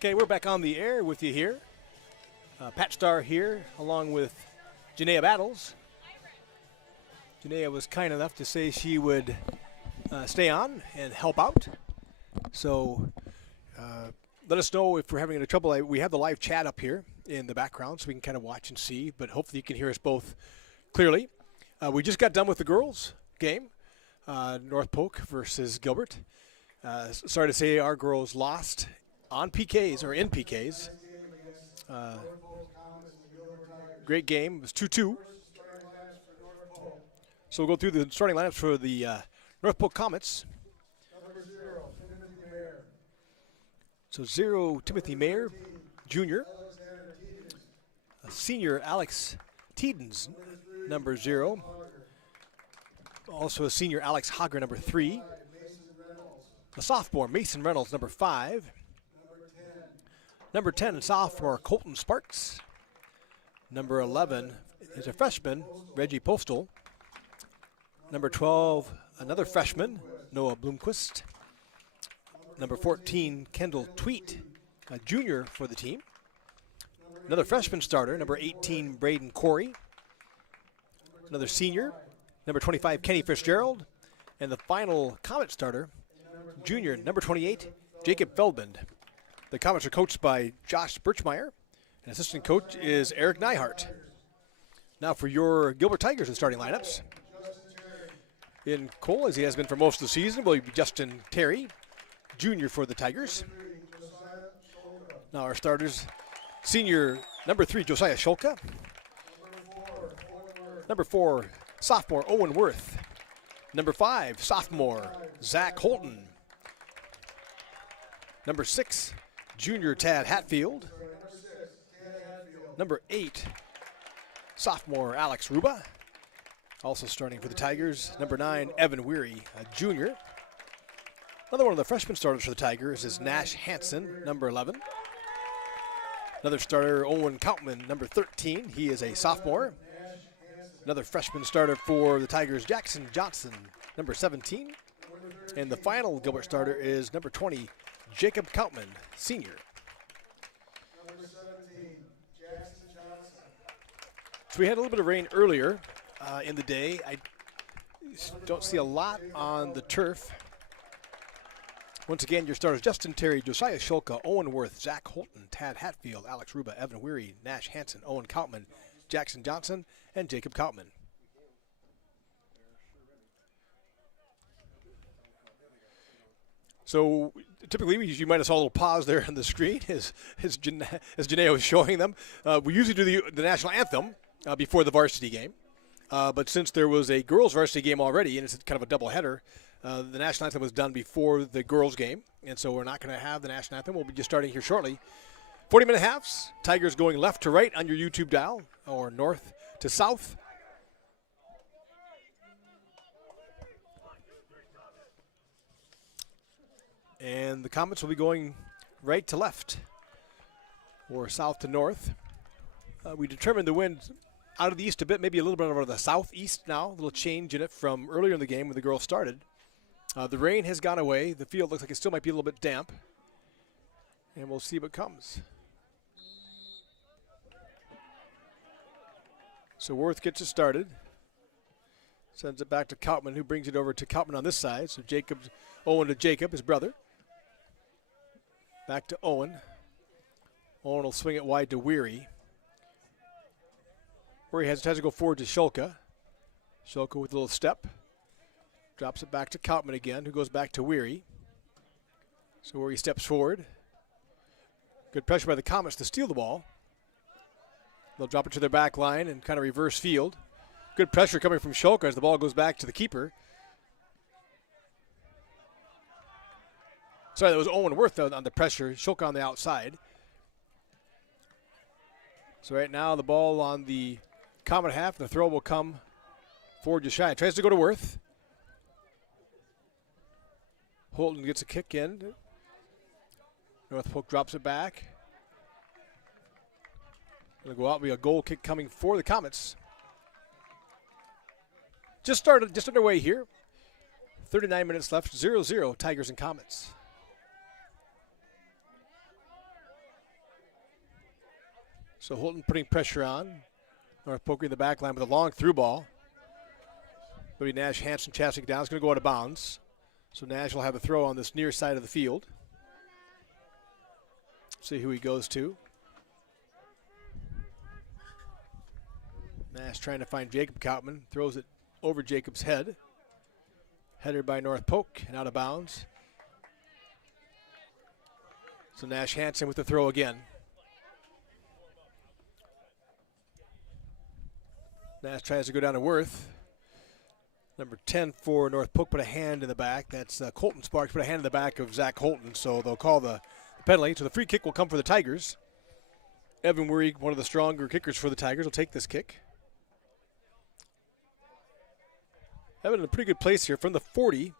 Okay, we're back on the air with you here. Pat Starr here, along with Janaea Battles. Janaea was kind enough to say she would stay on and help out. So let us know if we're having any trouble. We have the live chat up here in the background so we can kind of watch and see, but hopefully you can hear us both clearly. We just got done with the girls' game, North Polk versus Gilbert. Sorry to say our girls lost on PKs or in PKs. Great game. It was 2-2. So we'll go through the starting lineups for the North Polk Comets. So 0, Timothy Mayer, Jr. Senior Alex Teedens, number 0. Also a senior Alex Hager, number 3. A sophomore Mason Reynolds, number 5. Number 10, sophomore Colton Sparks. Number 11 is a freshman, Reggie Postal. Number 12, another freshman, Noah Bloomquist. Number 14, Kendall Tweet, a junior for the team. Another freshman starter, number 18, Braden Corey. Another senior, number 25, Kenny Fitzgerald. And the final Comet starter, junior, number 28, Jacob Feldman. The Comets are coached by Josh Birchmeyer, and assistant coach is Eric Neihart. Now for your Gilbert Tigers in starting lineups. In Cole, as he has been for most of the season, will be Justin Terry, junior for the Tigers. Now our starters, senior number 3, Josiah Shulka. Number 4, sophomore Owen Worth. Number 5, sophomore Zach Holton. Number 6, junior Tad Hatfield. Number 8, sophomore Alex Ruba. Also starting for the Tigers, number 9, Evan Weary, a junior. Another one of the freshman starters for the Tigers is Nash Hansen, number 11. Another starter, Owen Kautman, number 13. He is a sophomore. Another freshman starter for the Tigers, Jackson Johnson, number 17. And the final Gilbert starter is number 20, Jacob Kautman, senior. So we had a little bit of rain earlier in the day. I don't see a lot on the turf. Once again, your starters, Justin Terry, Josiah Shulka, Owen Worth, Zach Holton, Tad Hatfield, Alex Ruba, Evan Weary, Nash Hansen, Owen Kautman, Jackson Johnson, and Jacob Kautman. So typically, you might have saw a little pause there on the screen as Janaea was showing them. We usually do the national anthem before the varsity game. But since there was a girls' varsity game already, and it's kind of a doubleheader, the national anthem was done before the girls' game. And so we're not going to have the national anthem. We'll be just starting here shortly. 40-minute halves. Tigers going left to right on your YouTube dial, or north to south. And the Comets will be going right to left, or south to north. We determined the wind out of the east a bit, maybe a little bit over the southeast now. A little change in it from earlier in the game when the girls started. The rain has gone away. The field looks like it still might be a little bit damp. And we'll see what comes. So Worth gets it started. Sends it back to Kautman, who brings it over to Kautman on this side. So Owen to Jacob, his brother. Back to Owen. Owen will swing it wide to Weary. Weary has to go forward to Shulka. Shulka with a little step. Drops it back to Kautman again, who goes back to Weary. So Weary steps forward. Good pressure by the Comets to steal the ball. They'll drop it to their back line and kind of reverse field. Good pressure coming from Shulka as the ball goes back to the keeper. Sorry, that was Owen Worth on the pressure. Shulka on the outside. So right now the ball on the Comet half. The throw will come for Josiah. Tries to go to Worth. Holton gets a kick in. North Polk drops it back. It'll go out. Be a goal kick coming for the Comets. Just underway here. 39 minutes left. 0-0 Tigers and Comets. So Holton putting pressure on. North Polk in the back line with a long through ball. Maybe Nash, Hansen, chasing it down. It's going to go out of bounds. So Nash will have a throw on this near side of the field. See who he goes to. Nash trying to find Jacob Koutman. Throws it over Jacob's head. Header by North Polk and out of bounds. So Nash Hansen with the throw again. Nash tries to go down to Worth. Number 10 for North Polk put a hand in the back. That's Colton Sparks put a hand in the back of Zach Holton. So they'll call the penalty. So the free kick will come for the Tigers. Evan Weary, one of the stronger kickers for the Tigers, will take this kick. Evan in a pretty good place here from the 40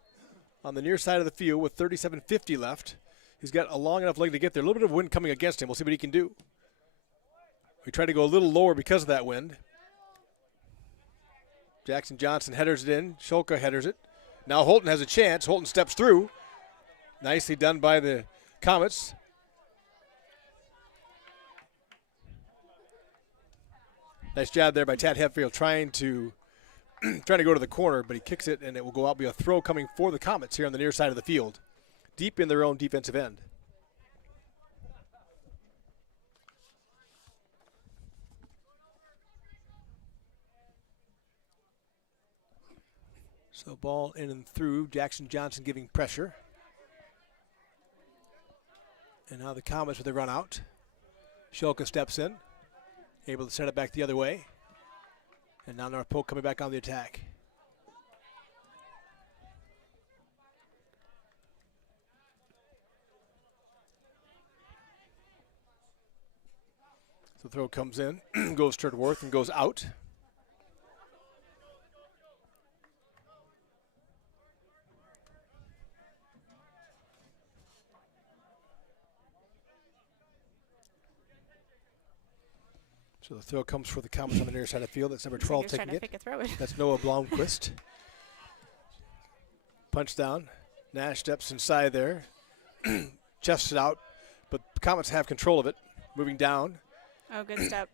on the near side of the field with 37:50 left. He's got a long enough leg to get there. A little bit of wind coming against him. We'll see what he can do. We try to go a little lower because of that wind. Jackson Johnson headers it in. Shulka headers it. Now Holton has a chance. Holton steps through. Nicely done by the Comets. Nice job there by Tad Hetfield trying to go to the corner, but he kicks it, and it will go out. Be a throw coming for the Comets here on the near side of the field, deep in their own defensive end. So ball in and through. Jackson Johnson giving pressure. And now the Comets with a run out. Shulka steps in, able to send it back the other way. And now North Polk coming back on the attack. So the throw comes in, goes toward Worth and goes out. So the throw comes for the Comets on the near side of the field. That's number 12 taking it. That's Noah Blomquist. Punch down. Nash steps inside there. Chests it out. But the Comets have control of it. Moving down. Oh, good step.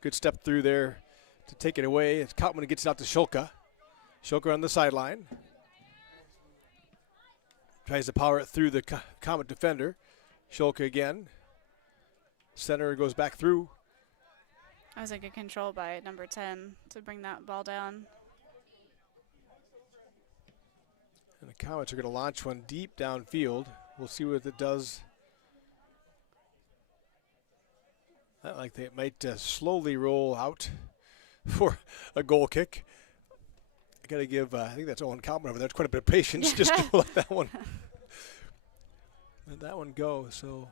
Good step through there to take it away. It's Koutman gets it out to Shulka. Shulka on the sideline. Tries to power it through the Comet defender. Shulka again. Center goes back through. That was a good control by number 10 to bring that ball down. And the Comets are going to launch one deep downfield. We'll see what it does. Not like they might slowly roll out for a goal kick. I got to give, I think that's Owen Koutman over there. That's quite a bit of patience just to let that one go. So.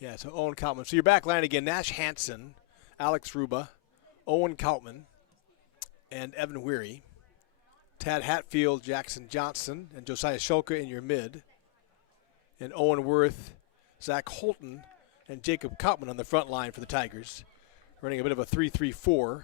Yeah, so Owen Koutman. So your back line again, Nash Hansen, Alex Ruba, Owen Koutman, and Evan Weary. Tad Hatfield, Jackson Johnson, and Josiah Shulka in your mid. And Owen Worth, Zach Holton, and Jacob Koutman on the front line for the Tigers. Running a bit of a 3-3-4.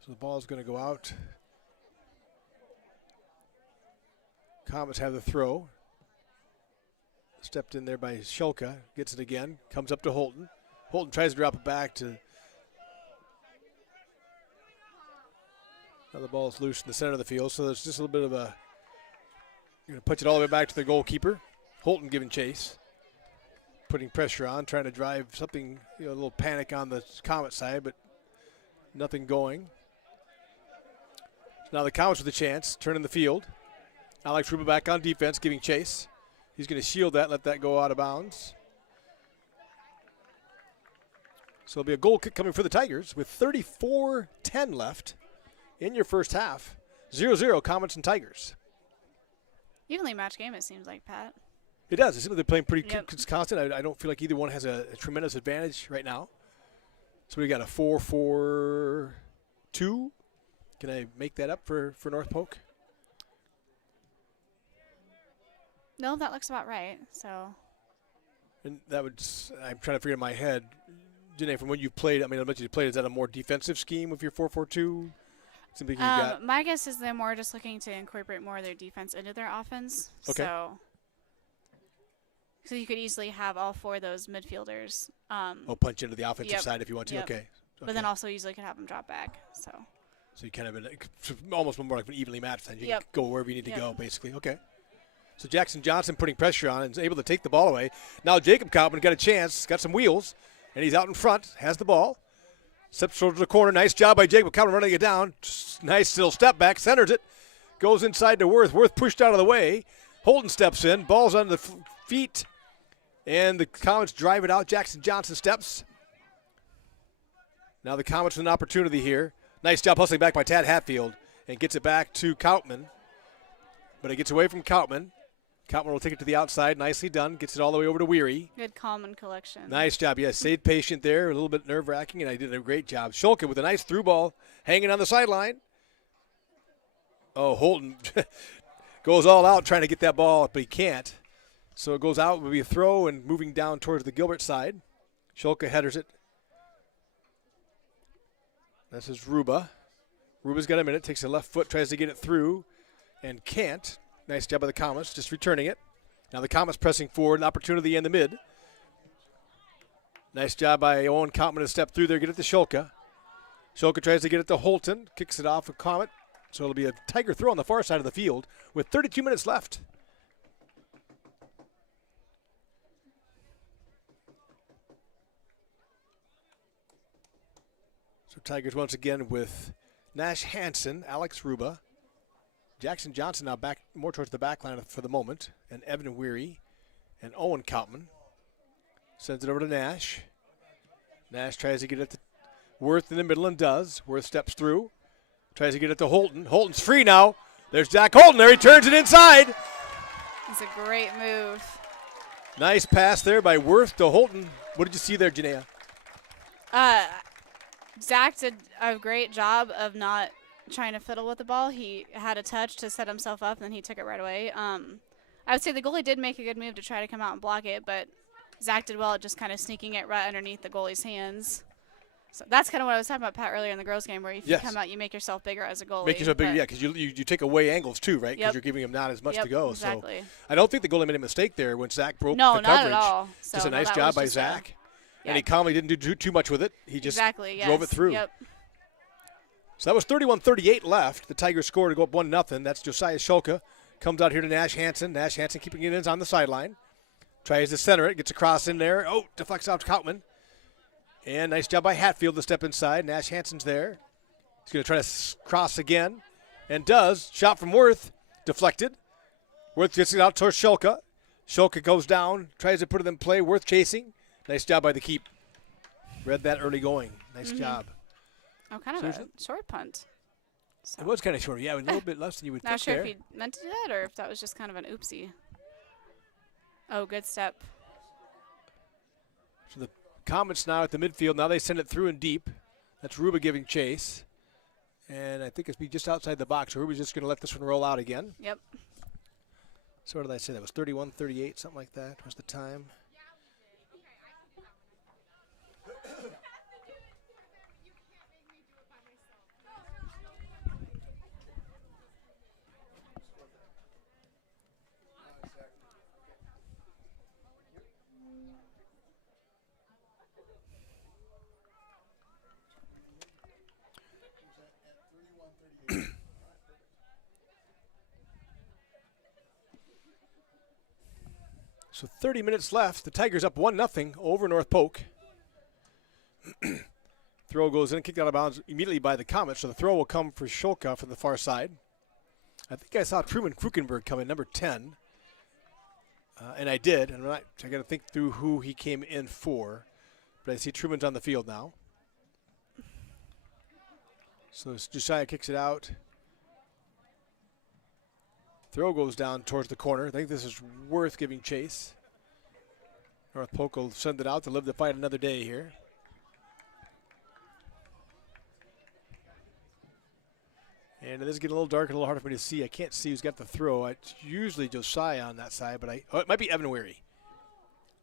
So the ball is going to go out. Comets have the throw. Stepped in there by Shulka. Gets it again. Comes up to Holton. Holton tries to drop it back to. Now the ball is loose in the center of the field. So there's just a little bit of a. You're going to punch it all the way back to the goalkeeper. Holton giving chase. Putting pressure on. Trying to drive something, a little panic on the Comet side, but nothing going. Now the Comets with a chance, turning the field. Alex Ruba back on defense, giving chase. He's going to shield that, let that go out of bounds. So it'll be a goal kick coming for the Tigers with 34:10 left in your first half. 0-0 Comets and Tigers. Evenly matched game, it seems like, Pat. It does. It seems like they're playing pretty constant. I don't feel like either one has a tremendous advantage right now. So we got a 4-4-2. Can I make that up for North Polk? No, that looks about right. So. And that would, I'm trying to figure in my head, Janae, from when you've played, I mean, I bet you played, is that a more defensive scheme with your 4-4-2? Seems like you got. My guess is they're more just looking to incorporate more of their defense into their offense. Okay. So you could easily have all 4 of those midfielders. Punch into the offensive Yep. side if you want to. Yep. Okay. But then also easily could have them drop back. So you kind of almost more like an evenly matched then. You Yep. can go wherever you need to Yep. go, basically. Okay. So Jackson Johnson putting pressure on and is able to take the ball away. Now Jacob Kaufman got a chance, got some wheels, and he's out in front, has the ball. Steps towards the corner. Nice job by Jacob Kaufman running it down. Nice little step back, centers it. Goes inside to Worth. Worth pushed out of the way. Holden steps in. Ball's on the feet. And the Comets drive it out. Jackson Johnson steps. Now the Comets with an opportunity here. Nice job hustling back by Tad Hatfield. And gets it back to Kautman. But it gets away from Kautman. Kautman will take it to the outside. Nicely done. Gets it all the way over to Weary. good common collection. Nice job. Yes, stayed patient there. A little bit nerve-wracking, and I did a great job. Schulke with a nice through ball hanging on the sideline. Oh, Holton goes all out trying to get that ball, but he can't. So it goes out. It will be a throw and moving down towards the Gilbert side. Schulke headers it. This is Ruba. Ruba's got a minute. Takes the left foot, tries to get it through, and can't. Nice job by the Comets, just returning it. Now the Comets pressing forward, an opportunity in the mid. Nice job by Owen Kautman to step through there, get it to Schulke. Schulke tries to get it to Holton, kicks it off with Comet. So it'll be a Tiger throw on the far side of the field with 32 minutes left. So Tigers once again with Nash Hansen, Alex Ruba, Jackson Johnson now back more towards the back line for the moment, and Evan Weary and Owen Kautman. Sends it over to Nash. Nash tries to get it to Worth in the middle and does. Worth steps through. Tries to get it to Holton. Holton's free now. There's Jack Holton there. He turns it inside. It's a great move. Nice pass there by Worth to Holton. What did you see there, Janaea? Zach did a great job of not trying to fiddle with the ball. He had a touch to set himself up, and then he took it right away. I would say the goalie did make a good move to try to come out and block it, but Zach did well at just kind of sneaking it right underneath the goalie's hands. So that's kind of what I was talking about, Pat, earlier in the girls' game, where if you come out, you make yourself bigger as a goalie. Make yourself bigger, yeah, because you take away angles too, right? Because you're giving him not as much to go. Exactly. So I don't think the goalie made a mistake there when Zach broke the coverage. No, not at all. So, just a nice job by Zach. And he calmly didn't do too much with it. He just drove it through. Yep. So that was 31-38 left. The Tigers score to go up 1-0. That's Josiah Schulke. Comes out here to Nash Hansen. Nash Hansen keeping it in on the sideline. Tries to center it. Gets a cross in there. Oh, deflects off to Kautman. And nice job by Hatfield to step inside. Nash Hansen's there. He's going to try to cross again. And does. Shot from Worth. Deflected. Worth gets it out towards Schulke. Schulke goes down. Tries to put it in play. Worth chasing. Nice job by the keep. Read that early going. Nice job. Oh, kind of a short punt. So. It was kind of short. Yeah, a little bit less than you would think. Not sure there. if he meant to do that or if that was just kind of an oopsie. Oh, good step. So the Comets now at the midfield. Now they send it through and deep. That's Ruba giving chase. And I think it's be just outside the box. So Ruba's just going to let this one roll out again. Yep. So what did I say? That was 31-38, something like that was the time. So 30 minutes left. The Tigers up 1-0 over North Polk. Throw goes in, kicked out of bounds immediately by the Comets. So the throw will come for Schulke from the far side. I think I saw Truman Krukenberg come in, number 10. And I did. And I got to think through who he came in for. But I see Truman's on the field now. So Josiah kicks it out. Throw goes down towards the corner. I think this is Worth giving chase. North Polk will send it out to live to fight another day here. And it is getting a little dark and a little harder for me to see. I can't see who's got the throw. It's usually Josiah on that side, but it might be Evan Weary.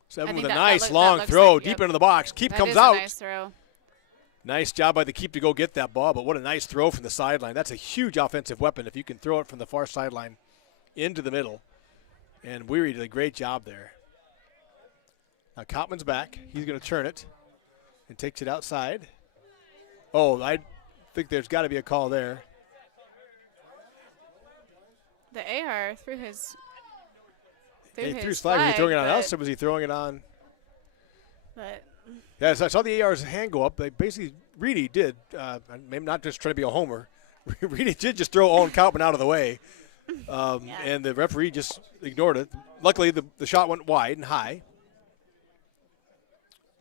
So Evan think with a that nice that long looks throw like- deep yep. into the box. Keep That comes is out. a nice throw. Nice job by the keep to go get that ball, but what a nice throw from the sideline. That's a huge offensive weapon if you can throw it from the far sideline into the middle. And Weary did a great job there. Now Kottman's back. He's going to turn it and takes it outside. Oh, I think there's got to be a call there. The AR threw his. He threw his flag. Was he throwing it on us or was he throwing it on? But Yeah, so I saw the AR's hand go up. They basically, Reedy did, maybe not just try to be a homer. Reedy did just throw Owen Koutman out of the way, and the referee just ignored it. Luckily, the shot went wide and high.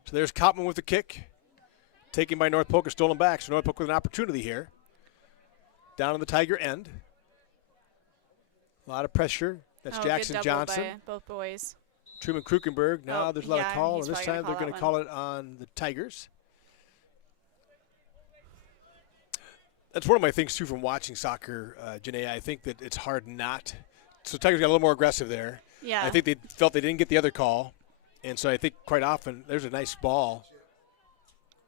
So there's Koutman with the kick, taken by North Polk, stolen back. So North Polk with an opportunity here. Down on the Tiger end. A lot of pressure. That's Jackson good double Johnson. by both boys. Truman Krukenberg. Now there's a lot of call, he's and this probably time they're gonna going to call call that it on the Tigers. That's one of my things, too, from watching soccer, Janae. I think that it's hard not. So Tigers got a little more aggressive there. Yeah. I think they felt they didn't get the other call, and so I think quite often there's a nice ball.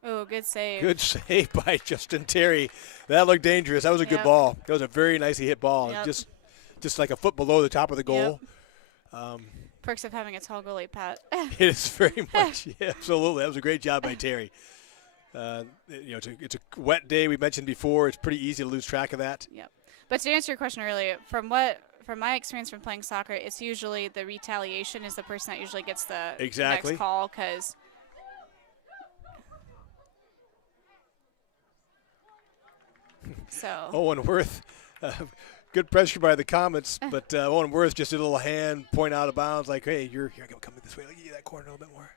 Oh, good save. Good save by Justin Terry. That looked dangerous. That was a good Yep. ball. That was a very nicely hit ball. Yep. Just like a foot below the top of the goal. Perks of having a tall goalie, Pat. It is very much, yeah, absolutely. That was a great job by Terry. It's a wet day. We mentioned before. It's pretty easy to lose track of that. Yep. But to answer your question earlier, from my experience from playing soccer, it's usually the retaliation is the person that usually gets the Exactly. next call because. So. Owen Worth, good pressure by the Comets, but Owen Worth just did a little hand point out of bounds, like, hey, you're going to come this way. I'll give you that corner a little bit more.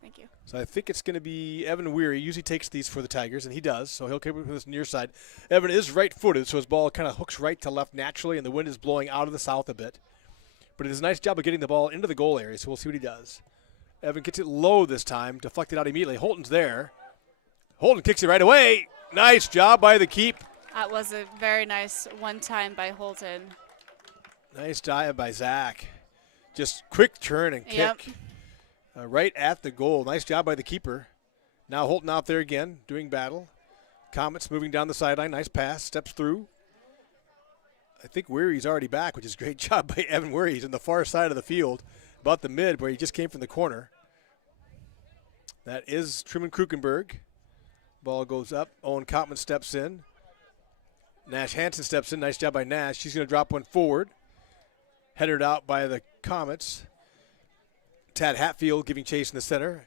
Thank you. So I think it's going to be Evan Weary. Usually takes these for the Tigers, and he does. So he'll keep it with his near side. Evan is right-footed, so his ball kind of hooks right to left naturally, and the wind is blowing out of the south a bit. But it does a nice job of getting the ball into the goal area, so we'll see what he does. Evan gets it low this time, deflected out immediately. Holton's there. Holton kicks it right away. Nice job by the keep. That was a very nice one-time by Holton. Nice dive by Zach. Just quick turn and kick. Yep. Right at the goal. Nice job by the keeper. Now Holton out there again, doing battle. Comets moving down the sideline. Nice pass. Steps through. I think Weary's already back, which is a great job by Evan Weary. He's on the far side of the field, about the mid, where he just came from the corner. That is Truman Krukenberg. Ball goes up. Owen Kottman steps in. Nash Hansen steps in. Nice job by Nash. She's going to drop one forward. Headed out by the Comets. Tad Hatfield giving chase in the center,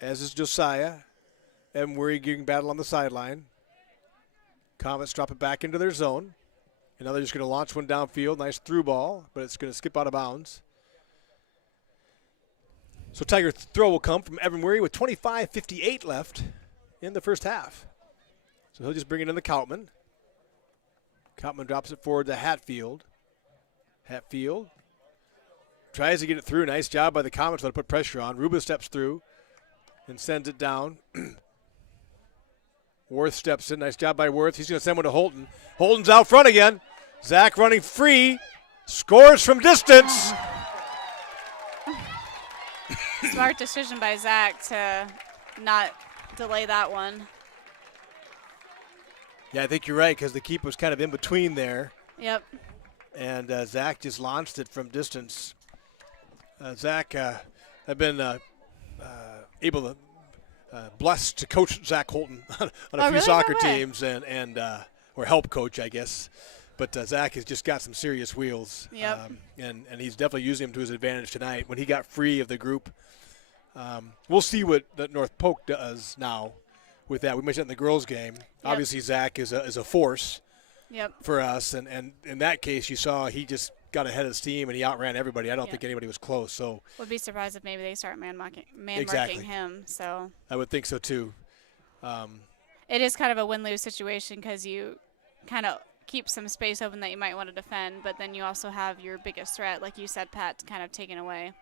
as is Josiah. Evan Weary giving battle on the sideline. Comets drop it back into their zone. And now they're just going to launch one downfield. Nice through ball, but it's going to skip out of bounds. So Tiger throw will come from Evan Weary with 25:58 left in the first half. So he'll just bring it in to Koutman. Koutman drops it forward to Hatfield. Hatfield tries to get it through. Nice job by the Comets to put pressure on. Ruba steps through and sends it down. Worth steps in. Nice job by Worth. He's going to send one to Holton. Holton's out front again. Zach running free. Scores from distance. Smart decision by Zach to not delay that one. Yeah, I think you're right because the keeper was kind of in between there. Yep. And Zach just launched it from distance. Zach, I've been able to blessed to coach Zach Holton on a few really? soccer No way. teams and or help coach, I guess. But Zach has just got some serious wheels. Yep. And he's definitely using them to his advantage tonight. When he got free of the group, we'll see what that North Polk does now with that. We mentioned it in the girls' game. Yep. Obviously, Zach is a force Yep. for us. And in that case, you saw he just got ahead of steam and he outran everybody. I don't think anybody was close. So Would be surprised if maybe they start marking Exactly. him. So I would think so too. it is kind of a win-lose situation because you kind of keep some space open that you might want to defend, but then you also have your biggest threat, like you said, Pat, kind of taken away.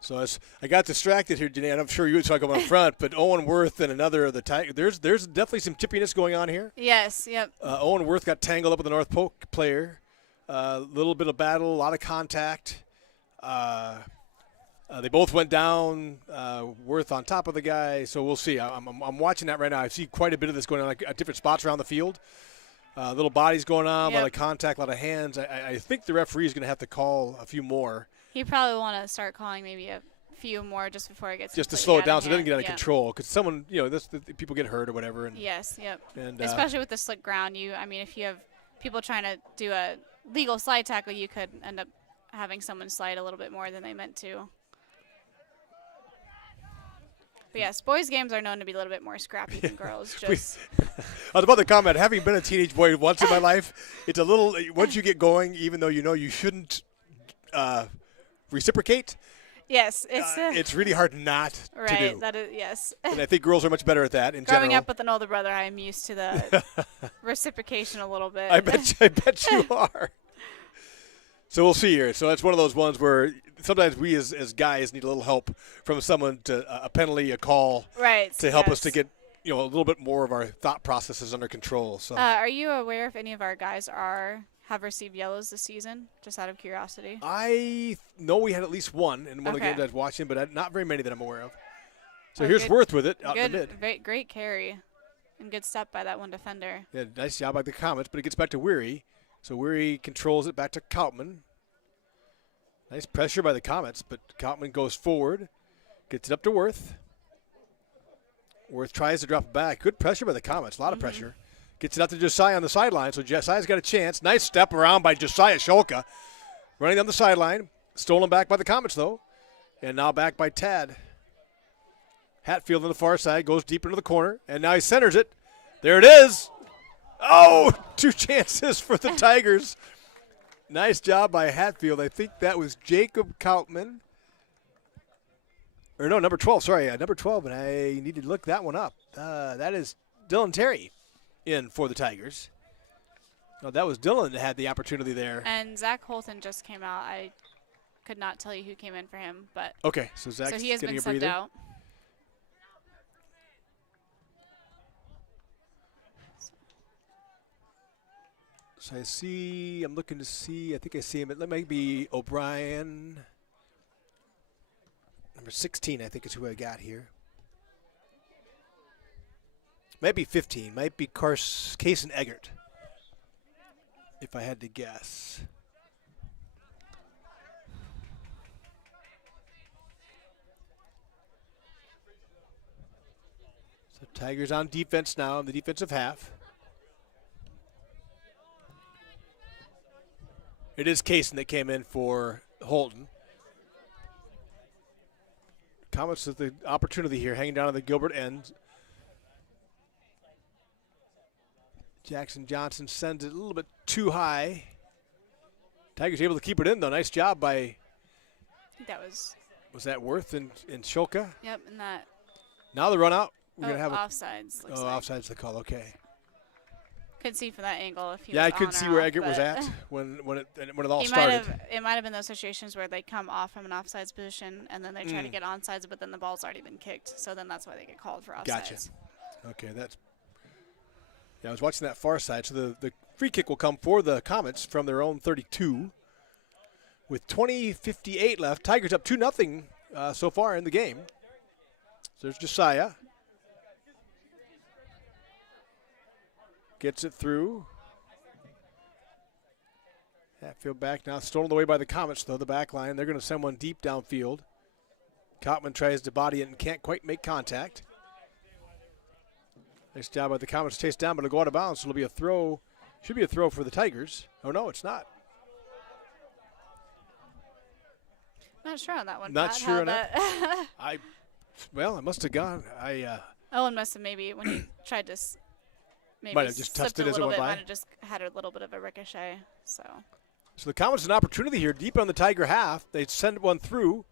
So I got distracted here, Janae, and I'm sure you would talk about front, but Owen Worth and another of the Tigers. There's definitely some chippiness going on here. Yes. Yep. Owen Worth got tangled up with the North Polk player. little bit of battle, a lot of contact. They both went down. Worth on top of the guy, so we'll see. I'm watching that right now. I see quite a bit of this going on, like at different spots around the field. Little bodies going on, a lot of contact, a lot of hands. I think the referee is going to have to call a few more. He probably want to start calling maybe a few more just before it gets just to completely slow it out down of so it doesn't hand. get out of control. Because someone, people get hurt or whatever. And, Yes, yep. And, especially with the slick ground, if you have people trying to do a legal slide tackle, you could end up having someone slide a little bit more than they meant to. But yes, boys' games are known to be a little bit more scrappy than girls. I was about to comment, having been a teenage boy once in my life, it's a little, once you get going, even though you shouldn't reciprocate, yes, it's really hard not right, to do. that is, yes. And I think girls are much better at that in Growing general. up with an older brother, I am used to the reciprocation a little bit. I bet you are. So we'll see here. So that's one of those ones where sometimes we as guys need a little help from someone to a penalty, a call, right, to help us to get a little bit more of our thought processes under control. So are you aware if any of our guys have received yellows this season? Just out of curiosity. I know we had at least one in one of the games I was watching, but not very many that I'm aware of. So here's good, Worth with it out in the mid. Great carry and good step by that one defender. Yeah, nice job by the Comets, but it gets back to Weary. So Weary controls it back to Kautman. Nice pressure by the Comets, but Kautman goes forward, gets it up to Worth. Worth tries to drop it back. Good pressure by the Comets, a lot of pressure. Gets it out to Josiah on the sideline, so Josiah's got a chance. Nice step around by Josiah Shulka. Running down the sideline. Stolen back by the Comets, though. And now back by Tad. Hatfield on the far side, goes deep into the corner, and now he centers it. There it is. Oh, 2 chances for the Tigers. Nice job by Hatfield. I think that was Jacob Kautman. Or no, number 12. Sorry, number 12, and I need to look that one up. That is Dylan Terry in for the Tigers. No, that was Dylan that had the opportunity there. And Zach Holton just came out. I could not tell you who came in for him, but okay, so Zach's he has getting been a breather. subbed out. So I'm looking to see, I think I see him. It might be O'Brien. Number 16, I think is who I got here. Might be 15. Might be Cason Eggert, if I had to guess. So Tigers on defense now in the defensive half. It is Cason that came in for Holton. Comets with the opportunity here, hanging down on the Gilbert end. Jackson Johnson sends it a little bit too high. Tigers able to keep it in, though. Nice job by, I think that was that Worth and Shulka? Yep, and that. Now the run out. We're going to have offsides. Offside's the call, okay. Could see from that angle if he I was couldn't on see or where off, Eggert was but at when it all started. It might have been those situations where they come off from an offsides position and then they try to get onside, but then the ball's already been kicked. So then that's why they get called for offsides. Gotcha. Okay, I was watching that far side. So the free kick will come for the Comets from their own 32. With 20:58 left, Tigers up 2-0 so far in the game. So there's Josiah. Gets it through. Hatfield back now. Stolen away by the Comets, though, the back line. They're going to send one deep downfield. Kautman tries to body it and can't quite make contact. Nice job by the Comets. Chase down, but it'll go out of bounds. So it'll be a throw. Should be a throw for the Tigers. Oh, no, it's not. Not sure on that one. Not Pat, sure on that. I must have gone. Owen must have maybe, when he tried to maybe might have just slipped touched it as it little went bit, by. might have just had a little bit of a ricochet. So the Comets an opportunity here deep on the Tiger half. They send one through.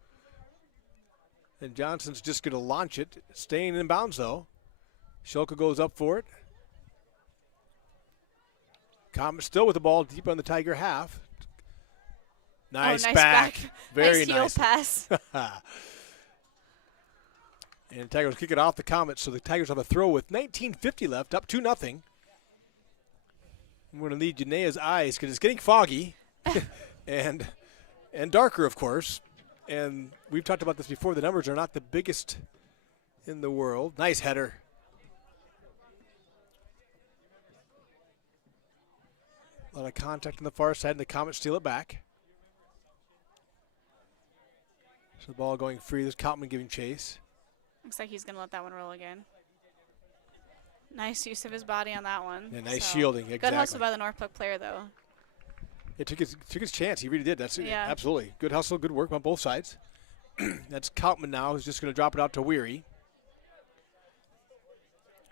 And Johnson's just going to launch it. Staying in bounds, though. Shulka goes up for it. Comets still with the ball deep on the Tiger half. Nice back. Very nice. Heel pass. And Tigers kick it off the Comets, so the Tigers have a throw with 19:50 left, up 2-0. I'm going to need Janaea's eyes because it's getting foggy. and darker, of course. And we've talked about this before. The numbers are not the biggest in the world. Nice header. A lot of contact on the far side, and the Comets steal it back. So the ball going free. There's Kautman giving chase. Looks like he's going to let that one roll again. Nice use of his body on that one. Yeah, nice shielding, Good exactly. hustle by the North Polk player, though. It took his chance. He really did. That's Yeah. absolutely good hustle, good work on both sides. That's Kautman now, who's just going to drop it out to Weary.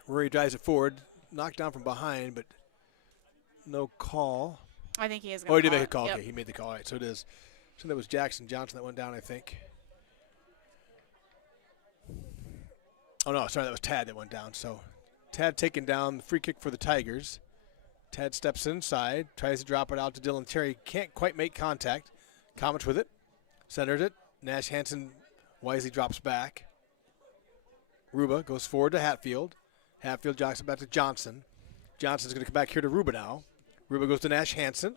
Weary drives it forward, knocked down from behind, but no call. I think he is going Oh, to he did make a call. Yep. Okay, he made the call. All right, so it is. So that was Jackson Johnson that went down, I think. Oh, no, sorry, that was Tad that went down. So Tad taking down the free kick for the Tigers. Tad steps inside, tries to drop it out to Dylan Terry. Can't quite make contact. Comets with it. Centers it. Nash Hansen wisely drops back. Ruba goes forward to Hatfield. Hatfield jocks it back to Johnson. Johnson's going to come back here to Ruba now. Ruba goes to Nash Hansen.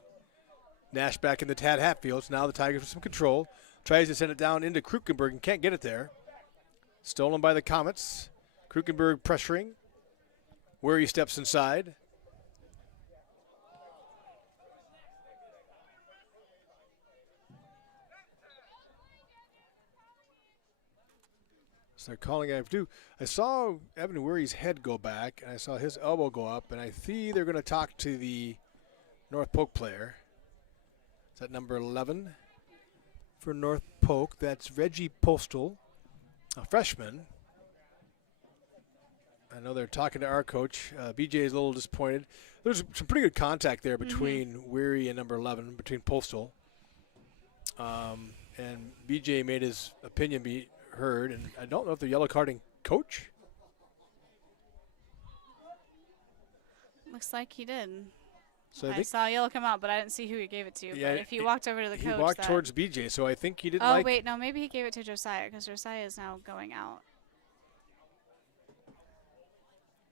Nash back into Tad Hatfield. So now the Tigers with some control. Tries to send it down into Krukenberg and can't get it there. Stolen by the Comets. Krukenberg pressuring. Weary steps inside. So they're calling it. I saw Evan Weary's head go back, and I saw his elbow go up, and I see they're going to talk to the North Polk player. Is that number 11 for North Polk? That's Reggie Postal, a freshman. I know they're talking to our coach. BJ is a little disappointed. There's some pretty good contact there between Weary and number 11, between Postal. And BJ made his opinion be heard, and I don't know if they're yellow carding coach. Looks like he did. So I saw yellow come out, but I didn't see who he gave it to. Yeah, but if he walked over to the coach, he walked towards BJ, so I think he didn't Oh, like. wait, no, maybe he gave it to Josiah, because Josiah is now going out.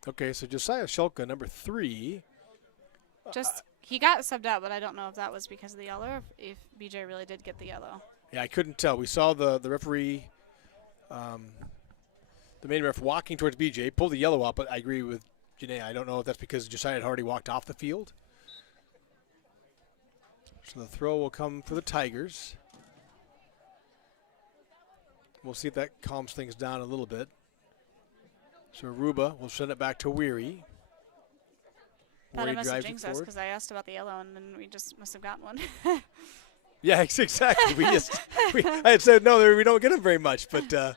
Okay, so Josiah Shulka, number 3. He got subbed out, but I don't know if that was because of the yellow or if BJ really did get the yellow. Yeah, I couldn't tell. We saw the referee, the main ref, walking towards BJ, pulled the yellow out, but I agree with Janae. I don't know if that's because Josiah had already walked off the field. So the throw will come for the Tigers. We'll see if that calms things down a little bit. So Ruba will send it back to Weary. Thought Weary it must have drives it jinxed us forward. because I asked about the yellow, and then we just must have gotten one. Yeah, exactly. I had said no, we don't get them very much, but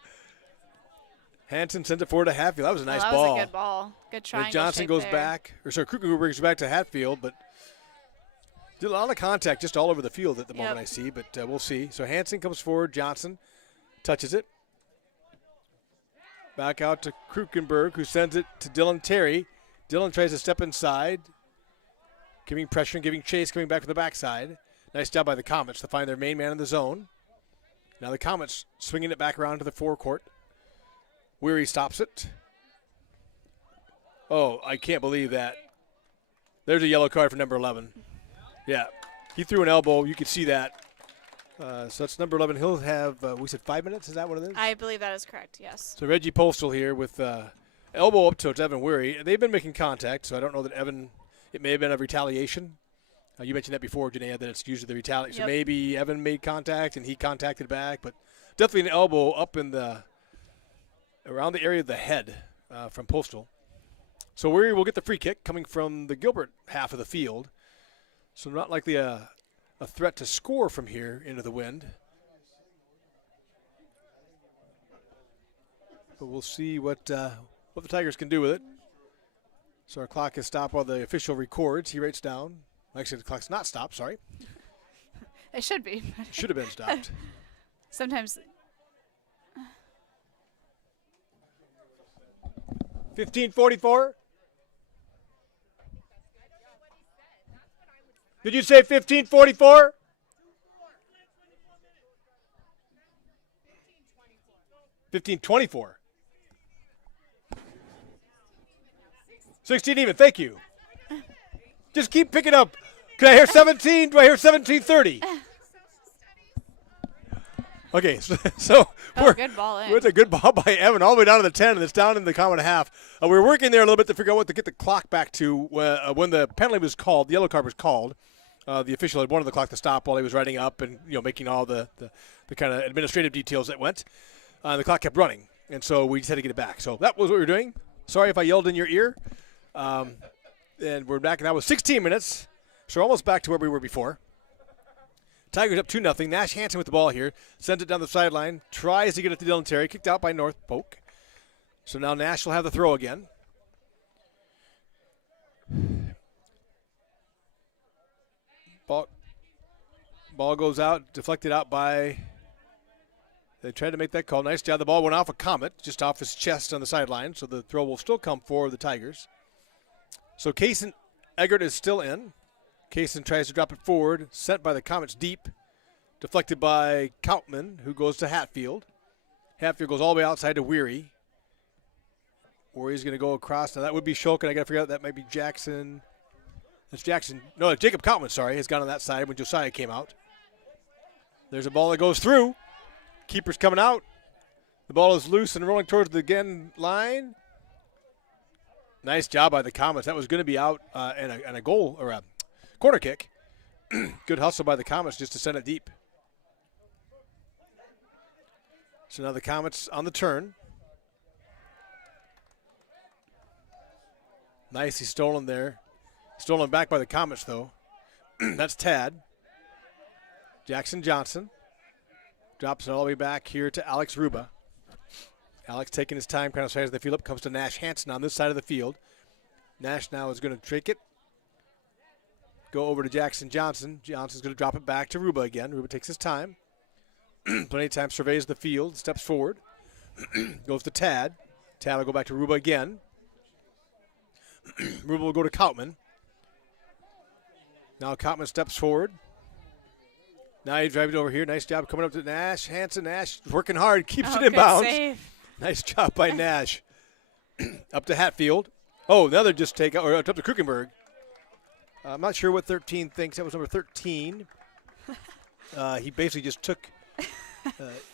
Hansen sends it forward to Hatfield. That was a nice that ball. That was a good ball. Good triangle Johnson shape goes there. back, or sorry, Kruger brings it back to Hatfield, but did a lot of contact just all over the field at the moment I see, but we'll see. So Hansen comes forward, Johnson touches it. Back out to Krukenberg, who sends it to Dylan Terry. Dylan tries to step inside, giving pressure and giving chase, coming back from the backside. Nice job by the Comets to find their main man in the zone. Now the Comets swinging it back around to the forecourt. Weary stops it. Oh, I can't believe that. There's a yellow card for number 11. Yeah, he threw an elbow. You could see that. So that's number 11. He'll have, we said 5 minutes? Is that what it is? I believe that is correct, yes. So Reggie Postal here with elbow up towards Evan Weary. They've been making contact, so I don't know that Evan, it may have been a retaliation. You mentioned that before, Janaea, that it's usually the retaliation. So maybe Evan made contact and he contacted back, but definitely an elbow up in around the area of the head from Postal. So Weary will get the free kick coming from the Gilbert half of the field. So not likely a threat to score from here into the wind. But we'll see what the Tigers can do with it. So our clock is stopped while the official records. He writes down. Actually, the clock's not stopped, sorry. It should be. Should have been stopped. Sometimes. 15:44. Did you say 15:44? 15:24. 16 even. Thank you. Just keep picking up Can I hear 17? Do I hear 17:30? Okay, so Good ball in. With a good ball by Evan all the way down to the 10, and it's down in the common half. We were working there a little bit to figure out what to get the clock back to when the penalty was called, the yellow card was called. The official had wanted the clock to stop while he was writing up and making all the kind of administrative details that went. The clock kept running, and so we just had to get it back. So that was what we were doing. Sorry if I yelled in your ear. And we're back, and that was 16 minutes. So we're almost back to where we were before. Tigers up 2-0. Nash Hansen with the ball here. Sends it down the sideline. Tries to get it to Dylan Terry. Kicked out by North Polk. So now Nash will have the throw again. Ball goes out. Deflected out by... They tried to make that call. Nice job. The ball went off a Comet, just off his chest on the sideline. So the throw will still come for the Tigers. So Kaysen Eggert is still in. Kaysen tries to drop it forward, sent by the Comets deep, deflected by Kautman, who goes to Hatfield. Hatfield goes all the way outside to Weary. Weary's going to go across. Now that would be Shulkin. I got to figure out that might be Jackson. That's Jackson. No, Jacob Kautman, sorry, has gone on that side when Josiah came out. There's a ball that goes through. Keeper's coming out. The ball is loose and rolling towards the again line. Nice job by the Comets. That was going to be out and a goal or a corner kick. Good hustle by the Comets just to send it deep. So now the Comets on the turn. Nicely stolen there. Stolen back by the Comets, though. That's Tad. Jackson Johnson. Drops it all the way back here to Alex Ruba. Alex taking his time, kind of sizing the field up, comes to Nash Hansen on this side of the field. Nash now is going to take it. Go over to Jackson Johnson. Johnson's going to drop it back to Ruba again. Ruba takes his time. Plenty of time, surveys the field, steps forward. Goes to Tad. Tad will go back to Ruba again. Ruba will go to Kautman. Now Kautman steps forward. Now he drives it over here. Nice job coming up to Nash. Hansen, Nash working hard, keeps it in bounds. Save. Nice job by Nash. Up to Hatfield. Oh, another just take out, or up to Krukenberg. I'm not sure what 13 thinks. That was number 13. He basically just took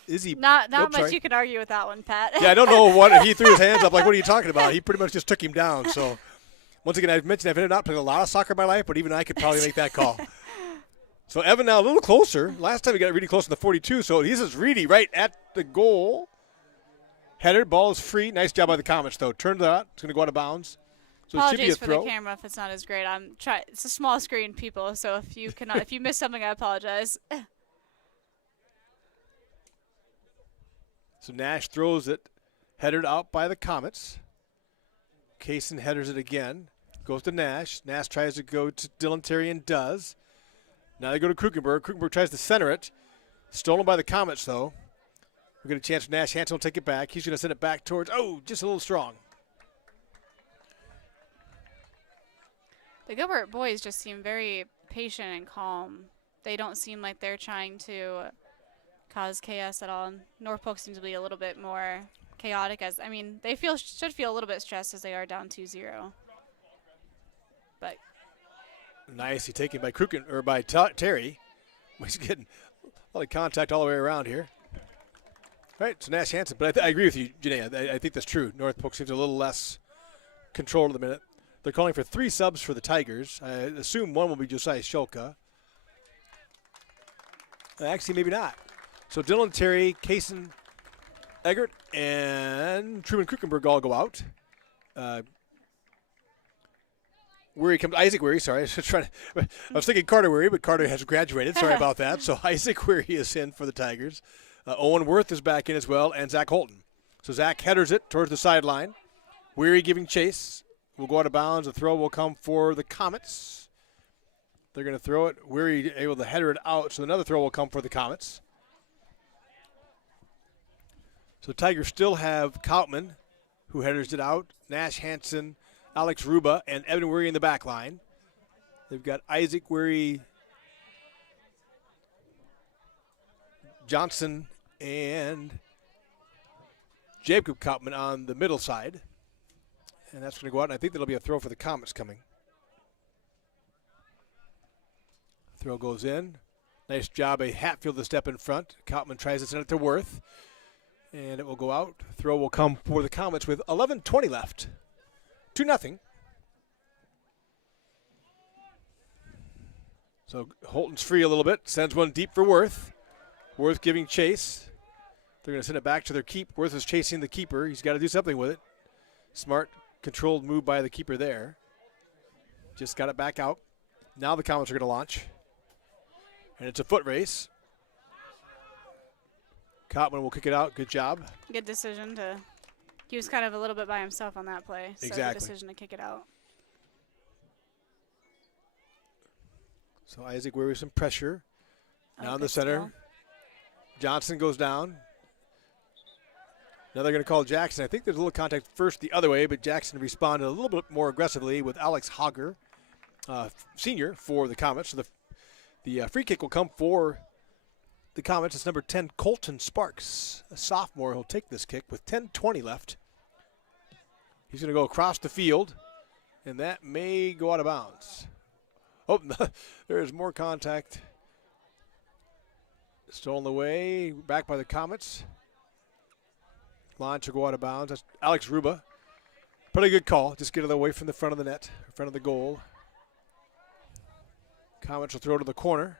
Izzy. Not Nope, much sorry. you can argue with that one, Pat. Yeah, I don't know what he threw his hands up. Like, what are you talking about? He pretty much just took him down. So, once again, I've mentioned I've not played a lot of soccer in my life, but even I could probably make that call. So, Evan now a little closer. Last time he got really close in the 42, so he's just really right at the goal. Header, ball is free. Nice job by the Comets, though. Turned out. It's going to go out of bounds. So it should be a Apologies for throw. the camera if it's not as great. It's a small screen, people. So if you miss something, I apologize. So Nash throws it, headed out by the Comets. Kaysen headers it again. Goes to Nash. Nash tries to go to Dylan Terry and does. Now they go to Krukenberg. Krukenberg tries to center it. Stolen by the Comets, though. We get a chance for Nash. Hansen will take it back. He's going to send it back towards, just a little strong. The Gilbert boys just seem very patient and calm. They don't seem like they're trying to cause chaos at all. North Polk seems to be a little bit more chaotic. They should feel a little bit stressed as they are down 2-0. But Nicely taken by Terry. He's getting a lot of contact all the way around here. All right, so Nash Hansen. But I agree with you, Janae. I think that's true. North Polk seems a little less controlled at the minute. They're calling for 3 subs for the Tigers. I assume one will be Josiah Shulka. Actually, maybe not. So Dylan Terry, Kaysen Eggert, and Truman Krukenberg all go out. Isaac Weary, sorry. I was thinking Carter Weary, but Carter has graduated. Sorry about that. So Isaac Weary is in for the Tigers. Owen Worth is back in as well, and Zach Holton. So Zach headers it towards the sideline. Weary giving chase. Will go out of bounds. The throw will come for the Comets. They're going to throw it. Weary able to header it out, so another throw will come for the Comets. So the Tigers still have Kautman, who headers it out. Nash Hansen, Alex Ruba, and Evan Weary in the back line. They've got Isaac Weary, Johnson, and Jacob Kautman on the middle side. And that's going to go out, and I think that'll be a throw for the Comets coming. Throw goes in. Nice job, a Hatfield to step in front. Kautman tries to send it to Worth. And it will go out. Throw will come for the Comets with 11:20 left. 2-0. So Holton's free a little bit. Sends one deep for Worth. Worth giving chase. They're going to send it back to their keep. Worth is chasing the keeper. He's got to do something with it. Smart, controlled move by the keeper there. Just got it back out. Now the Comets are going to launch. And it's a foot race. Kautman will kick it out. Good job. Good decision to. He was kind of a little bit by himself on that play. So Exactly. good decision to kick it out. So Isaac Weary with some pressure. Now in the good center. steal. Johnson goes down. Now they're going to call Jackson. I think there's a little contact first the other way, but Jackson responded a little bit more aggressively with Alex Hogger, senior, for the Comets. So the free kick will come for the Comets. It's number 10, Colton Sparks, a sophomore. He'll take this kick with 10:20 left. He's going to go across the field, and that may go out of bounds. Oh, there is more contact. Stolen away, back by the Comets. Launch will go out of bounds. That's Alex Ruba. Pretty good call. Just get it away from the front of the net, front of the goal. Comets will throw to the corner.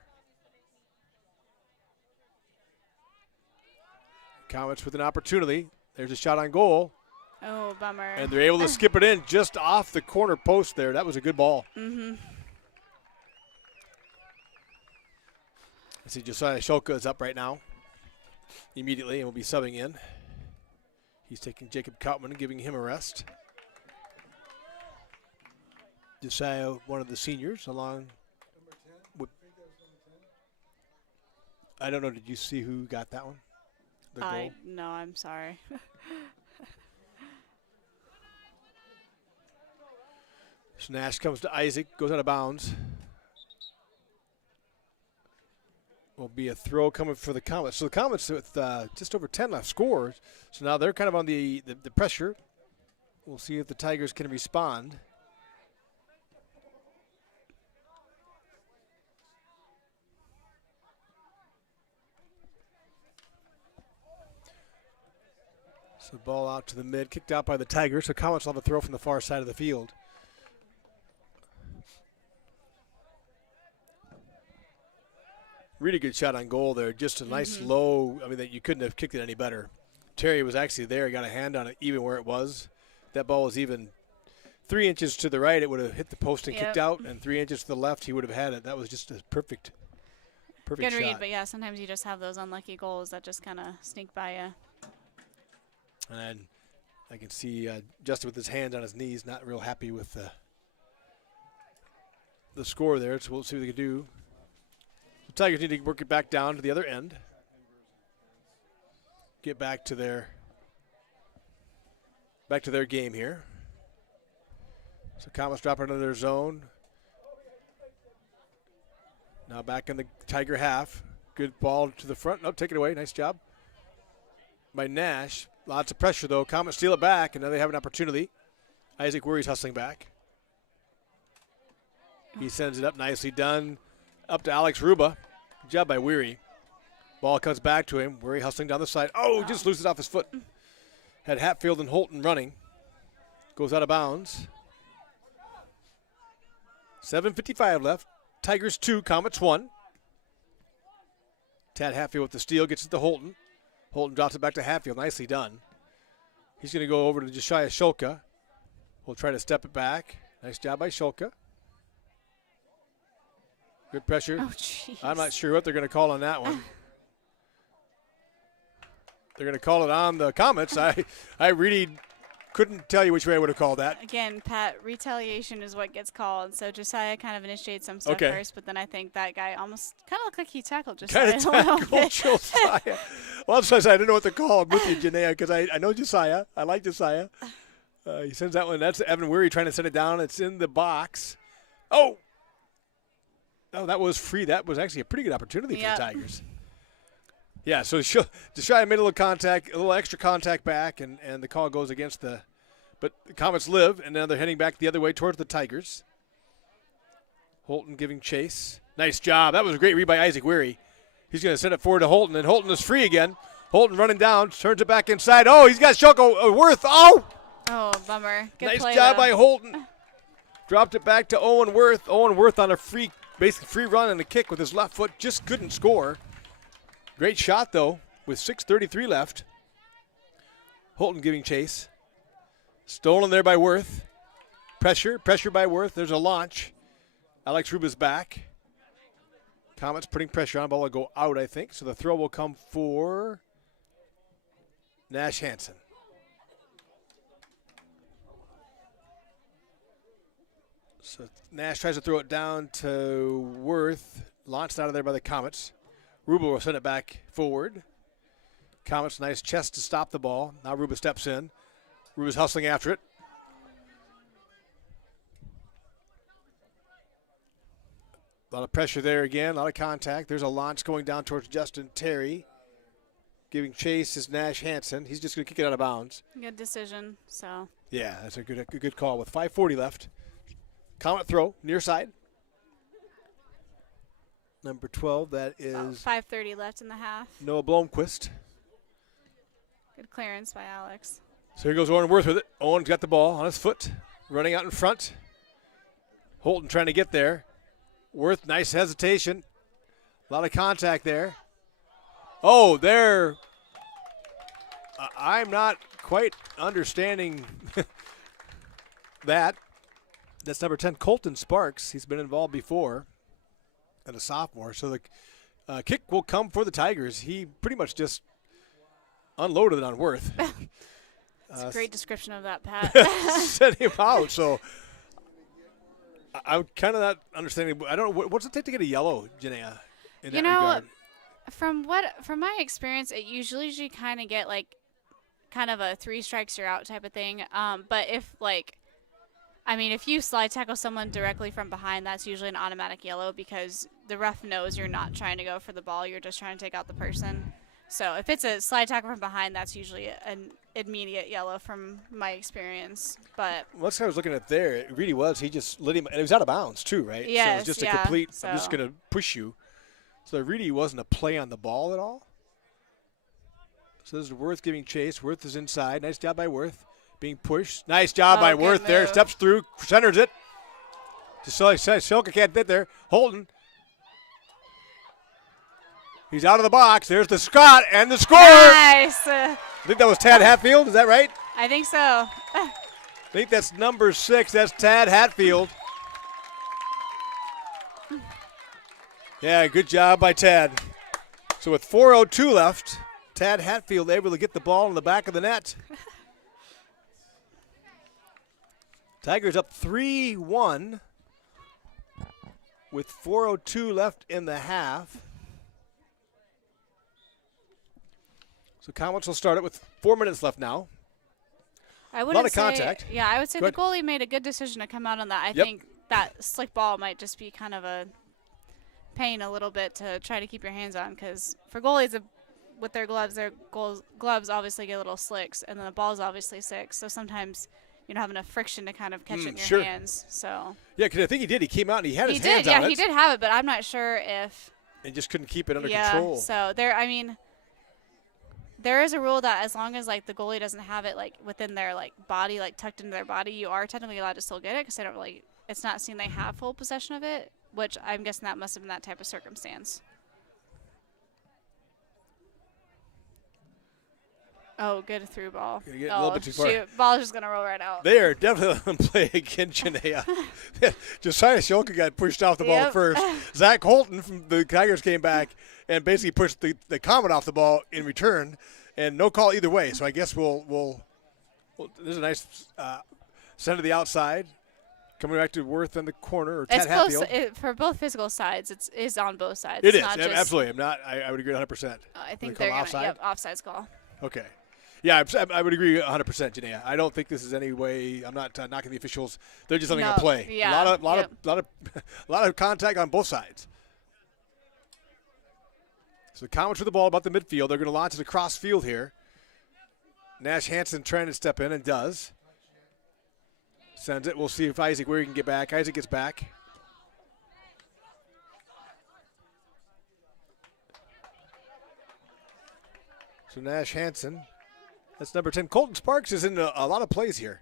Comets with an opportunity. There's a shot on goal. Oh, bummer. And they're able to skip it in just off the corner post there. That was a good ball. Mm-hmm. I see Josiah Shulka is up right now. Immediately and will be subbing in. He's taking Jacob Kautman and giving him a rest. Josiah, one of the seniors, along with. I don't know. Did you see who got that one? The goal? No, I'm sorry. So Nash comes to Isaac, goes out of bounds. Will be a throw coming for the Comets. So the Comets with just over 10 left scores. So now they're kind of on the pressure. We'll see if the Tigers can respond. So ball out to the mid, kicked out by the Tigers. So Comets will have a throw from the far side of the field. Really good shot on goal there. Just a nice low. I mean, that you couldn't have kicked it any better. Terry was actually there. He got a hand on it even where it was. That ball was even 3 inches to the right. It would have hit the post and kicked out, and 3 inches to the left, he would have had it. That was just a perfect Good shot. read, but yeah, sometimes you just have those unlucky goals that just kind of sneak by you. And I can see Justin with his hands on his knees, not real happy with the score there. So we'll see what they can do. The Tigers need to work it back down to the other end. Get back to their game here. So Comets drop into their zone. Now back in the Tiger half. Good ball to the front. Nope, take it away. Nice job by Nash. Lots of pressure though. Comets steal it back, and now they have an opportunity. Isaac Worry's hustling back. He sends it up, nicely done. Up to Alex Ruba. Good job by Weary. Ball comes back to him. Weary hustling down the side. Oh, just loses off his foot. Had Hatfield and Holton running. Goes out of bounds. 7:55 left. Tigers 2, Comets 1. Tad Hatfield with the steal, gets it to Holton. Holton drops it back to Hatfield. Nicely done. He's going to go over to Josiah Shulka. We'll try to step it back. Nice job by Shulka. Good pressure. Oh, jeez. I'm not sure what they're going to call on that one. They're going to call it on the Comets. I really couldn't tell you which way I would have called that. Again, Pat, retaliation is what gets called. So Josiah kind of initiates some stuff Okay. first, but then I think that guy almost kind of looked like he tackled Josiah Kind a of little tackled bit. Josiah. Well, I'm sorry, I didn't know what to call. I'm with you, Janaea, because I know Josiah. I like Josiah. He sends that one. That's Evan Weary trying to set it down. It's in the box. Oh, that was free. That was actually a pretty good opportunity for Yep. the Tigers. Yeah, so Josiah made a little contact, a little extra contact back, and the call goes against the – but the Comets live, and now they're heading back the other way towards the Tigers. Holton giving chase. Nice job. That was a great read by Isaac Weary. He's going to send it forward to Holton, and Holton is free again. Holton running down, turns it back inside. Oh, he's got Shoko Worth. Oh! Oh, bummer. Good Nice play, job though. by Holton. Dropped it back to Owen Worth. Owen Worth on a basically free run and a kick with his left foot. Just couldn't score. Great shot, though, with 6:33 left. Holton giving chase. Stolen there by Worth. Pressure by Worth. There's a launch. Alex Ruba's back. Comets putting pressure on. Ball will go out, I think. So the throw will come for Nash Hansen. So Nash tries to throw it down to Worth. Launched out of there by the Comets. Ruba will send it back forward. Comets, nice chest to stop the ball. Now Ruba steps in. Ruba's hustling after it. A lot of pressure there again, a lot of contact. There's a launch going down towards Justin Terry. Giving chase is Nash Hansen. He's just going to kick it out of bounds. Good decision. So. Yeah, that's a good call with 5:40 left. Comet throw, near side. Number 12, that is About 5:30 left in the half. Noah Blomquist. Good clearance by Alex. So here goes Owen Worth with it. Owen's got the ball on his foot, running out in front. Holton trying to get there. Worth, nice hesitation. A lot of contact there. Oh, there. I'm not quite understanding that. That's number 10, Colton Sparks. He's been involved before and a sophomore. So the kick will come for the Tigers. He pretty much just unloaded it on Worth. That's a great description of that, Pat. Set him out. So I'm kind of not understanding. I don't know. What's it take to get a yellow, Janaea, in that regard? From my experience, it usually kind of get like kind of a 3 strikes you're out type of thing. But if you slide tackle someone directly from behind, that's usually an automatic yellow because the ref knows you're not trying to go for the ball. You're just trying to take out the person. So if it's a slide tackle from behind, that's usually an immediate yellow from my experience. But that's what I was looking at there. It really was. He just lit him, and he was out of bounds too, right? Yes, so it was just a complete, I'm just so. going to push you. So there really wasn't a play on the ball at all. So this is Worth giving chase. Worth is inside. Nice job by Worth. Being pushed. Nice job by good Worth there. move. Steps through, centers it. Just so Shilka can't get there. Holton. He's out of the box. There's the Scott and the score. Nice. I think that was Tad Hatfield. Is that right? I think so. I think that's number 6. That's Tad Hatfield. Yeah, good job by Tad. So with 4:02 left, Tad Hatfield able to get the ball in the back of the net. Tigers up 3-1 with 4:02 left in the half. So Comets will start it with 4 minutes left now. I wouldn't of say, contact. Yeah, I would say Go the goalie made a good decision to come out on that. I Yep. think that slick ball might just be kind of a pain a little bit to try to keep your hands on because for goalies with their gloves obviously get a little slicks and then the ball's obviously sick. So sometimes you don't have enough friction to kind of catch it in your sure. hands. So Yeah, because I think he did. He came out and he had he his did. hands Yeah, on it. he did have it, but I'm not sure if. And just couldn't keep it under Yeah. control. So there is a rule that as long as like the goalie doesn't have it like within their like body, like tucked into their body, you are technically allowed to still get it because they don't really. It's not seen they have full possession of it, which I'm guessing that must have been that type of circumstance. Oh, good through ball. Gonna get a little bit too far. Shoot, ball's just gonna roll right out. They are definitely on play again, Janaea. Josiah Shilka got pushed off the ball Yep. first. Zach Holton from the Tigers came back and basically pushed the Comet off the ball in return, and no call either way. So I guess we'll there's a nice send to the outside. Coming back to Worth in the corner, or Tad It's close Hatfield. for both physical sides. It is on both sides. It It's is, not just, absolutely. I would agree 100%. I think call they're gonna. offside? Yep, offsides call. Okay. Yeah, I would agree 100%, Janaea. I don't think this is any way. I'm not knocking the officials. They're just letting them No, play. yeah, A lot of contact on both sides. So the Comets with the ball about the midfield. They're going to launch it across field here. Nash Hansen trying to step in and does. Sends it. We'll see if Isaac Weary can get back. Isaac gets back. So Nash Hansen, that's number 10. Colton Sparks is in a lot of plays here.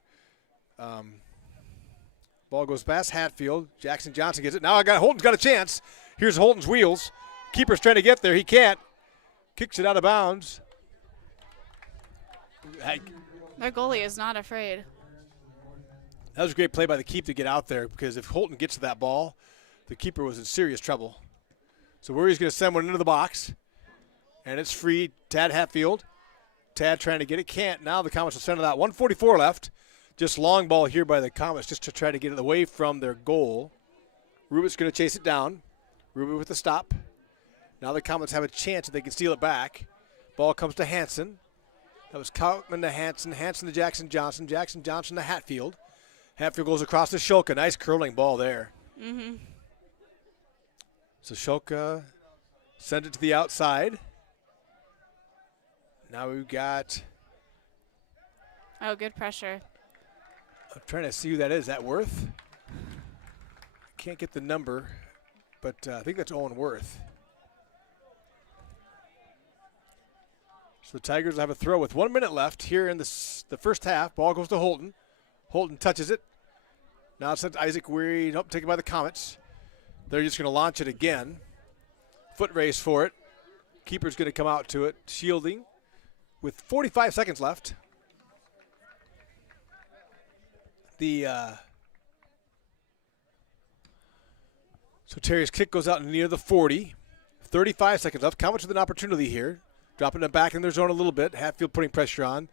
Ball goes past Hatfield. Jackson Johnson gets it. Now Holton's got a chance. Here's Holton's wheels. Keeper's trying to get there. He can't. Kicks it out of bounds. Their goalie is not afraid. That was a great play by the keep to get out there, because if Holton gets to that ball, the keeper was in serious trouble. So Worry's going to send one into the box, and it's free. Tad Hatfield. Tad trying to get it. Can't. Now the Comets will send it out. 1:44 left. Just long ball here by the Comets just to try to get it away from their goal. Rubit's going to chase it down. Rubit with the stop. Now the Comets have a chance that they can steal it back. Ball comes to Hansen. That was Kautman to Hansen. Hansen to Jackson Johnson. Jackson Johnson to Hatfield. Hatfield goes across to Shulka. Nice curling ball there. Mm-hmm. So Shulka sends it to the outside. Now we've got, Oh, good pressure. I'm trying to see who that is. Is that Worth? Can't get the number, but I think that's Owen Worth. So the Tigers will have a throw with 1 minute left here in the first half. Ball goes to Holton. Holton touches it. Now it's sent to Isaac Weary. Nope, taken by the Comets. They're just going to launch it again. Foot race for it. Keeper's going to come out to it. Shielding with 45 seconds left. So Terry's kick goes out near the 40. 35 seconds left. Comets with an opportunity here. Dropping it back in their zone a little bit. Hatfield putting pressure on.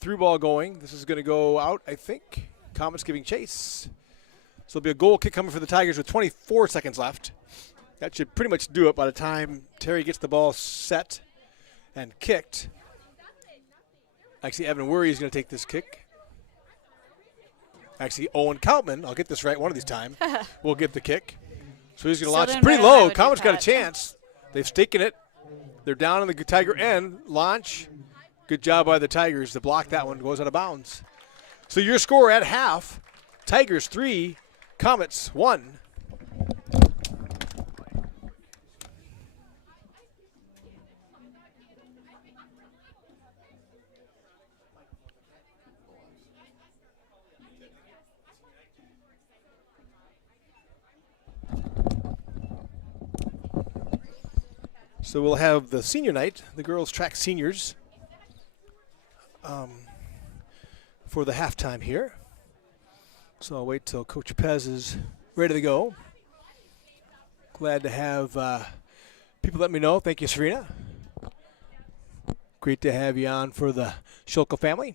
Through ball going. This is going to go out, I think. Comets giving chase. So it'll be a goal kick coming for the Tigers with 24 seconds left. That should pretty much do it by the time Terry gets the ball set and kicked. Actually, Evan Worry is going to take this kick. Actually, Owen Kautman, I'll get this right one of these times, will get the kick. So he's going to launch it pretty low. Comets got a chance. They've staken it. They're down on the Tiger end. Launch. Good job by the Tigers to block that one. Goes out of bounds. So your score at half, Tigers 3, Comets 1. So we'll have the senior night, the girls track seniors, for the halftime here. So I'll wait till Coach Pez is ready to go. Glad to have people let me know. Thank you, Serena. Great to have you on for the Shulka family.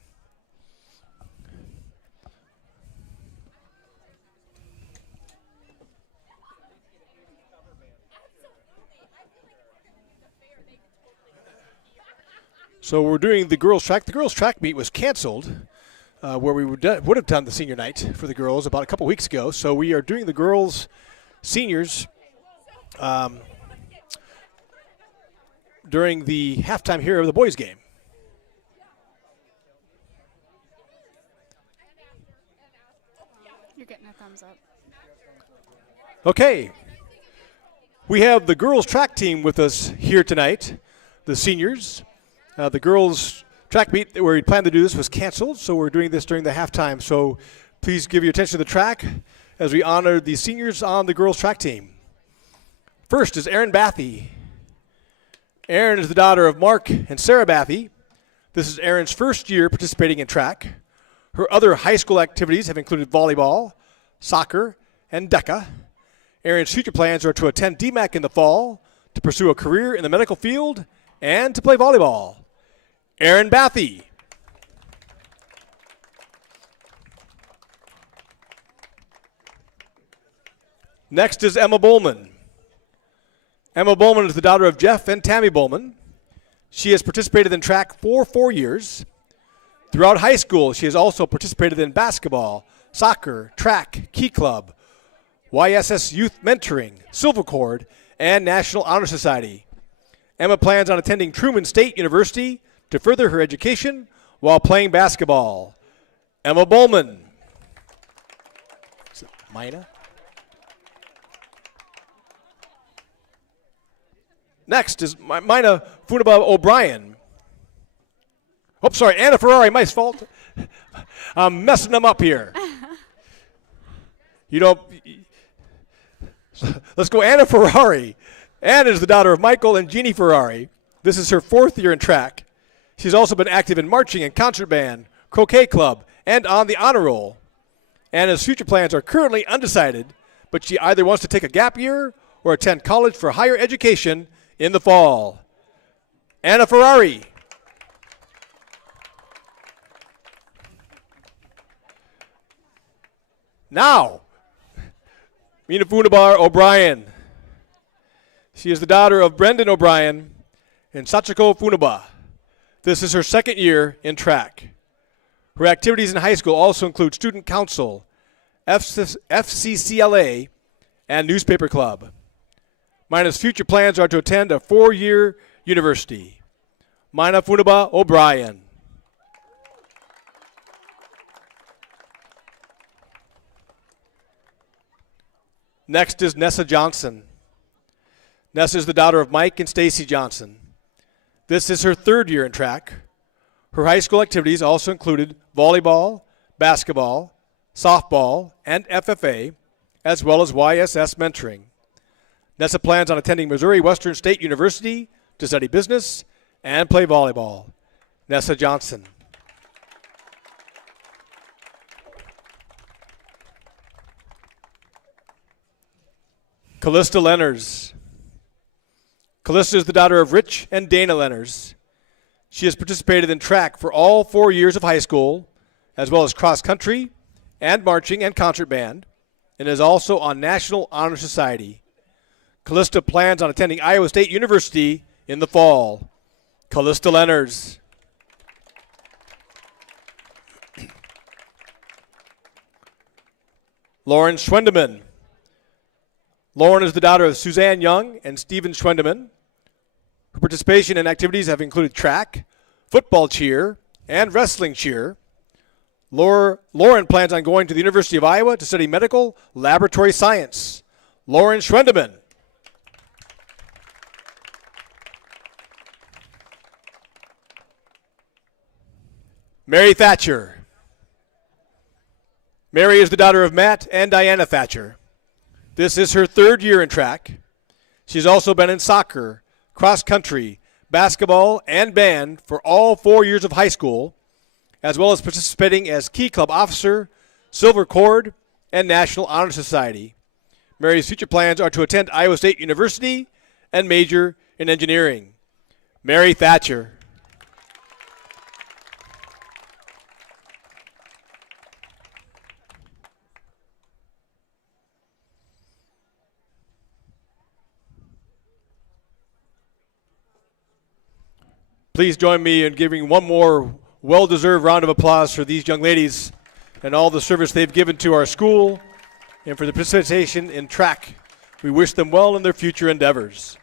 So we're doing the girls' track. The girls' track meet was canceled, where we would have done the senior night for the girls about a couple weeks ago. So we are doing the girls' seniors during the halftime here of the boys' game. You're getting a thumbs up. Okay. We have the girls' track team with us here tonight, the seniors. The girls' track meet where we planned to do this was canceled, so we're doing this during the halftime. So please give your attention to the track as we honor the seniors on the girls' track team. First is Erin Bathy. Erin is the daughter of Mark and Sarah Bathy. This is Erin's first year participating in track. Her other high school activities have included volleyball, soccer, and DECA. Erin's future plans are to attend DMAC in the fall, to pursue a career in the medical field, and to play volleyball. Erin Bathy. Next is Emma Bowman. Emma Bowman is the daughter of Jeff and Tammy Bowman. She has participated in track for 4 years. Throughout high school, she has also participated in basketball, soccer, track, Key Club, YSS Youth Mentoring, Silver Cord, and National Honor Society. Emma plans on attending Truman State University to further her education while playing basketball. Emma Bowman. Is it Mina? Next is Mina Funaba O'Brien. Oh, sorry, Anna Ferrari, my fault. I'm messing them up here. You know, let's go Anna Ferrari. Anna is the daughter of Michael and Jeannie Ferrari. This is her 4th year in track. She's also been active in marching and concert band, croquet club, and on the honor roll. Anna's future plans are currently undecided, but she either wants to take a gap year or attend college for higher education in the fall. Anna Ferrari. Now, Mina Funabar O'Brien. She is the daughter of Brendan O'Brien and Sachiko Funaba. This is her 2nd year in track. Her activities in high school also include student council, FCCLA, and newspaper club. Mina's future plans are to attend a 4-year university. Mina Funaba O'Brien. Next is Nessa Johnson. Nessa is the daughter of Mike and Stacy Johnson. This is her 3rd year in track. Her high school activities also included volleyball, basketball, softball, and FFA, as well as YSS mentoring. Nessa plans on attending Missouri Western State University to study business and play volleyball. Nessa Johnson. Callista Lenners. Callista is the daughter of Rich and Dana Lenners. She has participated in track for all 4 years of high school, as well as cross country and marching and concert band, and is also on National Honor Society. Callista plans on attending Iowa State University in the fall. Callista Lenners. Lauren Schwendeman. Lauren is the daughter of Suzanne Young and Stephen Schwendeman. Her participation in activities have included track, football cheer, and wrestling cheer. Lauren plans on going to the University of Iowa to study medical laboratory science. Lauren Schwendeman. Mary Thatcher. Mary is the daughter of Matt and Diana Thatcher. This is her 3rd year in track. She's also been in soccer, cross country, basketball, and band for all 4 years of high school, as well as participating as Key Club officer, Silver Cord, and National Honor Society. Mary's future plans are to attend Iowa State University and major in engineering. Mary Thatcher. Please join me in giving one more well-deserved round of applause for these young ladies and all the service they've given to our school and for the participation in track. We wish them well in their future endeavors.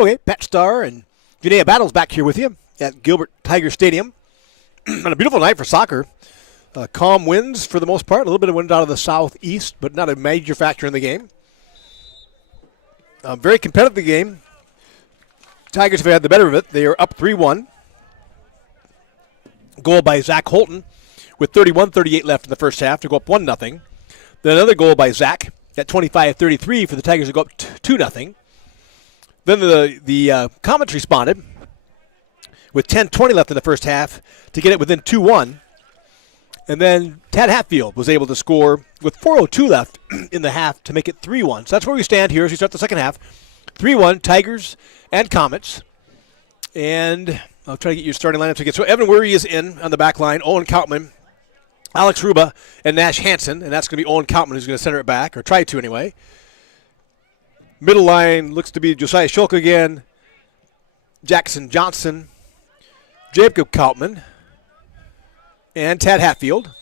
Okay, Pat Starr and Janaea Battles back here with you at Gilbert Tiger Stadium. On a beautiful night for soccer. Calm winds for the most part. A little bit of wind out of the southeast, but not a major factor in the game. Very competitive game. Tigers have had the better of it. They are up 3-1. Goal by Zach Holton with 31:38 left in the first half to go up 1-0. Then another goal by Zach at 25:33 for the Tigers to go up 2-0. Then the Comets responded with 10:20 left in the first half to get it within 2-1. And then Tad Hatfield was able to score with 4:02 left in the half to make it 3-1. So that's where we stand here as we start the second half. 3-1, Tigers and Comets. And I'll try to get your starting lineups again. So Evan Weary is in on the back line. Owen Kautman, Alex Ruba, and Nash Hansen. And that's going to be Owen Kautman who's going to center it back, or try to anyway. Middle line looks to be Josiah Schulk again, Jackson Johnson, Jacob Kautman, and Tad Hatfield.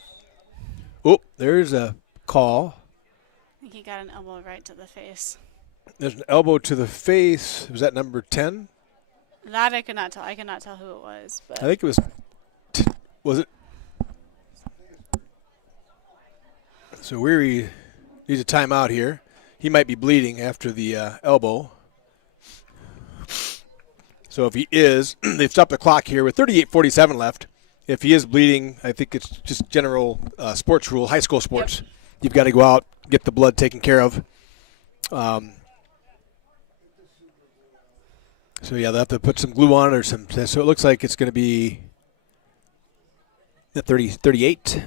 Oh, there's a call. I think he got an elbow right to the face. There's an elbow to the face. Was that number 10? That I could not tell. I could not tell who it was. But I think it was. Was it? So Weary needs a timeout here. He might be bleeding after the elbow. So if he is, they've stopped the clock here with 38:47 left. If he is bleeding, I think it's just general sports rule, high school sports. Yep. You've got to go out, get the blood taken care of. So, yeah, they'll have to put some glue on it or some. So it looks like it's going to be the 38.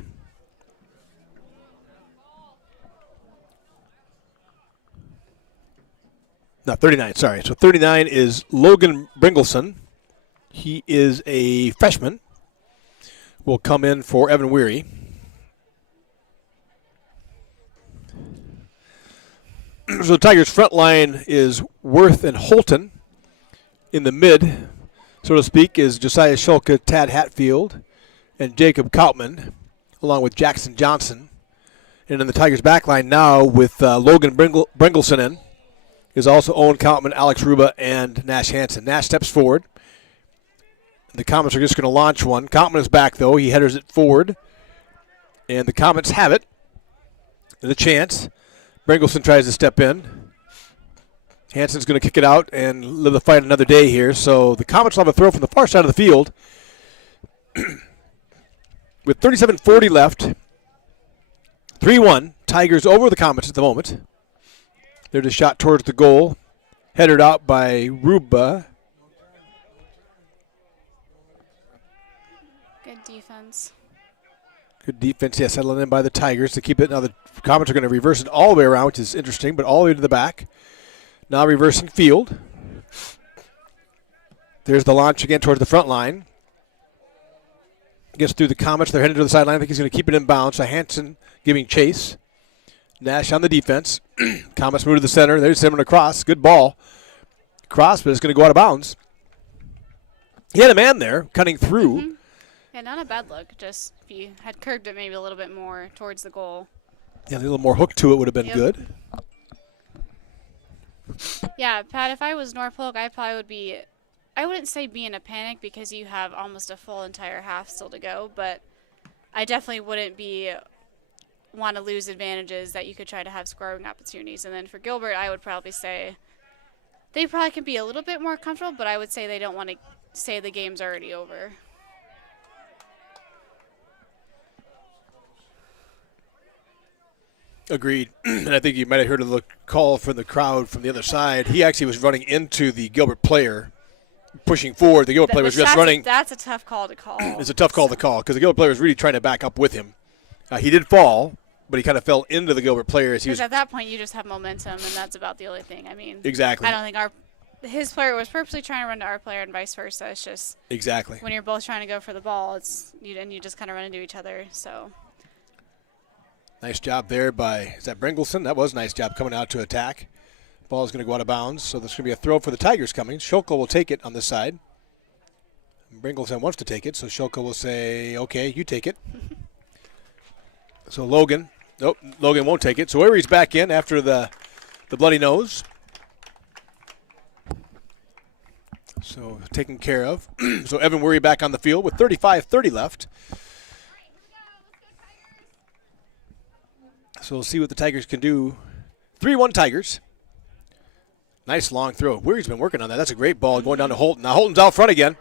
No, 39, sorry. So 39 is Logan Bringleson. He is a freshman. Will come in for Evan Weary. So the Tigers' front line is Worth and Holton. In the mid, so to speak, is Josiah Schulke, Tad Hatfield, and Jacob Kautman, along with Jackson Johnson. And in the Tigers' back line now with Logan Bringleson in is also Owen Kautman, Alex Ruba, and Nash Hansen. Nash steps forward. The Comets are just going to launch one. Kautman is back, though. He headers it forward. And the Comets have it. And a chance. Bringleson tries to step in. Hansen's going to kick it out and live the fight another day here. So the Comets will have a throw from the far side of the field. With 37:40 left. 3-1. Tigers over the Comets at the moment. They're just shot towards the goal. Headed out by Ruba. good defense. Good defense, yeah, settling in by the Tigers to keep it. Now the Comets are going to reverse it all the way around, which is interesting, but all the way to the back. Now reversing field. There's the launch again towards the front line. Gets through the Comets. They're headed to the sideline. I think he's going to keep it in bounds. So Hansen giving chase. Nash on the defense. Comets move to the center. There's him across. Good ball. Cross, but it's going to go out of bounds. He had a man there cutting through. Mm-hmm. Yeah, not a bad look. Just if you had curved it maybe a little bit more towards the goal. Yeah, a little more hook to it would have been good. Yeah, Pat, if I was Norfolk, I probably would be, I wouldn't say be in a panic because you have almost a full entire half still to go, but I definitely wouldn't want to lose advantages that you could try to have scoring opportunities. And then for Gilbert, I would probably say they probably can be a little bit more comfortable, but I would say they don't want to say the game's already over. Agreed. And I think you might have heard the call from the crowd from the other side. He actually was running into the Gilbert player, pushing forward. The Gilbert player was just running. That's a tough call to call. It's a tough call to call because the Gilbert player was really trying to back up with him. He did fall, but he kind of fell into the Gilbert player as he was. At that point, you just have momentum, and that's about the only thing. I mean, exactly. I don't think his player was purposely trying to run to our player and vice versa. It's just exactly when you're both trying to go for the ball, and you just kind of run into each other. So. Nice job there by, is that Bringleson? That was a nice job coming out to attack. Ball is going to go out of bounds, so there's going to be a throw for the Tigers coming. Schulke will take it on this side. Bringleson wants to take it, so Schulke will say, okay, you take it. So Logan won't take it. So Aries back in after the bloody nose. So taken care of. So Evan Worry back on the field with 35:30 left. So we'll see what the Tigers can do. 3-1 Tigers. Nice long throw. Worry's been working on that. That's a great ball going down to Holton. Now Holton's out front again.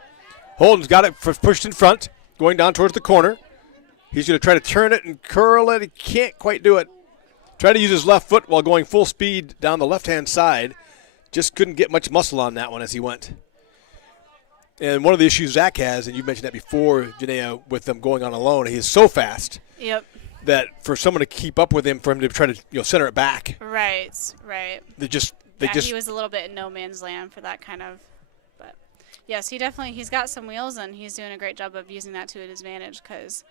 Holton's got it pushed in front, going down towards the corner. He's going to try to turn it and curl it. He can't quite do it. Tried to use his left foot while going full speed down the left-hand side. Just couldn't get much muscle on that one as he went. And one of the issues Zach has, and you mentioned that before, Janaea, with them going on alone, he is so fast. Yep. That for someone to keep up with him, for him to try to center it back. Right. He was a little bit in no man's land for that kind of. But yes, he's got some wheels, and he's doing a great job of using that to his advantage. Because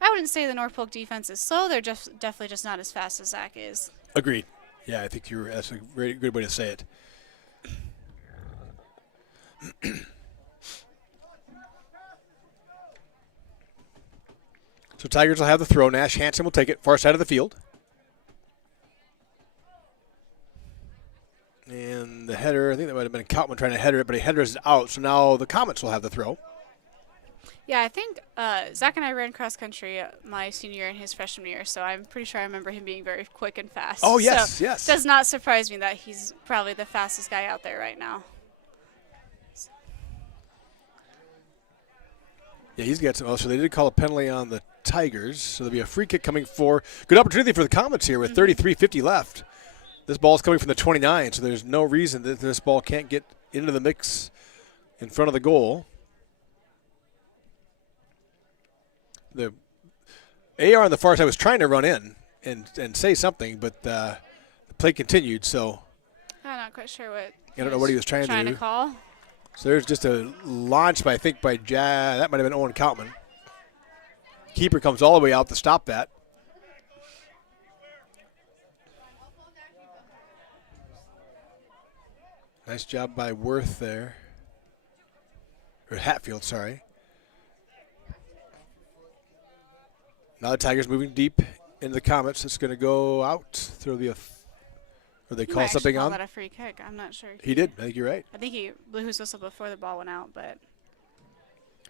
I wouldn't say the North Polk defense is slow; they're definitely just not as fast as Zach is. Agreed. Yeah, I think that's a very good way to say it. So Tigers will have the throw. Nash Hansen will take it far side of the field. And the header, I think that might have been Kautman trying to header it, but he headers it out. So now the Comets will have the throw. Yeah, I think Zach and I ran cross country my senior year and his freshman year, so I'm pretty sure I remember him being very quick and fast. Oh, yes, so yes. It does not surprise me that he's probably the fastest guy out there right now. Yeah, he's got some. Oh, so they did call a penalty on the Tigers. So there'll be a free kick coming for. Good opportunity for the Comets here with 33:50 left. This ball is coming from the 29, so there's no reason that this ball can't get into the mix in front of the goal. The AR on the far side was trying to run in and say something, but the play continued. So I'm not quite sure what. I don't know what he was trying to do. Call. So there's just a launch by that might have been Owen Kautman. Keeper comes all the way out to stop that. Nice job by Worth there. Or Hatfield, sorry. Now the Tigers moving deep into the Comets. It's going to go out. Or they call something on. That a free kick. I'm not sure. He did. I think you're right. I think he blew his whistle before the ball went out, but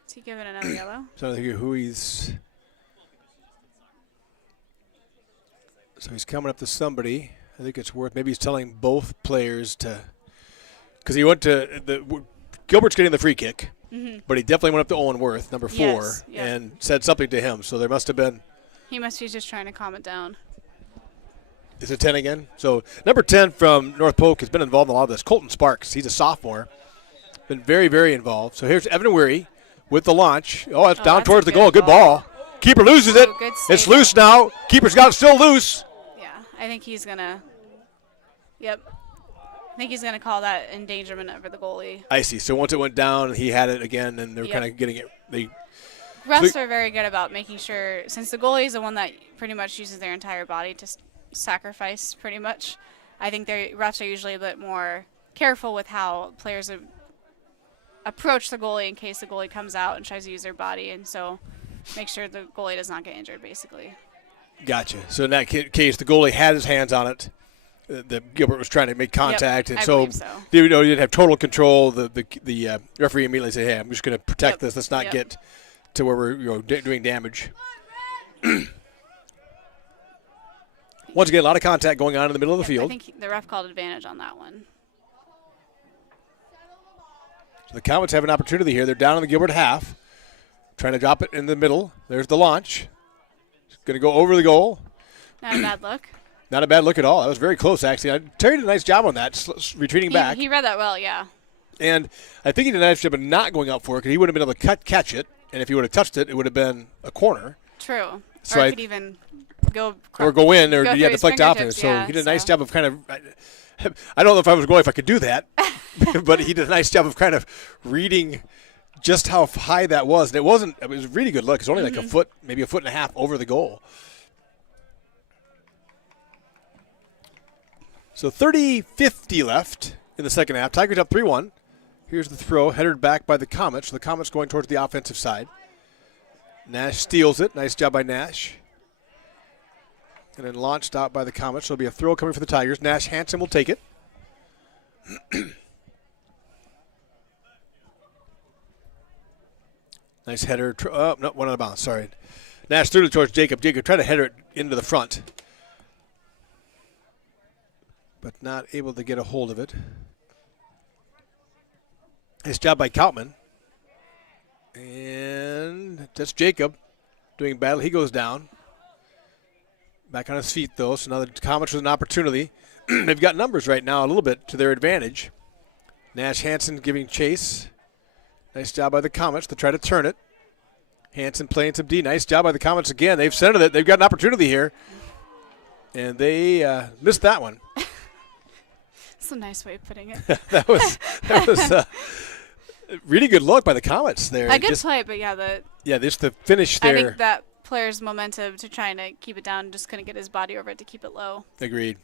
is he giving another yellow? So I think who he's. So he's coming up to somebody. I think it's Worth. Maybe he's telling both players to. Because he went to Gilbert's getting the free kick, but he definitely went up to Owen Worth, number 4, and said something to him. So there must have been. He must be just trying to calm it down. Is it 10 again? So number 10 from North Polk has been involved in a lot of this. Colton Sparks, he's a sophomore. Been very, very involved. So here's Evan Weary with the launch. Oh, it's down towards the goal. Good ball. Keeper loses it. It's loose now. Keeper's got it still loose. Yeah, I think he's going to. Yep. I think he's going to call that endangerment over the goalie. I see. So once it went down, he had it again, and they're kind of getting it. Refs are very good about making sure, since the goalie is the one that pretty much uses their entire body to sacrifice pretty much, I think refs are usually a bit more careful with how players approach the goalie in case the goalie comes out and tries to use their body, and so make sure the goalie does not get injured, basically. Gotcha. So in that case, the goalie had his hands on it. Gilbert was trying to make contact, and so. You didn't have total control. The referee immediately said, "Hey, I'm just going to protect this. Let's not get to where we're doing damage." Once again, a lot of contact going on in the middle of the field. I think the ref called advantage on that one. So the Comets have an opportunity here. They're down in the Gilbert half, trying to drop it in the middle. There's the launch. It's going to go over the goal. Not a bad look. Not a bad look at all. That was very close, actually. Terry did a nice job on that, retreating back. He read that well, yeah. And I think he did a nice job of not going up for it because he would have been able to catch it. And if he would have touched it, it would have been a corner. True. So or he could even go in, or you had to flick off it. So he did a nice job of kind of. I don't know if I was going if I could do that, but he did a nice job of kind of reading just how high that was. And it wasn't. It was a really good look. It's only like a foot, maybe a foot and a half over the goal. So 30:50 left in the second half. Tigers up 3-1. Here's the throw, headed back by the Comets. So the Comets going towards the offensive side. Nash steals it. Nice job by Nash. And then launched out by the Comets. So it'll be a throw coming for the Tigers. Nash Hansen will take it. Nice header. No, one out of bounds. Sorry. Nash threw it towards Jacob. Jacob tried to header it into the front, but not able to get a hold of it. Nice job by Koutman. And that's Jacob doing battle. He goes down. Back on his feet, though, so now the Comets with an opportunity. They've got numbers right now a little bit to their advantage. Nash Hansen giving chase. Nice job by the Comets to try to turn it. Hansen playing some D. Nice job by the Comets again. They've centered it. They've got an opportunity here. And they missed that one. That's a nice way of putting it. that was a really good look by the Comets there. A good play, but just the finish there. I think that player's momentum to trying to keep it down just couldn't get his body over it to keep it low. Agreed.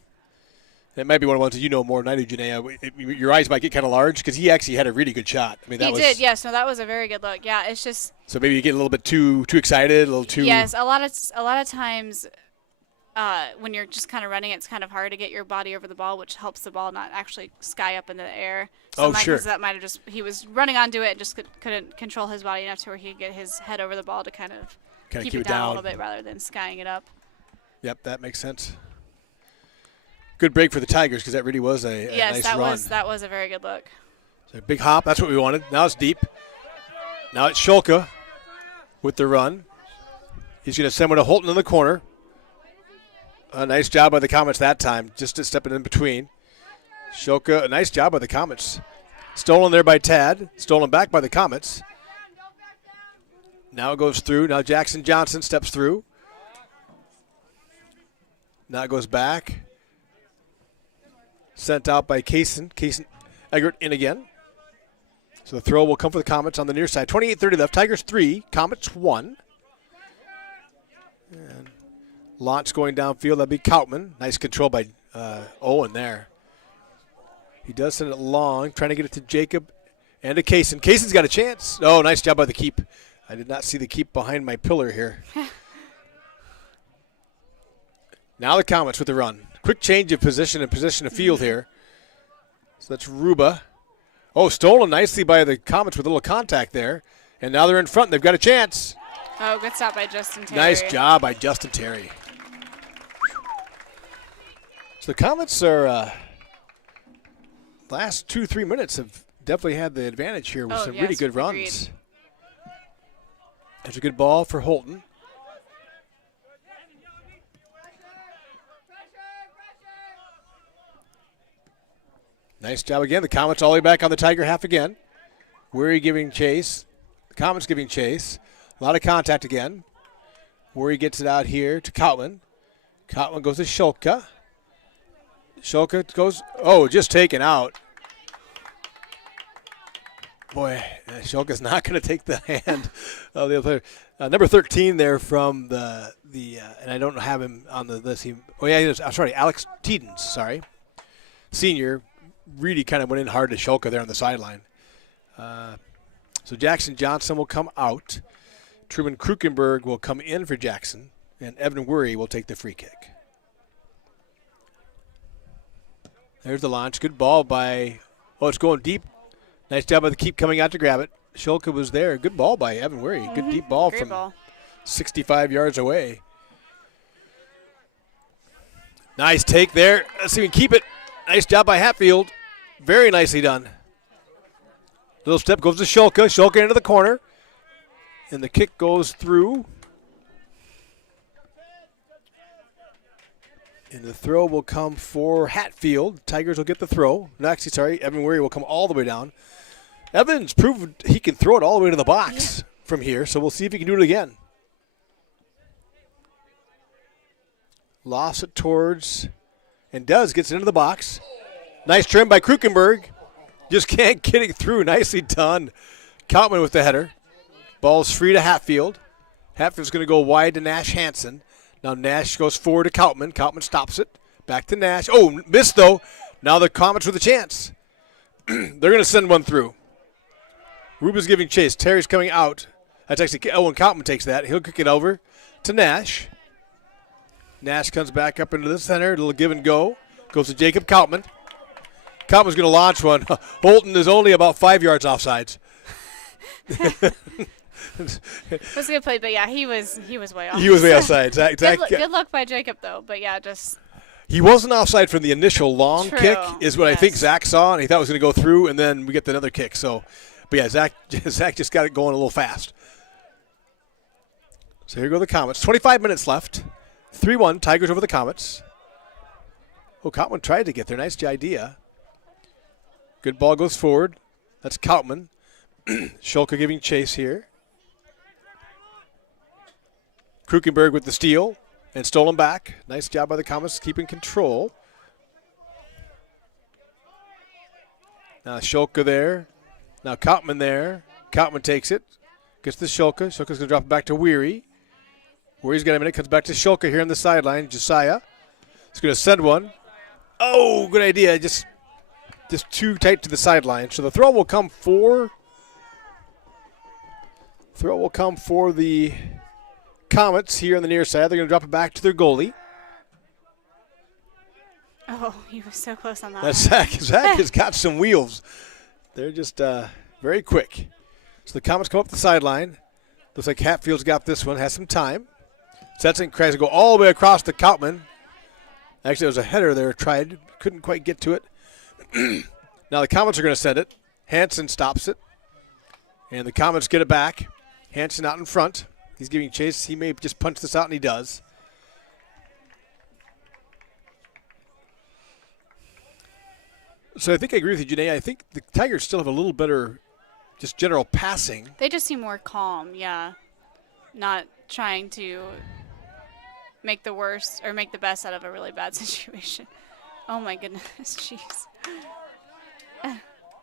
It might be one of the ones that you know more than I do, Janaea. Your eyes might get kind of large because he actually had a really good shot. I mean, he did, yes. No, that was a very good look. Yeah, it's just. So maybe you get a little bit too excited, a little too. Yes, a lot of times, when you're just kind of running, it's kind of hard to get your body over the ball, which helps the ball not actually sky up into the air. So sure. That might have just he was running onto it and just couldn't control his body enough to where he could get his head over the ball to kind of keep it down a little bit rather than skying it up. Yep, that makes sense. Good break for the Tigers because that really was a nice run. Yes, that was a very good look. So a big hop, that's what we wanted. Now it's deep. Now it's Shulka with the run. He's going to send one to Holton in the corner. A nice job by the Comets that time, just stepping in between. Shulka, a nice job by the Comets. Stolen there by Tad. Stolen back by the Comets. Now it goes through. Now Jackson Johnson steps through. Now it goes back. Sent out by Kaysen. Kaysen Eggert in again. So the throw will come for the Comets on the near side. 28:30 left. Tigers 3, Comets 1. And launch going downfield. That'd be Koutman. Nice control by Owen there. He does send it long, trying to get it to Jacob and to Kaysen. Kaysen's got a chance. Oh, nice job by the keep. I did not see the keep behind my pillar here. Now the Comets with the run. Quick change of position and position of field here. So that's Ruba. Oh, stolen nicely by the Comets with a little contact there. And now they're in front. They've got a chance. Oh, good stop by Justin Terry. Nice job by Justin Terry. So the Comets are last 2-3 minutes have definitely had the advantage here with some really good runs. Agreed. That's a good ball for Holton. Nice job again. The Comets all the way back on the Tiger half again. Worry giving chase. The Comets giving chase. A lot of contact again. Worry gets it out here to Koutman. Koutman goes to Shulka. Shulka goes, just taken out. Boy, Shulka's not going to take the hand of the other player. Number 13 there from the and I don't have him on the list. Alex Teedens, senior. Really kind of went in hard to Shulka there on the sideline. So Jackson Johnson will come out. Truman Krukenberg will come in for Jackson. And Evan Worry will take the free kick. There's the launch. Good ball by, it's going deep. Nice job by the keep coming out to grab it. Shulka was there. Good ball by Evan Worry. Good deep ball Great from ball. 65 yards away. Nice take there. Let's see if we can keep it. Nice job by Hatfield. Very nicely done. Little step goes to Shulka. Shulka into the corner. And the kick goes through. And the throw will come for Hatfield. Tigers will get the throw. No, actually, Evan Worry will come all the way down. Evans proved he can throw it all the way to the box from here, so we'll see if he can do it again. Lost it towards, and gets it into the box. Nice trim by Krukenberg. Just can't get it through. Nicely done. Koutman with the header. Ball's free to Hatfield. Hatfield's going to go wide to Nash Hansen. Now Nash goes forward to Koutman. Koutman stops it. Back to Nash. Oh, missed though. Now the Comets with a chance. They're going to send one through. Ruba's giving chase. Terry's coming out. That's actually Owen Koutman takes that. He'll kick it over to Nash. Nash comes back up into the center. A little give and go. Goes to Jacob Koutman. Koutman's going to launch one. Holton is only about 5 yards offsides. It was a good play, but yeah, he was way off. He was way outside. Zach, Good luck by Jacob though, but yeah, just he wasn't offside from the initial long True, kick, is what I think yes. Zach saw, and he thought it was going to go through, and then we get another kick. So, but yeah, Zach just got it going a little fast. So here go the Comets. 25 minutes left. 3-1, Tigers over the Comets. Oh, Coutman tried to get there. Nice idea. Good ball goes forward. That's Coutman. Schulke giving chase here. Krukenberg with the steal and stolen back. Nice job by the Comets keeping control. Now Schulke there. Now Coutman there. Coutman takes it. Gets to Schulke. Schulke's going to drop it back to Weary. Weary's got a minute. Comes back to Schulke here on the sideline. Josiah. He's going to send one. Oh, good idea. Just too tight to the sideline. So the throw will come for the Comets here on the near side. They're going to drop it back to their goalie. oh, he was so close on that. That's Zach. Zach has got some wheels. They're just very quick. So the Comets come up the sideline. Looks like Hatfield's got this one. Has some time. Setson tries to go all the way across to Coutman. Actually, there was a header there. Tried. Couldn't quite get to it. Now the Comets are going to send it. Hansen stops it. And the Comets get it back. Hansen out in front. He's giving chase. He may just punch this out, and he does. So I think I agree with you, Janae. I think the Tigers still have a little better just general passing. They just seem more calm, yeah. Not trying to make the worst or make the best out of a really bad situation. Oh my goodness, jeez.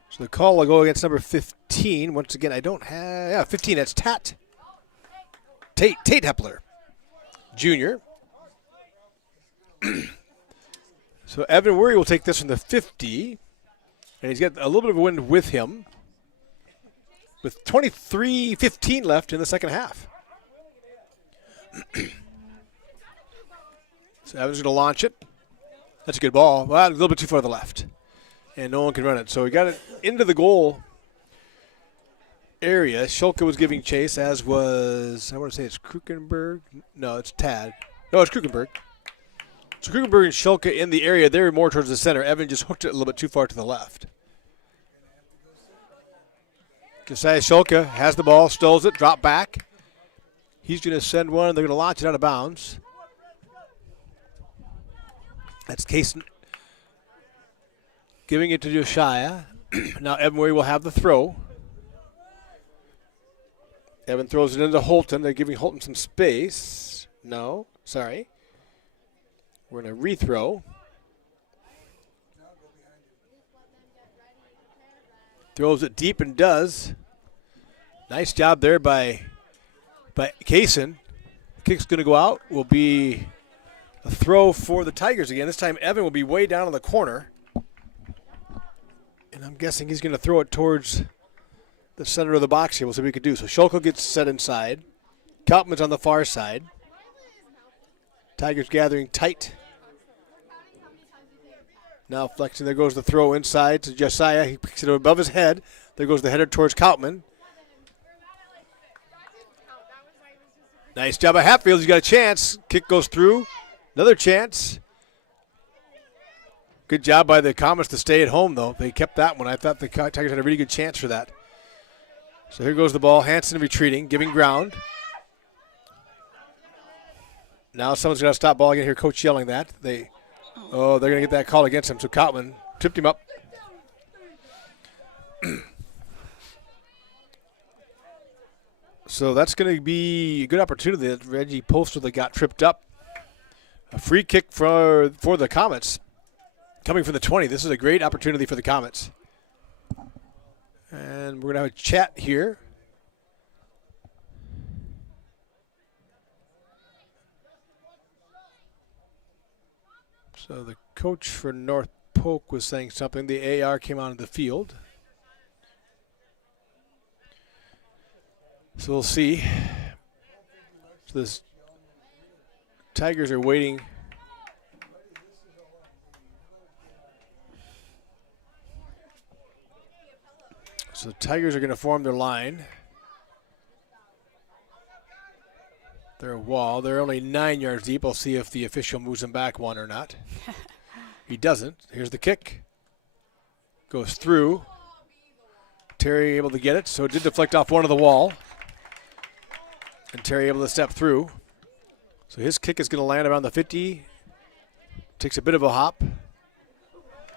So the call will go against number 15. Once again, I don't have, 15, that's Tate Hepler, Jr. So Evan Weary will take this from the 50, and he's got a little bit of a wind with him with 23:15 left in the second half. So Evan's going to launch it. That's a good ball. Well, a little bit too far to the left. And no one can run it. So we got it into the goal area. Schulke was giving chase, as was, I want to say it's Krukenberg. No, it's Tad. No, it's Krukenberg. So Krukenberg and Schulke in the area. They're more towards the center. Evan just hooked it a little bit too far to the left. Josiah Schulke has the ball, stoles it, drop back. He's going to send one. They're going to launch it out of bounds. That's Kaysen giving it to Josiah. Now Evan Weary will have the throw. Evan throws it into Holton. They're giving Holton some space. No, sorry. We're going to rethrow. Throws it deep and does. Nice job there by Kaysen. Kick's going to go out. Will be a throw for the Tigers again. This time Evan will be way down in the corner. And I'm guessing he's going to throw it towards the center of the box here. We'll see what we can do. So Schulke gets set inside. Kaupman's on the far side. Tigers gathering tight. Now flexing. There goes the throw inside to Josiah. He picks it above his head. There goes the header towards Kaupman. Nice job by Hatfield. He's got a chance. Kick goes through. Another chance. Good job by the Comets to stay at home, though. They kept that one. I thought the Tigers had a really good chance for that. So here goes the ball. Hansen retreating, giving ground. Now someone's going to stop ball. I can hear Coach yelling that. They're going to get that call against him. So Kaupman tripped him up. So that's going to be a good opportunity that Reggie Postal that got tripped up. A free kick for the Comets. Coming from the 20. This is a great opportunity for the Comets. And we're going to have a chat here. So the coach for North Polk was saying something. The AR came onto the field. So we'll see. So the Tigers are waiting. So the Tigers are going to form their line. their wall. They're only 9 yards deep. I'll see if the official moves them back one or not. He doesn't. Here's the kick. Goes through. Terry able to get it, so it did deflect off one of the wall. And Terry able to step through. So his kick is going to land around the 50. Takes a bit of a hop.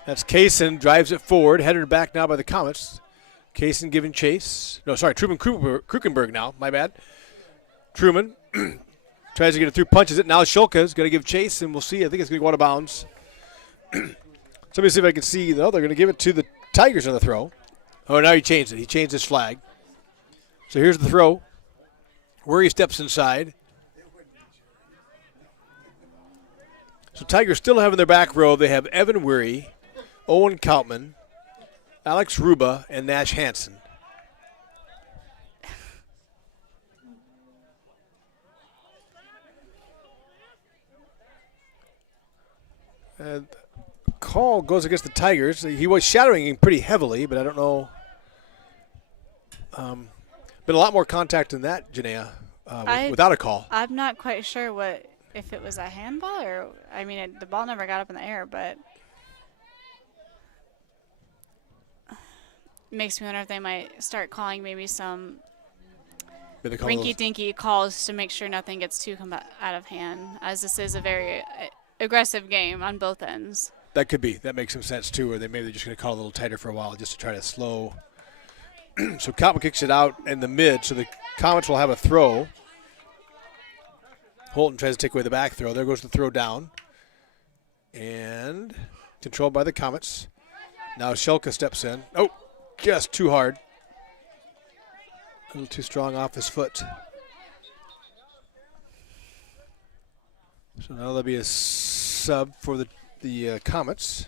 That's Kaysen, drives it forward, headed back now by the Comets. Kaysen giving chase. No, sorry, Truman Krukenberg now, my bad. Truman tries to get it through, punches it. Now Shulka is going to give chase, and we'll see. I think it's going to go out of bounds. Let me see if I can see, though. They're going to give it to the Tigers on the throw. Oh, now he changed it. He changed his flag. So here's the throw. Where he steps inside. So Tigers still have in their back row, they have Evan Weary, Owen Kautman, Alex Ruba, and Nash Hansen. And call goes against the Tigers. He was shadowing him pretty heavily, but I don't know. Been a lot more contact than that, Janaea, without a call. I'm not quite sure if it was a handball or, I mean, the ball never got up in the air, but makes me wonder if they might start calling maybe some rinky-dinky calls to make sure nothing gets too out of hand, as this is a very aggressive game on both ends. That could be. That makes some sense, too, or maybe they're just going to call a little tighter for a while just to try to slow. So Kautman kicks it out in the mid, so the Comets will have a throw. Holton tries to take away the back throw. There goes the throw down. And controlled by the Comets. Now Shulka steps in. Oh, just too hard. A little too strong off his foot. So now there'll be a sub for the Comets.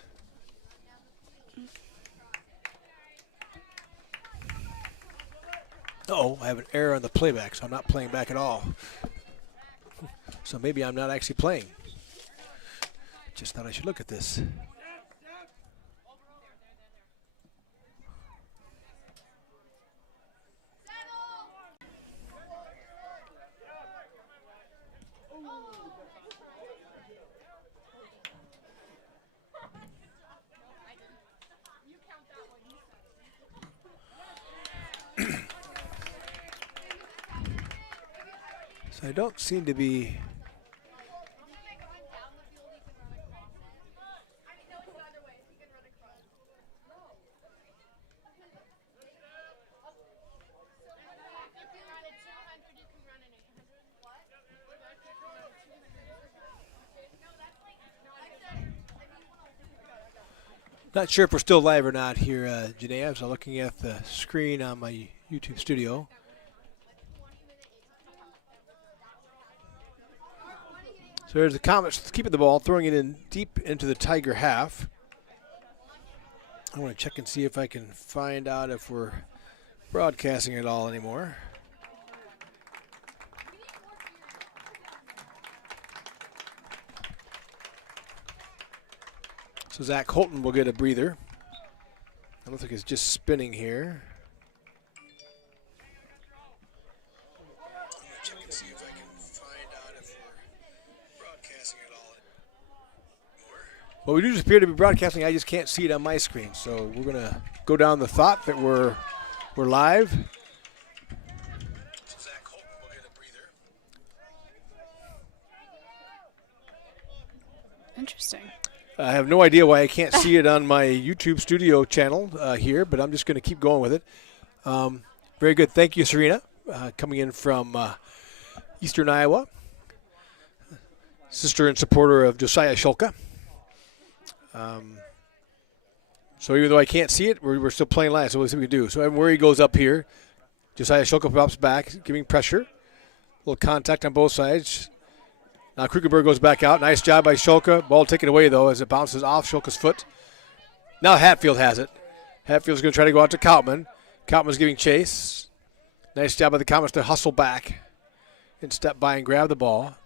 Uh-oh, I have an error on the playback, so I'm not playing back at all. So maybe I'm not actually playing. Just thought I should look at this. So I don't seem to be. Not sure if we're still live or not here, Janaea. So I'm looking at the screen on my YouTube studio. So there's the Comets keeping the ball, throwing it in deep into the Tiger half. I want to check and see if I can find out if we're broadcasting at all anymore. So Zach Holton will get a breather. I don't think it's just spinning here. Check and see if I can find out if we're broadcasting at all anymore. Well, we do just appear to be broadcasting. I just can't see it on my screen. So we're going to go down the thought that we're live. So Zach Holton will get a breather. Interesting. I have no idea why I can't see it on my YouTube studio channel here, but I'm just going to keep going with it. Very good. Thank you, Serena, coming in from Eastern Iowa. Sister and supporter of Josiah Shulka. So even though I can't see it, we're still playing live, so we'll see what we can do. So where he goes up here, Josiah Shulka pops back, giving pressure. A little contact on both sides. Now Krukenberg goes back out. Nice job by Shulka. Ball taken away, though, as it bounces off Shulka's foot. Now Hatfield has it. Hatfield's going to try to go out to Kautman. Kautman's giving chase. Nice job by the Comets to hustle back and step by and grab the ball.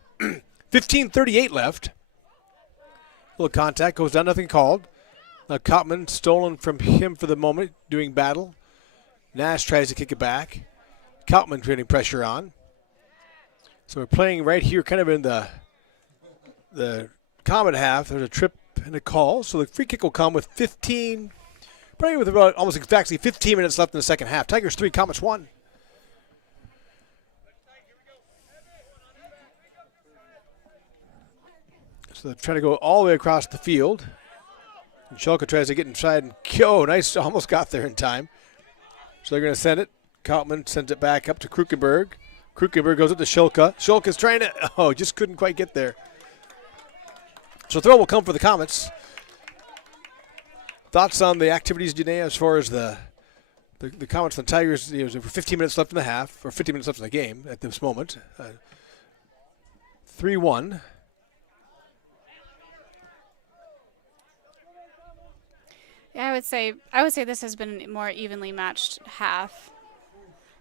15:38 left. A little contact. Goes down, nothing called. Now Kautman stolen from him for the moment, doing battle. Nash tries to kick it back. Kautman creating pressure on. So we're playing right here, kind of in the Comet half. There's a trip and a call. So the free kick will come with 15, probably with about almost exactly 15 minutes left in the second half. Tigers 3, Comets 1. So they're trying to go all the way across the field. And Shulka tries to get inside and nice, almost got there in time. So they're going to send it. Kautman sends it back up to Krukenberg. Krukenberg goes up to Shulka. Shulka's trying to, just couldn't quite get there. So throw will come for the Comets. Thoughts on the activities, Janae, as far as the Comets and the Tigers? There's 15 minutes left in the half, or 15 minutes left in the game at this moment. 3-1. Yeah, I would say this has been a more evenly matched half.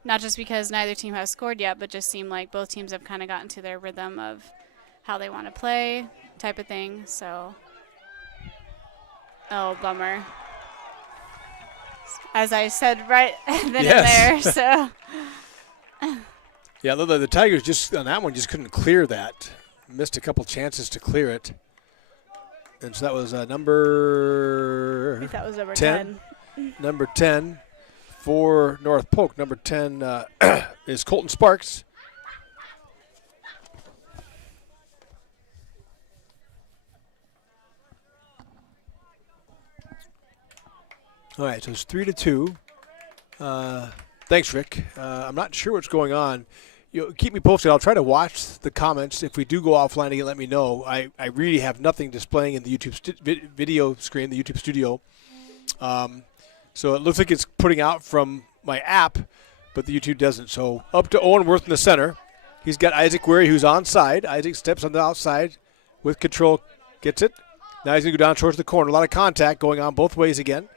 Not just because neither team has scored yet, but just seemed like both teams have kind of gotten to their rhythm of how they want to play, type of thing. So, bummer. As I said right then and there. So. Yeah, the Tigers just on that one just couldn't clear that. Missed a couple chances to clear it. And so that was number I think that was number 10. Number 10 for North Polk. Number 10 is Colton Sparks. All right, so it's 3-2. Thanks, Rick. I'm not sure what's going on. Keep me posted. I'll try to watch the comments. If we do go offline again, let me know. I really have nothing displaying in the YouTube video screen, the YouTube studio. So it looks like it's putting out from my app, but the YouTube doesn't. So up to Owen Worth in the center. He's got Isaac Weary, who's onside. Isaac steps on the outside with control, gets it. Now he's going to go down towards the corner. A lot of contact going on both ways again.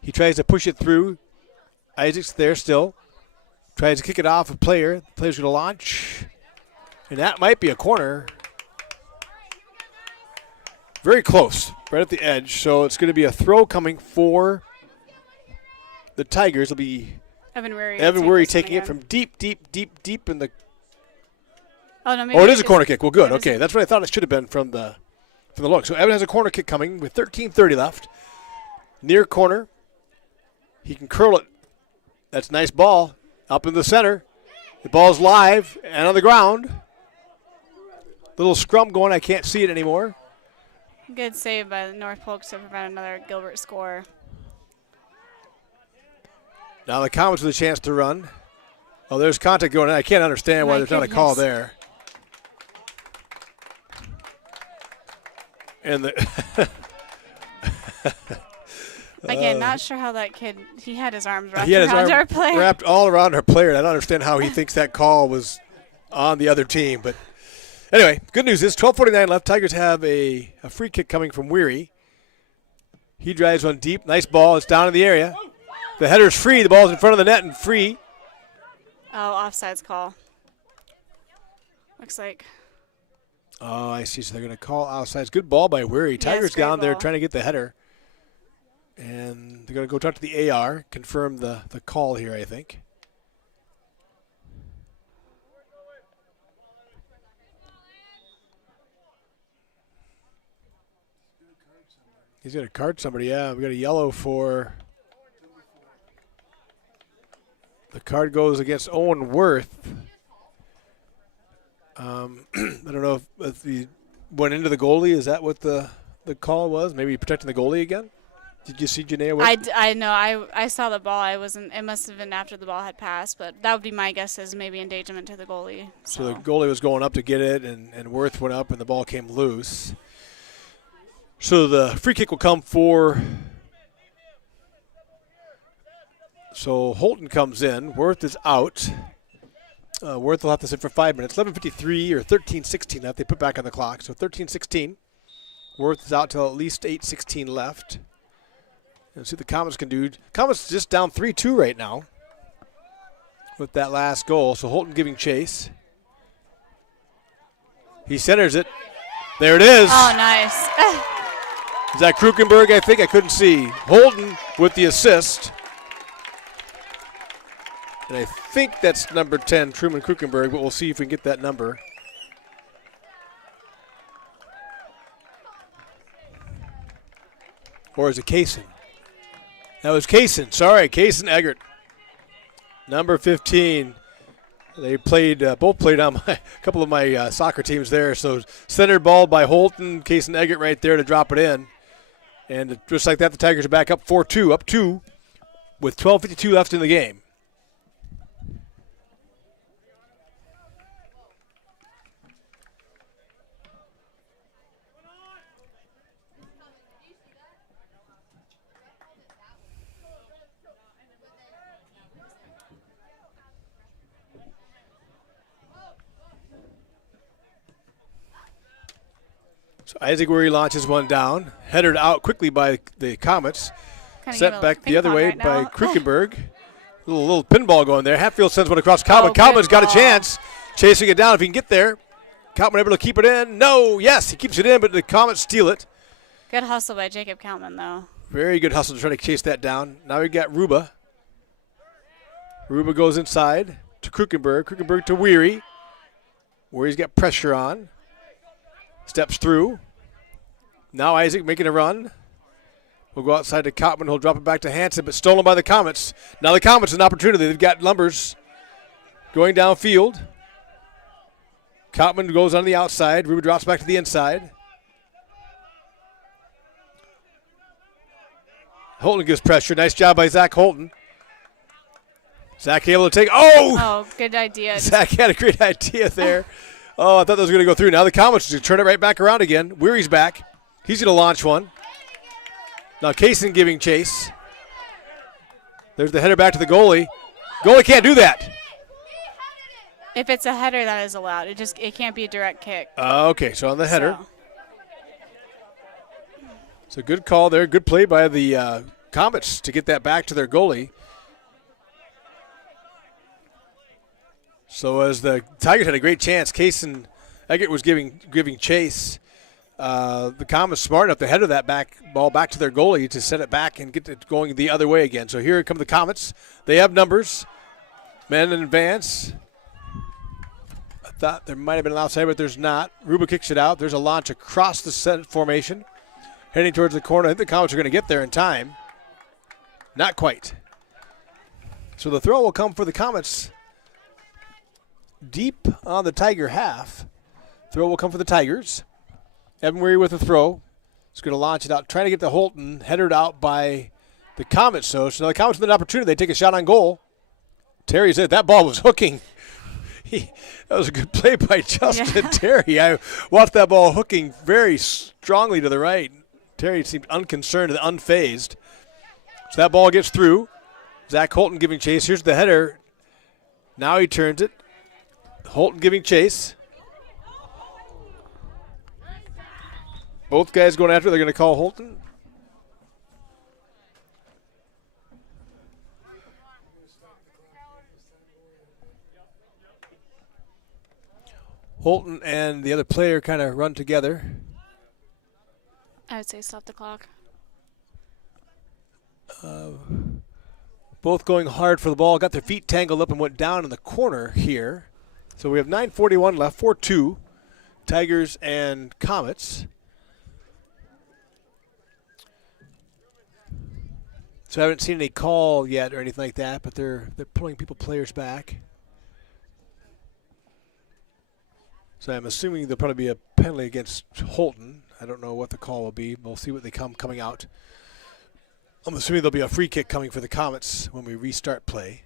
He tries to push it through. Isaac's there still. Tries to kick it off a player. The player's going to launch. And that might be a corner. Very close, right at the edge. So it's going to be a throw coming for the Tigers. It'll be Evan Weary taking it from deep in the. Oh, no, maybe it is a corner kick. Well, good. Okay, that's what I thought it should have been from the look. So Evan has a corner kick coming with 13:30 left. Near corner. He can curl it. That's a nice ball. Up in the center. The ball's live and on the ground. Little scrum going. I can't see it anymore. Good save by the North Polk to prevent another Gilbert score. Now the Comets with a chance to run. Oh, there's contact going on. I can't understand why there's not a call there. And the Again, not sure how that kid, he had his arms wrapped he had his around arm our player. wrapped all around our player. I don't understand how he thinks that call was on the other team. But anyway, good news is 12:49 left. Tigers have a free kick coming from Weary. He drives one deep. Nice ball. It's down in the area. The header's free. The ball's in front of the net and free. Oh, offsides call. Looks like. Oh, I see. So they're going to call outside. Good ball by Weary. Tigers down there trying to get the header. And they're going to go talk to the AR, confirm the call here, I think. He's going to card somebody. Yeah, we got a yellow for. The card goes against Owen Worth. I don't know if he went into the goalie. Is that what the call was? Maybe protecting the goalie again? Did you see Janaea? I know. I saw the ball. It must have been after the ball had passed, but that would be my guess is maybe endangerment to the goalie. So the goalie was going up to get it, and Worth went up, and the ball came loose. So the free kick will come for. So Holton comes in. Worth is out. Worth will have to sit for 5 minutes. 11:53 or 13:16 left. They put back on the clock. So 13:16. Worth is out till at least 8:16 left. And see what the Comets can do. Comets just down 3-2 right now with that last goal. So Holton giving chase. He centers it. There it is. Oh, nice. Is that Krukenberg, I think? I couldn't see. Holton with the assist. And I think that's number 10, Truman Krukenberg, but we'll see if we can get that number. Or is it Kaysen? That was Kaysen. Sorry, Kaysen Eggert. Number 15. They played, both played on a couple of my soccer teams there. So centered ball by Holton. Kaysen Eggert right there to drop it in. And just like that, the Tigers are back up 4-2, up 2 with 12:52 left in the game. So Isaac Weary launches one down, headed out quickly by the Comets. Kinda Set give a back ping the other pong way right by now. Krikenberg. Little pinball going there. Hatfield sends one across Kalman. Oh, Kalman's good got a ball. chance. Chasing it down if he can get there. Kalman able to keep it in. No, yes, he keeps it in, but the Comets steal it. Good hustle by Jacob Kalman, though. Very good hustle to try to chase that down. Now we got Ruba. Ruba goes inside to Krukenberg. Krukenberg to Weary. Weary's got pressure on. Steps through. Now Isaac making a run. We'll go outside to Kottman. He'll drop it back to Hansen, but stolen by the Comets. Now the Comets an opportunity. They've got numbers going downfield. Kottman goes on the outside. Ruba drops back to the inside. Holton gives pressure. Nice job by Zach Holton. Zach able to take. Oh! Oh, good idea. Zach had a great idea there. Oh, I thought that was going to go through. Now the Comets are going to turn it right back around again. Weary's back. He's going to launch one. Now Kaysen giving chase. There's the header back to the goalie. Goalie can't do that. If it's a header, that is allowed. It can't be a direct kick. Okay, so on the header. So, So good call there. Good play by the Comets to get that back to their goalie. So as the Tigers had a great chance, Kaysen Eggert was giving chase. The Comets smart enough to header that ball back to their goalie to set it back and get it going the other way again. So here come the Comets. They have numbers. Men in advance. I thought there might have been an outside, but there's not. Ruba kicks it out. There's a launch across the set formation. Heading towards the corner. I think the Comets are going to get there in time. Not quite. So the throw will come for the Comets deep on the Tiger half. Throw will come for the Tigers. Evan Weary with a throw. He's going to launch it out, trying to get the Holton headed out by the Comets. So now the Comets with an opportunity. They take a shot on goal. Terry said that ball was hooking. That was a good play by Justin Terry. I watched that ball hooking very strongly to the right. Terry seemed unconcerned and unfazed. So that ball gets through. Zach Holton giving chase. Here's the header. Now he turns it. Holton giving chase. Both guys going after it. They're going to call Holton. Holton and the other player kind of run together. I would say stop the clock. Both going hard for the ball. Got their feet tangled up and went down in the corner here. So we have 9:41 left. 4-2. Tigers and Comets. So I haven't seen any call yet or anything like that, but they're pulling players back. So I'm assuming there'll probably be a penalty against Holton. I don't know what the call will be. We'll see what they coming out. I'm assuming there'll be a free kick coming for the Comets when we restart play.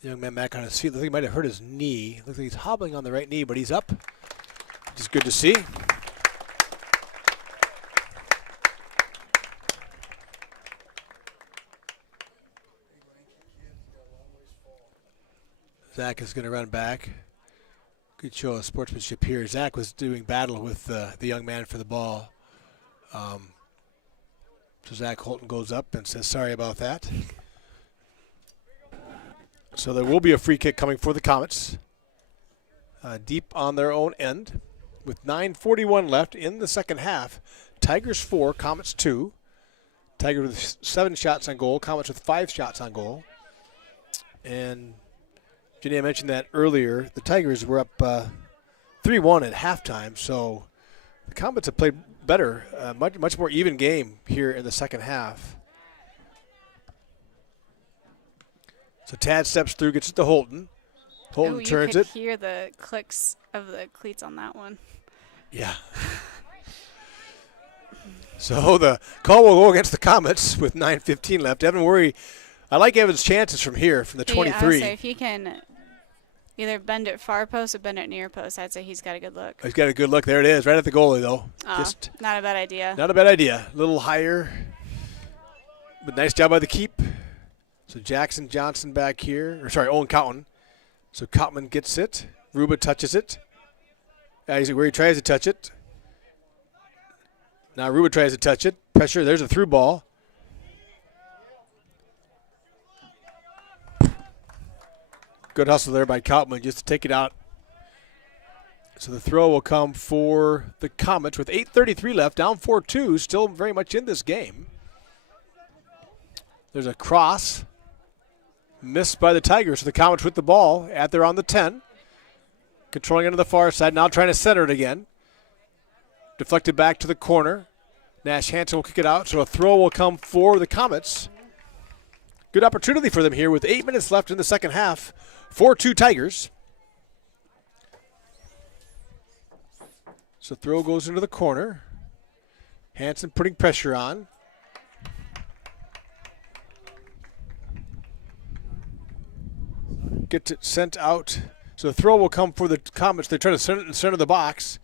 Young man back on his feet. Looks like he might have hurt his knee. Looks like he's hobbling on the right knee, but he's up, which is good to see. Zach is going to run back. Good show of sportsmanship here. Zach was doing battle with the young man for the ball. So Zach Holton goes up and says, sorry about that. So there will be a free kick coming for the Comets. Deep on their own end. With 9:41 left in the second half. Tigers 4, Comets 2. Tigers with 7 shots on goal, Comets with 5 shots on goal. And Jenny, I mentioned that earlier. The Tigers were up 3-1 at halftime, so the Comets have played better, much more even game here in the second half. So Tad steps through, gets it to Holton. Holton turns you it. could hear the clicks of the cleats on that one. Yeah. So the call will go against the Comets with 9:15 left. Evan Worry, I like Evan's chances from here, from the 23. I would say if he can either bend it far post or bend it near post, I'd say he's got a good look. He's got a good look. There it is, right at the goalie, though. Just not a bad idea. Not a bad idea. A little higher, but nice job by the keep. So Jackson Johnson back here. Owen Cotton. So Cotman gets it. Ruba touches it. Where he tries to touch it. Now Ruba tries to touch it. Pressure. There's a through ball. Good hustle there by Cotman just to take it out. So the throw will come for the Comets with 8:33 left, down 4-2, still very much in this game. There's a cross. Missed by the Tigers. So the Comets with the ball at their on the 10. Controlling it on the far side. Now trying to center it again. Deflected back to the corner. Nash Hansen will kick it out. So a throw will come for the Comets. Good opportunity for them here with 8 minutes left in the second half. 4-2 Tigers. So throw goes into the corner. Hansen putting pressure on. Gets it sent out. So the throw will come for the Comets. They're trying to send it in the center of the box,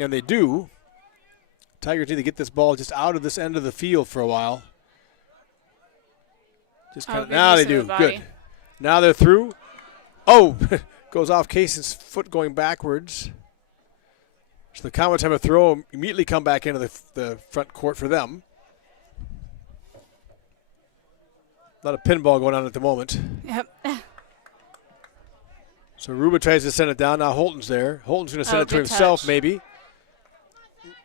and they do. Tigers need to get this ball just out of this end of the field for a while. Just kind of now they do. Good. Now they're through. Oh, goes off Cason's foot going backwards. So the Comets have a throw, immediately come back into the front court for them. A lot of pinball going on at the moment. Yep. So Ruba tries to send it down. Now Holton's there. Holton's going to send it to himself, touch. maybe.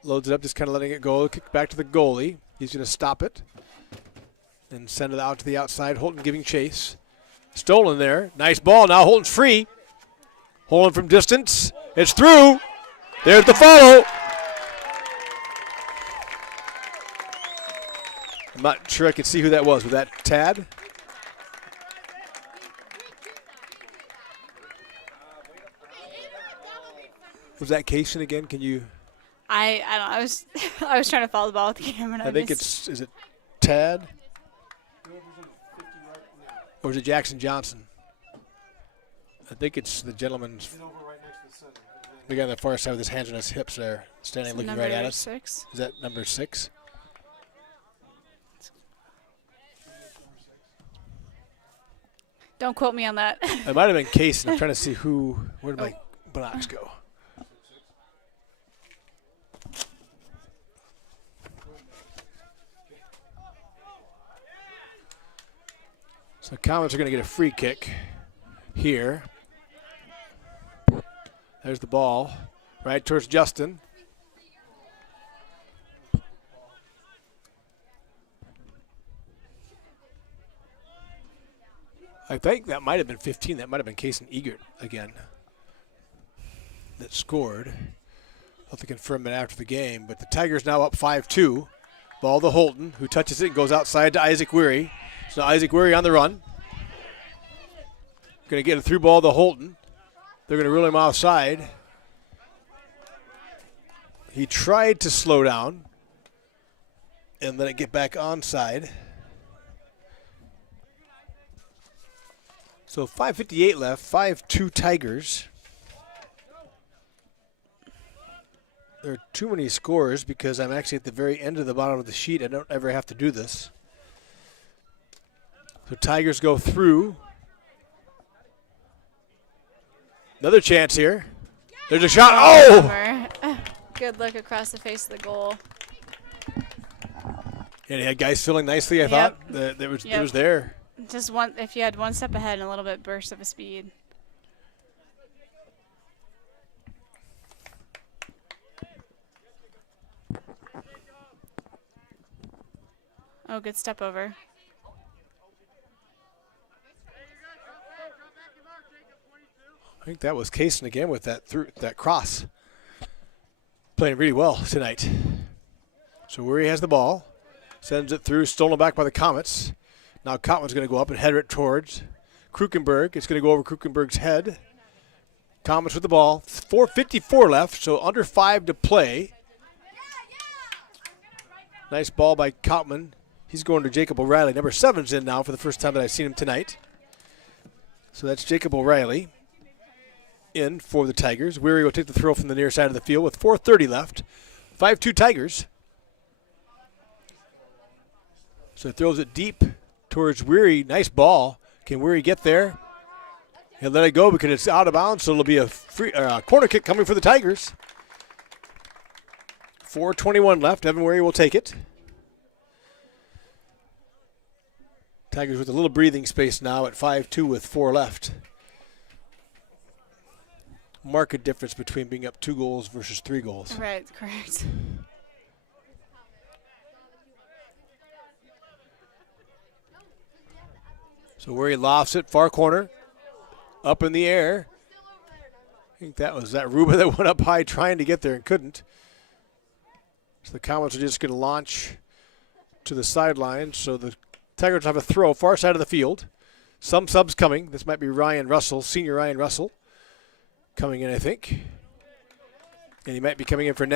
Loads it up, just kind of letting it go. Kick back to the goalie. He's going to stop it and send it out to the outside. Holton giving chase. Stolen there. Nice ball. Now Holton's free. Holton from distance. It's through. There's the follow. I'm not sure I can see who that was. Was that Tad? Was that Kaysen again? Can you? I don't know. I was trying to follow the ball with the camera. And I think is it Tad? Or is it Jackson Johnson? I think it's the gentleman's. The guy on the far side with his hands on his hips there, standing looking right at us. 6. Is that number 6? Don't quote me on that. It might have been Kaysen. I'm trying to see who. Where did my blocks go? So Comets are going to get a free kick here. There's the ball, right towards Justin. I think that might have been 15. That might have been Kaysen Egert again that scored. I'll have to confirm that after the game. But the Tigers now up 5-2. Ball to Holton, who touches it and goes outside to Isaac Weary. So Isaac Weary on the run. Going to get a through ball to Holton. They're going to rule him offside. He tried to slow down and let it get back onside. So 5:58 left, 5-2 Tigers. There are too many scores because I'm actually at the very end of the bottom of the sheet. I don't ever have to do this. So Tigers go through. Another chance here. There's a shot. Oh! Good look across the face of the goal. And he had guys filling nicely, I thought. It was there. Just one. If you had one step ahead and a little bit burst of a speed. Oh, good step over. I think that was Kaysen again with that cross. Playing really well tonight. So Weary has the ball. Sends it through, stolen back by the Comets. Now Cotman's going to go up and header it towards Krukenberg. It's going to go over Krukenberg's head. Comets with the ball. 4:54 left, so under 5 to play. Nice ball by Cotman. He's going to Jacob O'Reilly. Number 7's in now for the first time that I've seen him tonight. So that's Jacob O'Reilly in for the Tigers. Weary will take the throw from the near side of the field with 4:30 left. 5-2 Tigers. So he throws it deep towards Weary. Nice ball. Can Weary get there? He'll let it go because it's out of bounds, so it'll be a corner kick coming for the Tigers. 4:21 left. Evan Weary will take it. Tigers with a little breathing space now at 5-2 with 4 left. Marked difference between being up 2 goals versus 3 goals. Right, correct. So Weary lofts it, far corner, up in the air. I think that was that Ruba that went up high trying to get there and couldn't. So the Comets are just going to launch to the sideline. So the Tigers have a throw, far side of the field. Some subs coming. This might be Ryan Russell, senior Ryan Russell, coming in, I think. And he might be coming in for